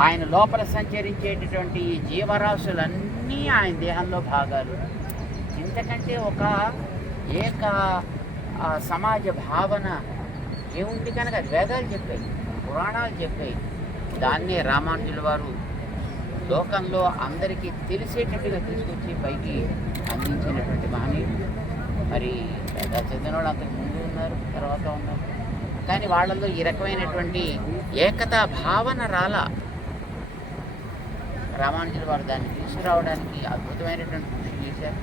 ఆయన లోపల సంచరించేటటువంటి ఈ జీవరాశులన్నీ ఆయన దేహంలో భాగాలు. ఇంతకంటే ఒక ఏక సమాజ భావన ఏముంది కనుక వేదాలు చెప్పాయి, పురాణాలు చెప్పాయి. దాన్నే రామానుజుల వారు లోకంలో అందరికీ తెలిసేటట్టుగా తీసుకొచ్చి పైకి అందించినటువంటి మహనీయుడు. మరి వేదాలు చదివిన వాళ్ళు అంతకు ముందు ఉన్నారు, తర్వాత ఉన్నారు, కానీ వాళ్ళల్లో ఈ రకమైనటువంటి ఏకతా భావన రాలా. రామానుజుల వారు దాన్ని తీసుకురావడానికి అద్భుతమైనటువంటి కృషి చేశారు.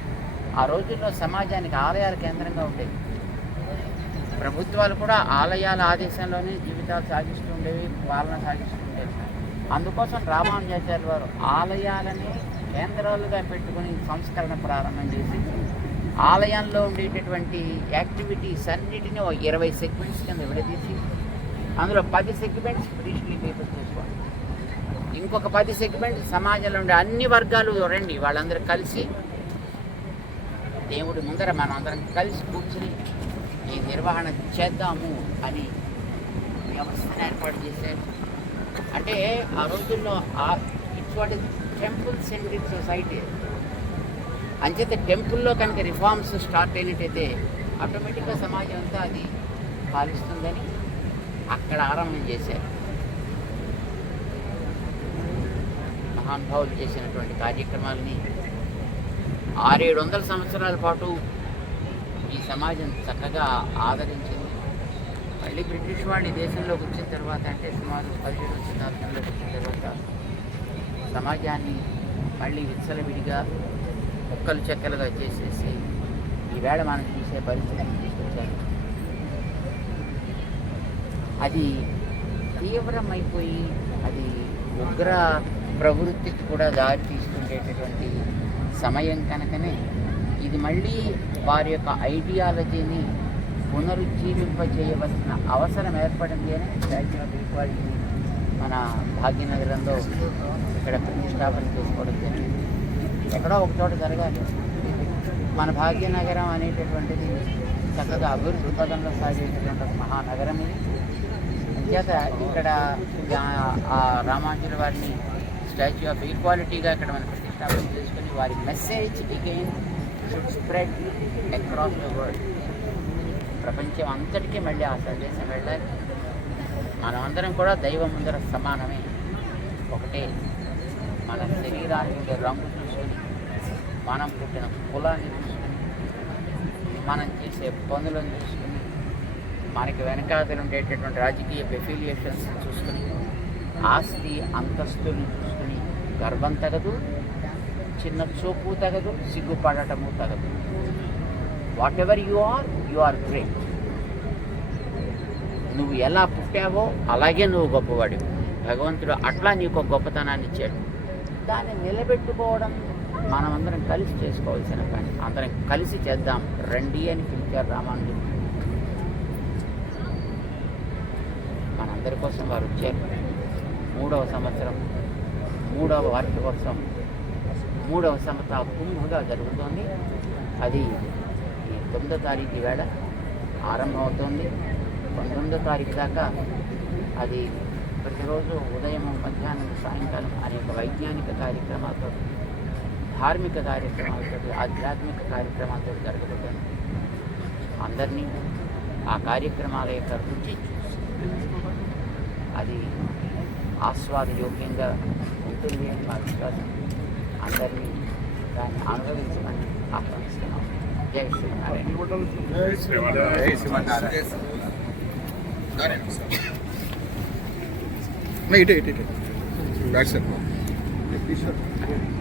ఆ రోజుల్లో సమాజానికి ఆలయాల కేంద్రంగా ఉండేవి. ప్రభుత్వాలు కూడా ఆలయాల ఆదేశంలోనే జీవితాలు సాగిస్తూ ఉండేవి, పాలన సాగిస్తూ ఉండేవి. అందుకోసం రామానుజాచార్య వారు ఆలయాలని కేంద్రాలుగా పెట్టుకుని సంస్కరణ ప్రారంభం చేసి ఆలయంలో ఉండేటటువంటి యాక్టివిటీస్ అన్నిటినీ 20 సెగ్మెంట్స్ కింద విడదీసి అందులో 10 సెగ్మెంట్స్ ప్రీస్ట్లీ పీపుల్ చేసుకోండి, ఇంకొక 10 సెగ్మెంట్స్ సమాజంలో ఉండే అన్ని వర్గాలు రండి, వాళ్ళందరూ కలిసి దేవుడి ముందర మనం అందరం కలిసి కూర్చుని ఈ నిర్వహణ చేద్దాము అని వ్యవస్థను ఏర్పాటు చేశారు. అంటే ఆ రోజుల్లో it's what is temple centric society. అంచేత టెంపుల్లో కనుక రిఫార్మ్స్ స్టార్ట్ అయినట్టయితే ఆటోమేటిక్గా సమాజం అంతా అది పాలిస్తుందని అక్కడ ఆరంభం చేశారు. మహానుభావులు చేసినటువంటి కార్యక్రమాలని 600-700 సంవత్సరాల పాటు ఈ సమాజం చక్కగా ఆదరించింది. మళ్ళీ బ్రిటిష్ వాళ్ళు ఈ దేశంలోకి వచ్చిన తర్వాత, అంటే సుమారు 17వ శతాబ్దంలోకి వచ్చిన తర్వాత సమాజాన్ని మళ్ళీ విచ్చలవిడిగా ముక్కలు చెక్కలుగా చేసేసి ఈవేళ మనం తీసే పరిస్థితిని తీసుకొచ్చారు. అది తీవ్రమైపోయి అది ఉగ్ర ప్రవృత్తికి కూడా దారి తీసుకునేటటువంటి సమయం కనుకనే ఇది మళ్ళీ వారి యొక్క ఐడియాలజీని పునరుజ్జీవింపజేయవలసిన అవసరం ఏర్పడింది అని స్టాచ్యూ ఆఫ్ ఈక్వాలిటీ మన భాగ్యనగరంలో ఇక్కడ ప్రతిష్టాపన చేసుకోవడం జరిగింది. ఎక్కడో ఒక చోట జరగాలి. మన భాగ్యనగరం అనేటటువంటిది చక్కగా అభివృద్ధి పదంలో సాగేటటువంటి ఒక మహానగరం ఇది. అంచేత ఇక్కడ రామానుజుల వారిని స్టాచ్యూ ఆఫ్ ఈక్వాలిటీగా ఇక్కడ మనం ప్రతిష్టాపన చేసుకుని వారి message again should spread across the world. ప్రపంచం అంతటికీ మళ్ళీ ఆ సందేశం వెళ్ళాలి. మనమందరం కూడా దైవం ముందర సమానమే, ఒకటే. మన శరీరాన్ని ఉండే రంగు చూసుకుని, మనం పుట్టిన కులాన్ని చూసుకుని, మనం చేసే పనులను చూసుకుని, మనకి వెనకాతలు ఉండేటటువంటి రాజకీయ ఎఫిలియేషన్స్ చూసుకుని, ఆస్తి అంతస్తులు చూసుకుని గర్వం తగదు, చిన్న చూపు తగదు, సిగ్గుపడటము తగదు. Whatever you are great. నువ్వు ఎలా పుట్టావో అలాగే నువ్వు గొప్పవాడివి. భగవంతుడు అట్లా నీకు గొప్పతనాన్ని ఇచ్చాడు. దాన్ని నిలబెట్టుకోవడం మనమందరం కలిసి చేసుకోవాల్సిన పని. అందరం కలిసి చేద్దాం రండి అని పిలిచారు రామానుజులు. మనందరి కోసం వారు వచ్చారు. 3వ సంవత్సరం 3వ వార్షికోత్సవం 3వ సంవత్సర కుంభగా జరుగుతోంది. అది ఈ 9వ తారీఖు వేళ ఆరంభమవుతోంది. 19వ తారీఖు దాకా అది ప్రతిరోజు ఉదయం, మధ్యాహ్నం, సాయంకాలం అనేక వైజ్ఞానిక కార్యక్రమాలతో, ధార్మిక కార్యక్రమాలతో, ఆధ్యాత్మిక కార్యక్రమాలతో జరగబోతుంది. అందరినీ ఆ కార్యక్రమాల యొక్క రుచి చూసి అది ఆస్వాదయోగ్యంగా ఉంటుంది అని మా విశ్వాసం. అందరినీ దాన్ని అనుభవించమని ఆహ్వానిస్తున్నాం. జై శ్రీమన్నారాయణ.